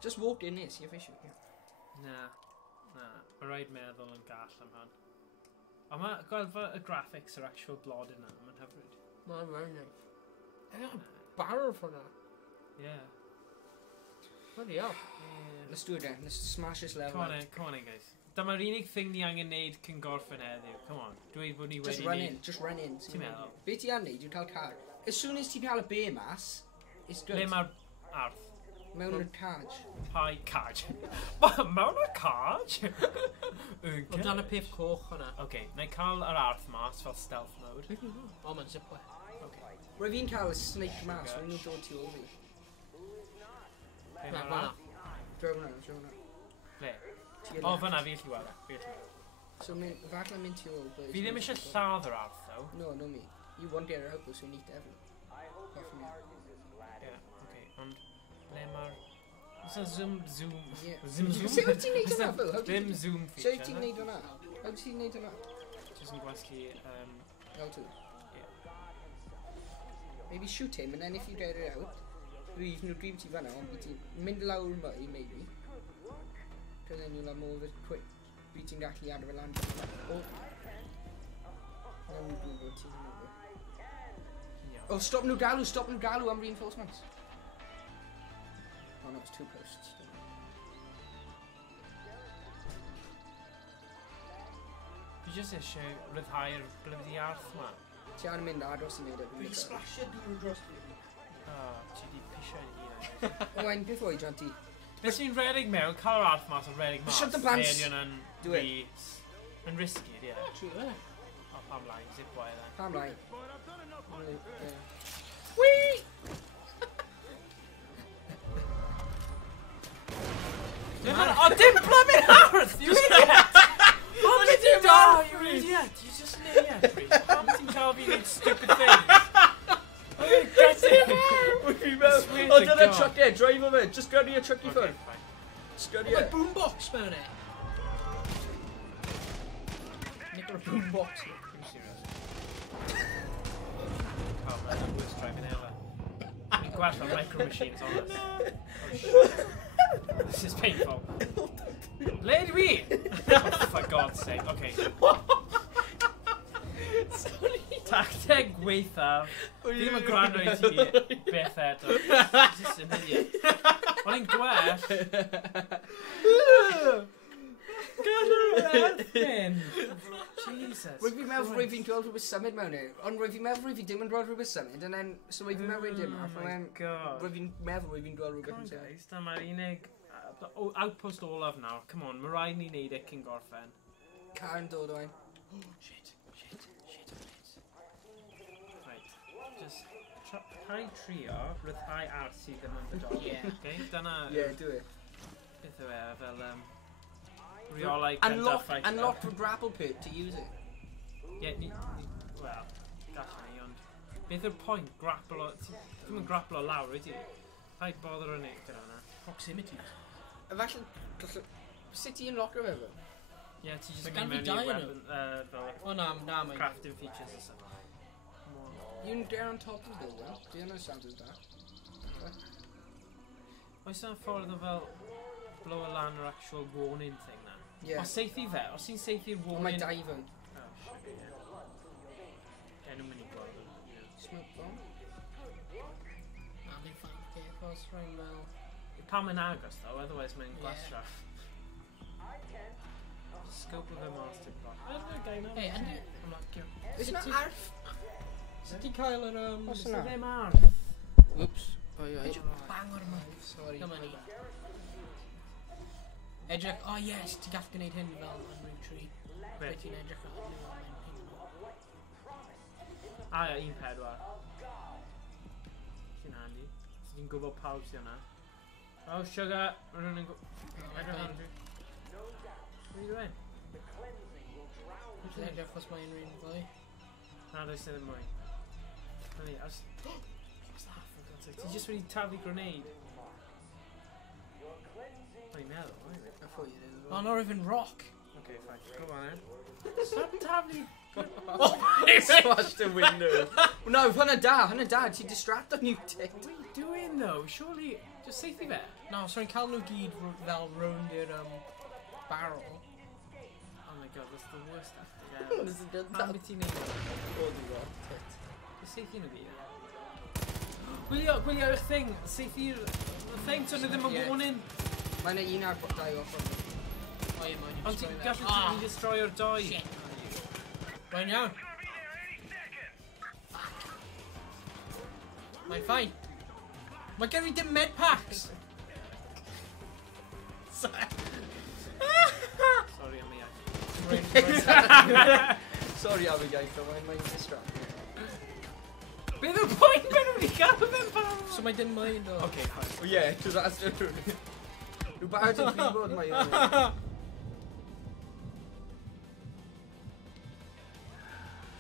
Just walked in here, see if I shoot you. Na. Mae rhaid meddwl yn gall am hyn. Ond mae gweld fel y graphics yr actual blod yna, mae'n hyfryd. Mae'n very nice. Barrel for that. Yeah. Bloody hell. Let's do it then. Let's smash this level. Come on in, guys. Dyma'r unig thing ni angen neud cyn gorffen heddiw. Come on. Dweud bod ni wedi neud... Just run in. Ti'n meddwl? Be ti an neud, yw'n cael car. As soon as ti'n cael y be mas, it's good. Le mae'r arth? Mewn y caj. Pai caj. Mewn y caj? O dan y peth coch hwnna. Oce, na i cael yr arth mas fel stealth mode. O, mae'n zipwe. Rwy fi'n cael y snake mas, rwy'n nhw'n dod tu ôl fi. Na, fanna. Draw hwnna. Le? O, fanna, fi allu weld. So, falle mynd tu ôl. Fi ddim eisiau lladd yr arth, though. No, no me. You won't get her out, so you need to have it. Yeah, okay, ond... Le mae'r... Oes yna zoom... Sut wyt ti'n neud hwnna, Phil? Ddim zoom feature. Sut ti'n neud hwnna? How ti'n neud hwnna? Just yn gwasgu... L2? Maybe shoot him, and then if you get it out, leave nhw dream ti fanna, ond bydd ti'n mynd lawr mwy, maybe. Because then you'll have more of it quick. Bydd ti'n gallu ar y land. Oh. Now we do what ti'n neud. Oh, stop nhw galw am reinforcements. Oh no, it's too close. Fi jyst eisiau ryddhau'r blydi arth ma. Ti ar mynd ar dros i wneud e. Fi splasio dŵr dros fi. Ti di pisio i hynny. Owain, beth oed John ti? Beth sy'n redig mewn, cael yr arth mas o redig mas. Shut the pants! Do it. Yn risky, ie. True, eh? O, pam lai, zip wire then. Pam lai. Whee! Oh, dim plummet arth, you idiot! Pam did you do? You idiot, you just an idiot, Rhys. Pam ti'n cael fi wneud stupid things? Oh, you get it! Oh, dyna truck e, drive o fe. Just gyrru y truck I ffwrdd. Just gyrru e. Mae boombox mewn e. Nick o'r boombox. Oh man, the worst driving ever. Fi'n gwell o'r micro machines on this. This is painful. Le ydw i? Oh, for God's sake. Okay. Sorry. Tacteg gweithaf. Fi ddim yn gwrando I ti beth eto. Just an idiot. O'n i'n gwell. Gadw'r earthyn. Jesus. Rwy fi'n meddwl rwy fi'n gweld rhywbeth symud mewn e. Ond rwy fi'n meddwl rwy fi ddim yn gweld rhywbeth symud. And then, so rwy fi'n meddwl dim. Oh my God. Rwy fi'n meddwl rwy fi'n gweld rhywbeth yn symud. Guys, dyma'r unig outpost olaf nawr. Come on, mae rhaid ni wneud e cyn gorffen. Car yn dod oen. Shit. Right, just rhai trio, ryddhau arth sydd ddim yn bodoli. Yeah. Okay, dyna... Yeah, do it. Beth yw e, fel... Rheolau gyda fighter. Unlock the grapple pit to use it. Yeah, well, gallwn ni, ond... Beth yw'r pwynt? Grapple o... Ti'n mynd grapple o lawr, ydy? Rhaid bother o'n eich gyda hwnna. Proximity. Falle... Sut ti'n unlocker fe fel? Yeah, ti jyst Mae mynd gan fi mewn i dau weapon... O na, mae'n... crafting features and stuff. You can get on top of the building. Do you understand as that? Oes yna ffordd o fel blow lan yr actual warning thing na? Yeah. O seithi fe, os ti'n seithi'r O, warning... mae dau fan. Enw mynd i gweld. Smoke bomb. A mae'n ffain, okay, achos rhaid fel... Pan mae'n agos though, otherwise mae'n gwastraff. Scope of a master block. Hey, Andy... I'm not cute. Is yna arf? Sut ti'n cael yr... Oes yna ddim arf? Whoops. Oi. Bang o'r yma. Sorry. Dyma ni. Edrych, oh yes, ti'n gallu gwneud hyn fel yn Route 3. Be ti'n edrych ar nhw yn A ia, 1-4. Sy'n handy. So ti'n gwybod pawb sy'n hwnna. Oh, sugar! Mae rhywun yn gwybod... Edrych ar nhw. What are you doing? Ti'n edrych os mae'n rhywun fwy. Na, does ddim mwy. Hynny, as... What's that for God's sake? Ti'n just wedi taflu grenade. Mae'n meddwl, mae'n I thought you did. Oh, not even rock. Okay, fine. Go on then. Stop taflu... Oh, he smashed the window. No, hwnna da. Ti'n distracted you tit. What are you doing though? Surely... Just seithi fe? No, so yn cael nhw gyd fel round i'r barrel. Oh my god, that's the worst acting ever. This is good. Pam beth ti'n neud? Oh, di rock tit. Just seithi nhw gyd. Gwylio'r thing. Seithi'r... The thing, so nhw ddim yn warning. Mae'n un ar dau off o'n. O ie, mae'n Ond ti'n gallu ti'n destroyo'r doi. Shit. Mae'n iawn. Mae'n ffain. Mae gen i dim med packs. Sorry am I Sorry am I iaith, mae'n distracted. Beth yw'r pwynt maen nhw wedi gael fe'n pawb? So mae dim mwy do. Okay, fine. Oh yeah, because that's true. Rwy'n barod yn fi bod mae yw.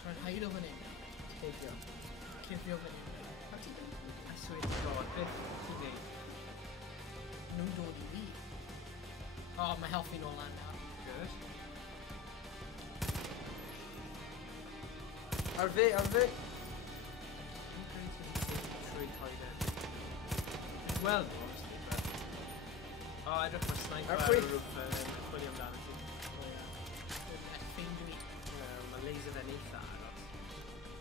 Try'n haid o fan hyn. Cefio. Cefio fan hyn. I swear to God, beth ti'n neud? Nhw'n dod I fi. Oh, mae health fi'n ôl lan nawr. Good. Ar fi. Well, obviously, but... Oh, I don't know sniper ar y roof chwilio amdano ti. Ffein dwi. Mae laser fe'n eitha agos.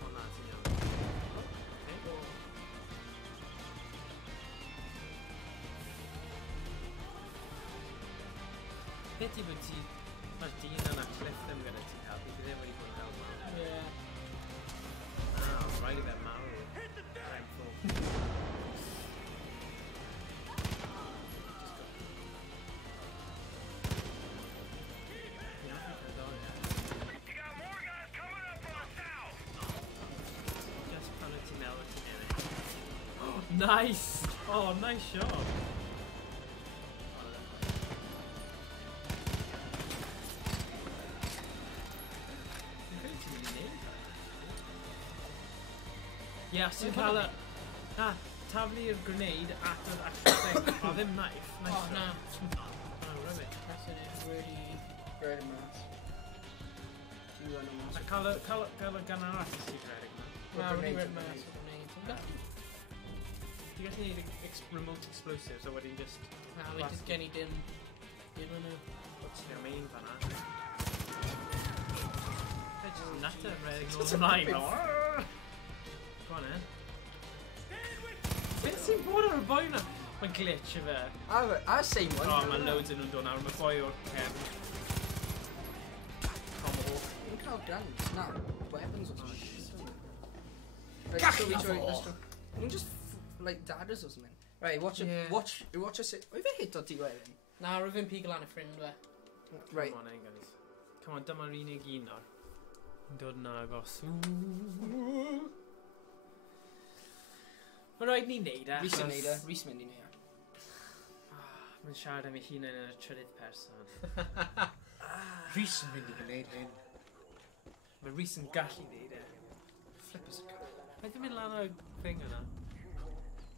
O na, ti'n iawn. Beth i bod ti... Mae'r dyn yna cliff ddim gyda ti cael, fi ddim wedi bod yn cael maw. Ie. Ah, rhaid I fe marw. I'm full. Nice! Oh, nice shot! Yeah, os ti'n cael y... taflu'r grenade at yr actual thing. O, ddim knife. Oh, na. Oh, rubbish. That's it, really... Red mas. Ti'n rhan o mas. A cael y gan arall i sy'n gredig na. Na, wedi red mas o grenade. Ti'n gallu neud remote explosives o wedyn just... Na, wedi gen I dim... Dim yn nhw. What's your main fanna? They're just nutter redig nôl ymlaen. Go on then. Beth sy'n bod ar y boi na? Mae'n glitch y fe. A same one. Oh, mae loads yn nhw'n dod nawr. Mae boi o'r cefn. Tomahawk. Dwi'n cael guns. Na, weapons or something. Gallafo! Dwi'n just like daggers or something. Right, watch a sit. O'i fe hit o ti gwedyn? Na, rwy'n fi'n pig lan y ffrind fe. Right. Come on then, guys. Come on, dyma'r unig un nawr. Yn dod yn agos. Mae rhaid ni neud e. Rhys yn neud e. Rhys mynd I neud e. Mae'n siarad am ei hunain yn y trydydd person. Rhys yn mynd I gwneud hyn. Mae Rhys yn gallu neud e. Flippers y car. Mae ddim yn lan o'r thing yna.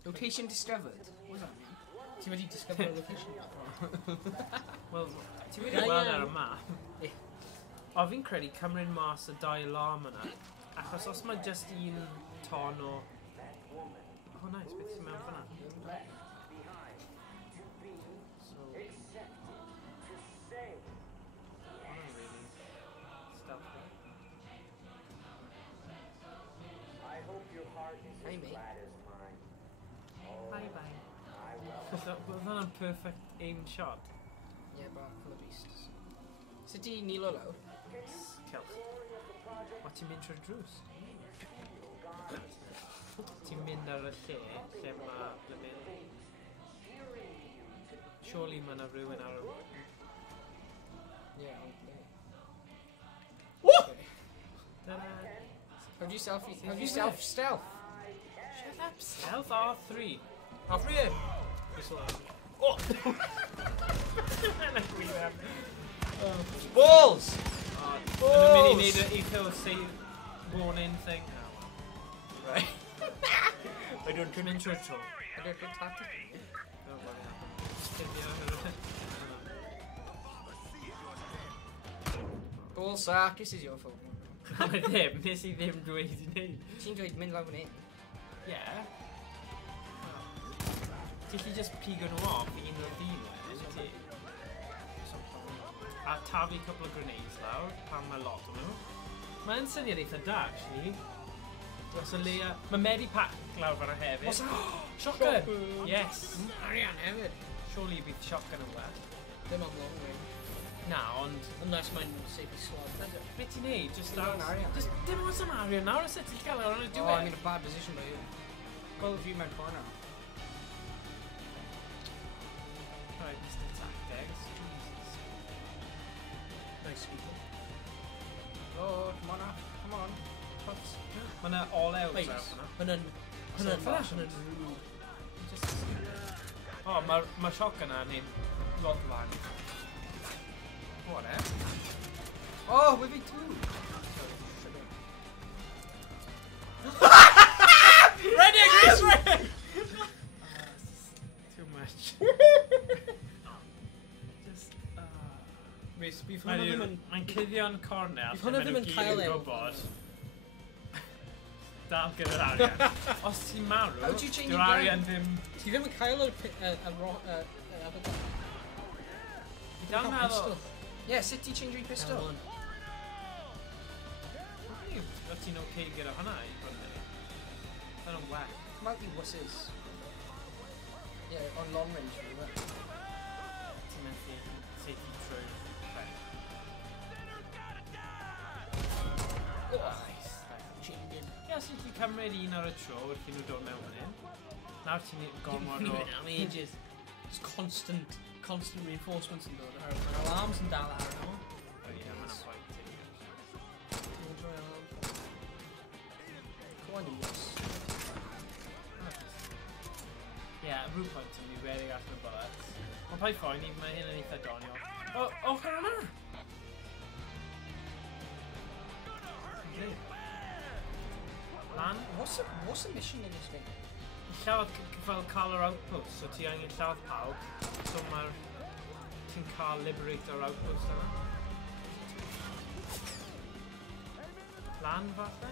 Location discovered. What does that mean? Ti wedi discover y location? Wel, ti wedi gweld ar y map. O, fi'n credu cymryd mas y dau lam yna. Achos os mae just un ton o... Oh, nice, beth sy'n mewn fyna? So... Hey, mate. Bye-bye. Was that a perfect aim shot? Yeah, but full of beasts. City Nilo Low. Kill. What ti'n mynd trwy'r drws? Ti'n mynd ar y lle ma blymyn... Surely ma' 'na rhywun ar y... Yeah, What? Ta-da. How do you stealth? Shut up, stealth R3. R3. Oh! Balls! Balls! Yn mynd i neud y eco save warning thing. Right. I don't come into it all. I don't get tactic. Ball sack, this is your fault. Nes I ddim dweud I neud. Ti'n dweud mynd lawr fan hyn? Yeah. Ti'n lli just pigo nhw off I un o'r ddyn ti? A tafu couple of grenades lawr, pan mae lot o nhw. Mae'n syniad eitha da, actually. Os y leia... Mae Medi Pack lawr fan y hefyd. O's Shotgun! Yes! Arian hefyd. Surely bydd shotgun yn well. Dim am long range. Na, ond... Unless mae'n safe I swab. Be ti'n neud? Just Dim ond Arian. Just dim ond some Arian nawr, os ti'n cael ar y diwedd. Oh, I'm in a bad position by you. Well, if you meant corner. Right, Mr. Tactics. Jesus. Nice people. Oh, come on up. Come on. Puffs. Mae 'na all-out Wait, awr hwnna. hwnna'n rude. O, mae shotgun na ni'n lot fan. What, Oh, we've been two. Ready, Chris, ready! Too much. Just, Mae'n cuddio'n cornel. Bydd hwnna ddim yn cael ei gwybod. Dal gyda'r arian. Os ti'n marw, dyw'r arian ddim... Ti ddim yn cael y Dal meddwl... Yeah, sut ti change your pistol? Wyt ti'n okay gyda hwnna I brynu? Yn o'n well. Might be wusses. Yeah, on long range, right? Ti'n methu safety trwy. Ie, os ti'n cymryd un ar y tro wrth i nhw dod mewn fan hyn. Nawr ti'n gormod o... Am ages. Just constant reinforcements yn dod. Mae'r alarms yn dal ar nhw. Oh ie, mae'n ffaith. Go on, yes. Ie, rhywbeth yn mynd wedi allan o bullets. Ond pa'i ffoen, mae hyn yn eitha doniol. O, ochr yna! Lan? What's the mission in this game? Lladd fel cael yr outpost, so ti angen lladd pawb. So ti'n cael liberate yr outpost yna. Lan falle?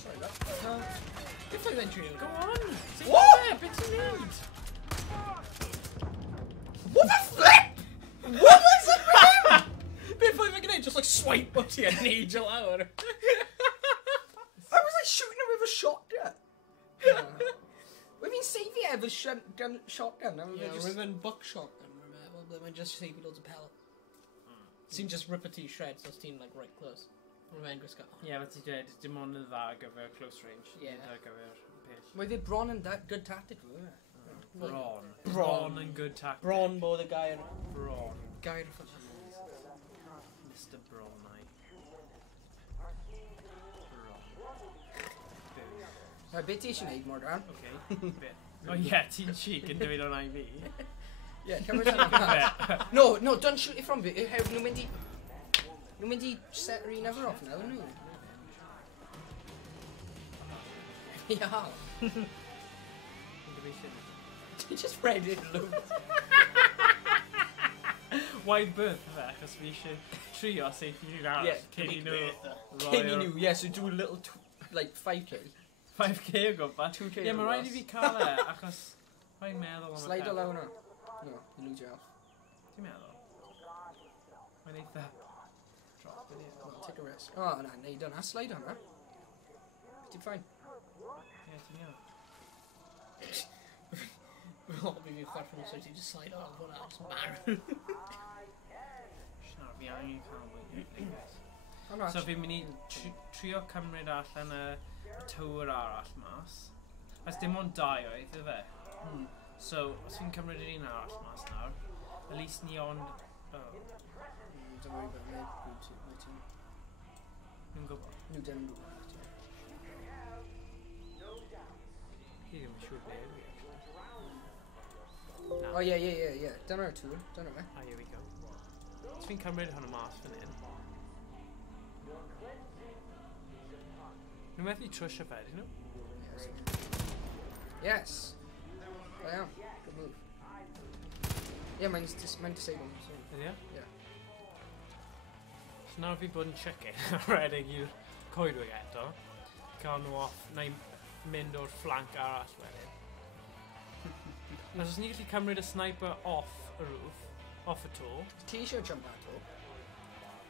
Sorry, that. If I venture in. Go on! What? Beth ti'n neud? What the flip? What was it for him? Beth oedd yn gwneud? Just like swipe up ti a neidio lawr. I was like shooting him with a shotgun. We've been saving ever shotgun. Yeah, we've been buck shotgun. Remember? We're just saving loads of pellet. Ti'n just rip it to shreds os ti'n like right close. Remember Grisca? Yeah, but ti dweud, dim ond yn dda gyfer close range. Yeah. Dda gyfer pell. Mae fe bron yn good tactic, fe. Bron yn good tactic. Bron bod y gair. Bron. Gair ffyn. Mr. Bronai. Right, beth ti eisiau gwneud, Morgan? Okay, bit. Oh yeah, ti'n cheek yn dweud o'n IV. Yeah, cymryd hynny gyda. No, don't shoot it from me. Nhw'n mynd i set yr un efo'r off now, nhw. Yeah. Ti just read it, look. Wide berth fe, achos fi eisiau trio sef i nhw'n aros. Cyn i nhw. Yeah, so do a little, like, 5k. 5k o gwmpas? 2k. Yeah, mae rhaid I fi cael e, achos rhaid meddwl am y Slide o lawr no. No, you lose your health. Ti'n meddwl? Mae'n eitha... Take a rest. Oh, na, neud hwnna. Slide hwnna. Ti'n ffain? Ie, ti'n iawn. O, fi fi'n chwerthin os wyt ti just slide off hwnna, just marw. Sinar, fi angen canolbwyntio, guys. Alright. So fi'n mynd i trio cymryd allan y tŵr arall mas. As dim ond 2 oedd, y fe? So, os fi'n cymryd yr un arall mas nawr, at least ni ond... Don't worry about me. Nhw'n gwybod. Nhw ddim yn gwybod. Hi ddim yn siŵr be yw i, Oh, yeah. Dyna'r tŵr. Dyna fe. Ah, here we go. Os fi'n cymryd hwnna mas fan hyn. Nhw'n methu trwsio fe, dyn nhw? Yes. I am. Good move. Yeah, mine's disabled. So. Ydy e? Yeah. So nawr fi bod yn chicken redig i'r coedwig eto. Cael nhw off, na i mynd o'r flanc arall wedyn. As os ni gallu cymryd y sniper off y roof, off y to. Ti eisiau jump ar to?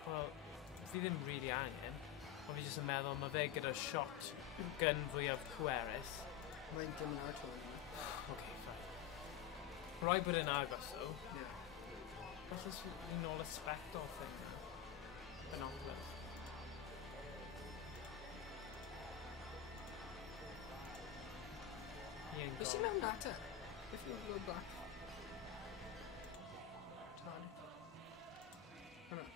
Wel, fi ddim really angen. Ond fi jyst yn meddwl, mae fe gyda shot gun fwyaf pwerus. Mae'n dim yn ar to. Ok, fine. Rai bod yn agos, though. Yeah. Falle fi'n nôl y spectol thing na. Binoculars. Beth sy'n mewn na te? If you look back. Tad. Hwnna.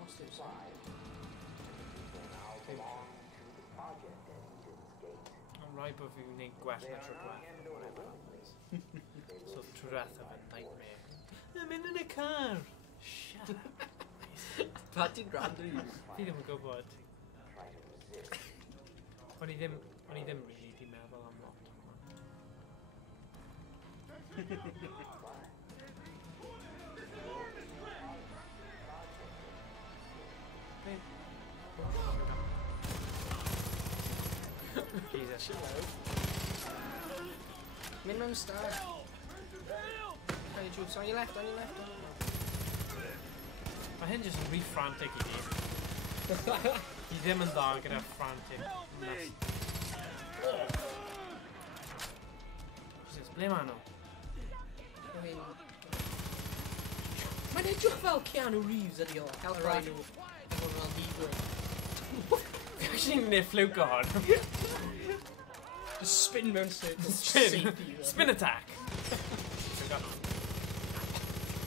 What's this? Ond rai bod fi'n gwneud gwell na tro gwell. So tro diwetha fe'n nightmare. I'm in a car! Shut up. Pa ti'n gwrando i? Fi ddim yn gwybod. O'n i ddim really di meddwl am lot o'n hwnna. Jesus. Mynd mewn star. Hey, Jules, on your left. Mae hyn jyst yn rhy frantic i fi. I ddim yn dda gyda frantic. Jesus, ble ma nhw? Mae'n edrych fel Keanu Reeves ydi o. Hel rai nhw. Efo'n fel digwydd. Actually, neu fflwc o hon. Just spin mewn circle. Spin attack.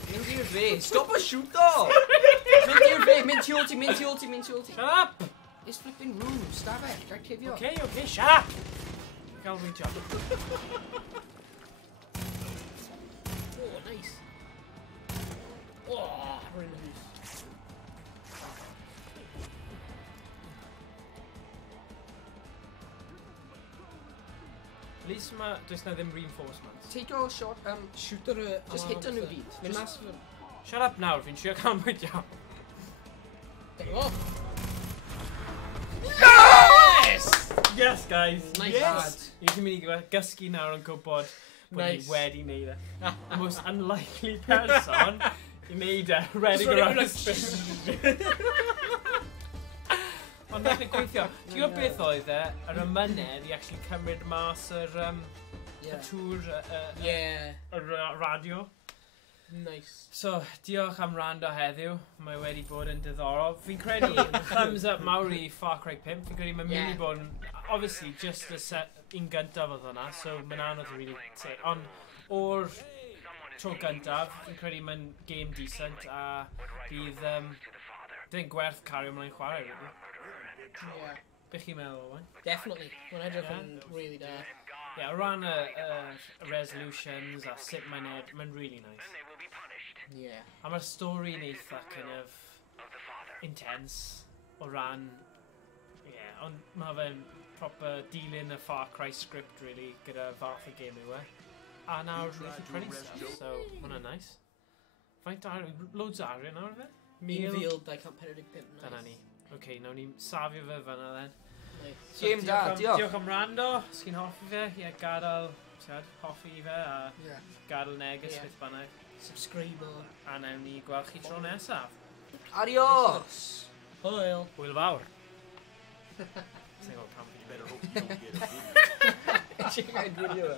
Mynd i'r fe. Stop a shoot though! Mynd i'r fe. Mynd tu ôl ti. Shut up! It's flipping room. Staf e. Gael cifio. Okay, shut up! Gael fi'n job. Oh, nice. Oh, really nice. At least does na ddim reinforcements. Take all shot. Shooter. Just hit nhw gyd. Mynd mas fy. Shut up nawr, fi'n trio canolbwyntio. There you go. Yes! Yes, guys. Nice. Yes! Ni chi'n mynd i gysgu nawr yn gwybod bod ni wedi neud e. The most unlikely person i neud e. Ready around the spin. Ond nath e gweithio. Ti'n gwybod beth oedd e? Yr ymynedd i actually cymryd mas yr tŵr y radio. Nice. So, diolch am rando heddiw. Mae wedi bod yn diddorol. Fi'n credu thumbs up mawr i Far Cry 5. Fi'n credu mae'n mynd i bod yn... Obviously, just y set un gyntaf oedd hwnna, so mae'n anodd i really say. Ond o'r tro gyntaf, fi'n credu mae'n game decent a bydd... Dwi'n gwerth cario ymlaen chwarae, really. Yeah. Be chi'n meddwl, Owen? Definitely. Mae'n edrych yn really da. Yeah, o ran y resolutions a sut mae'n really nice. Yeah. A mae'r stori'n eitha kind of intense o ran... Yeah, ond mae fe'n proper dilyn y Far Cry script, really, gyda fath o game yw e. A nawr, rwy'n prynu stuff, so hwnna'n nice. Faint loads o arian nawr fe? 1,045. Dyna ni. OK, nawn ni safio fe fyna then. Game da, diolch. Diolch am rando, os chi'n hoffi fe, gadael tiad, hoffi fe a gadael neges beth bynnag. Subscribe. A nawn ni gweld chi tro nesaf. Adios! Hwyl. Hwyl fawr. You better hope you don't get a video. Check out video.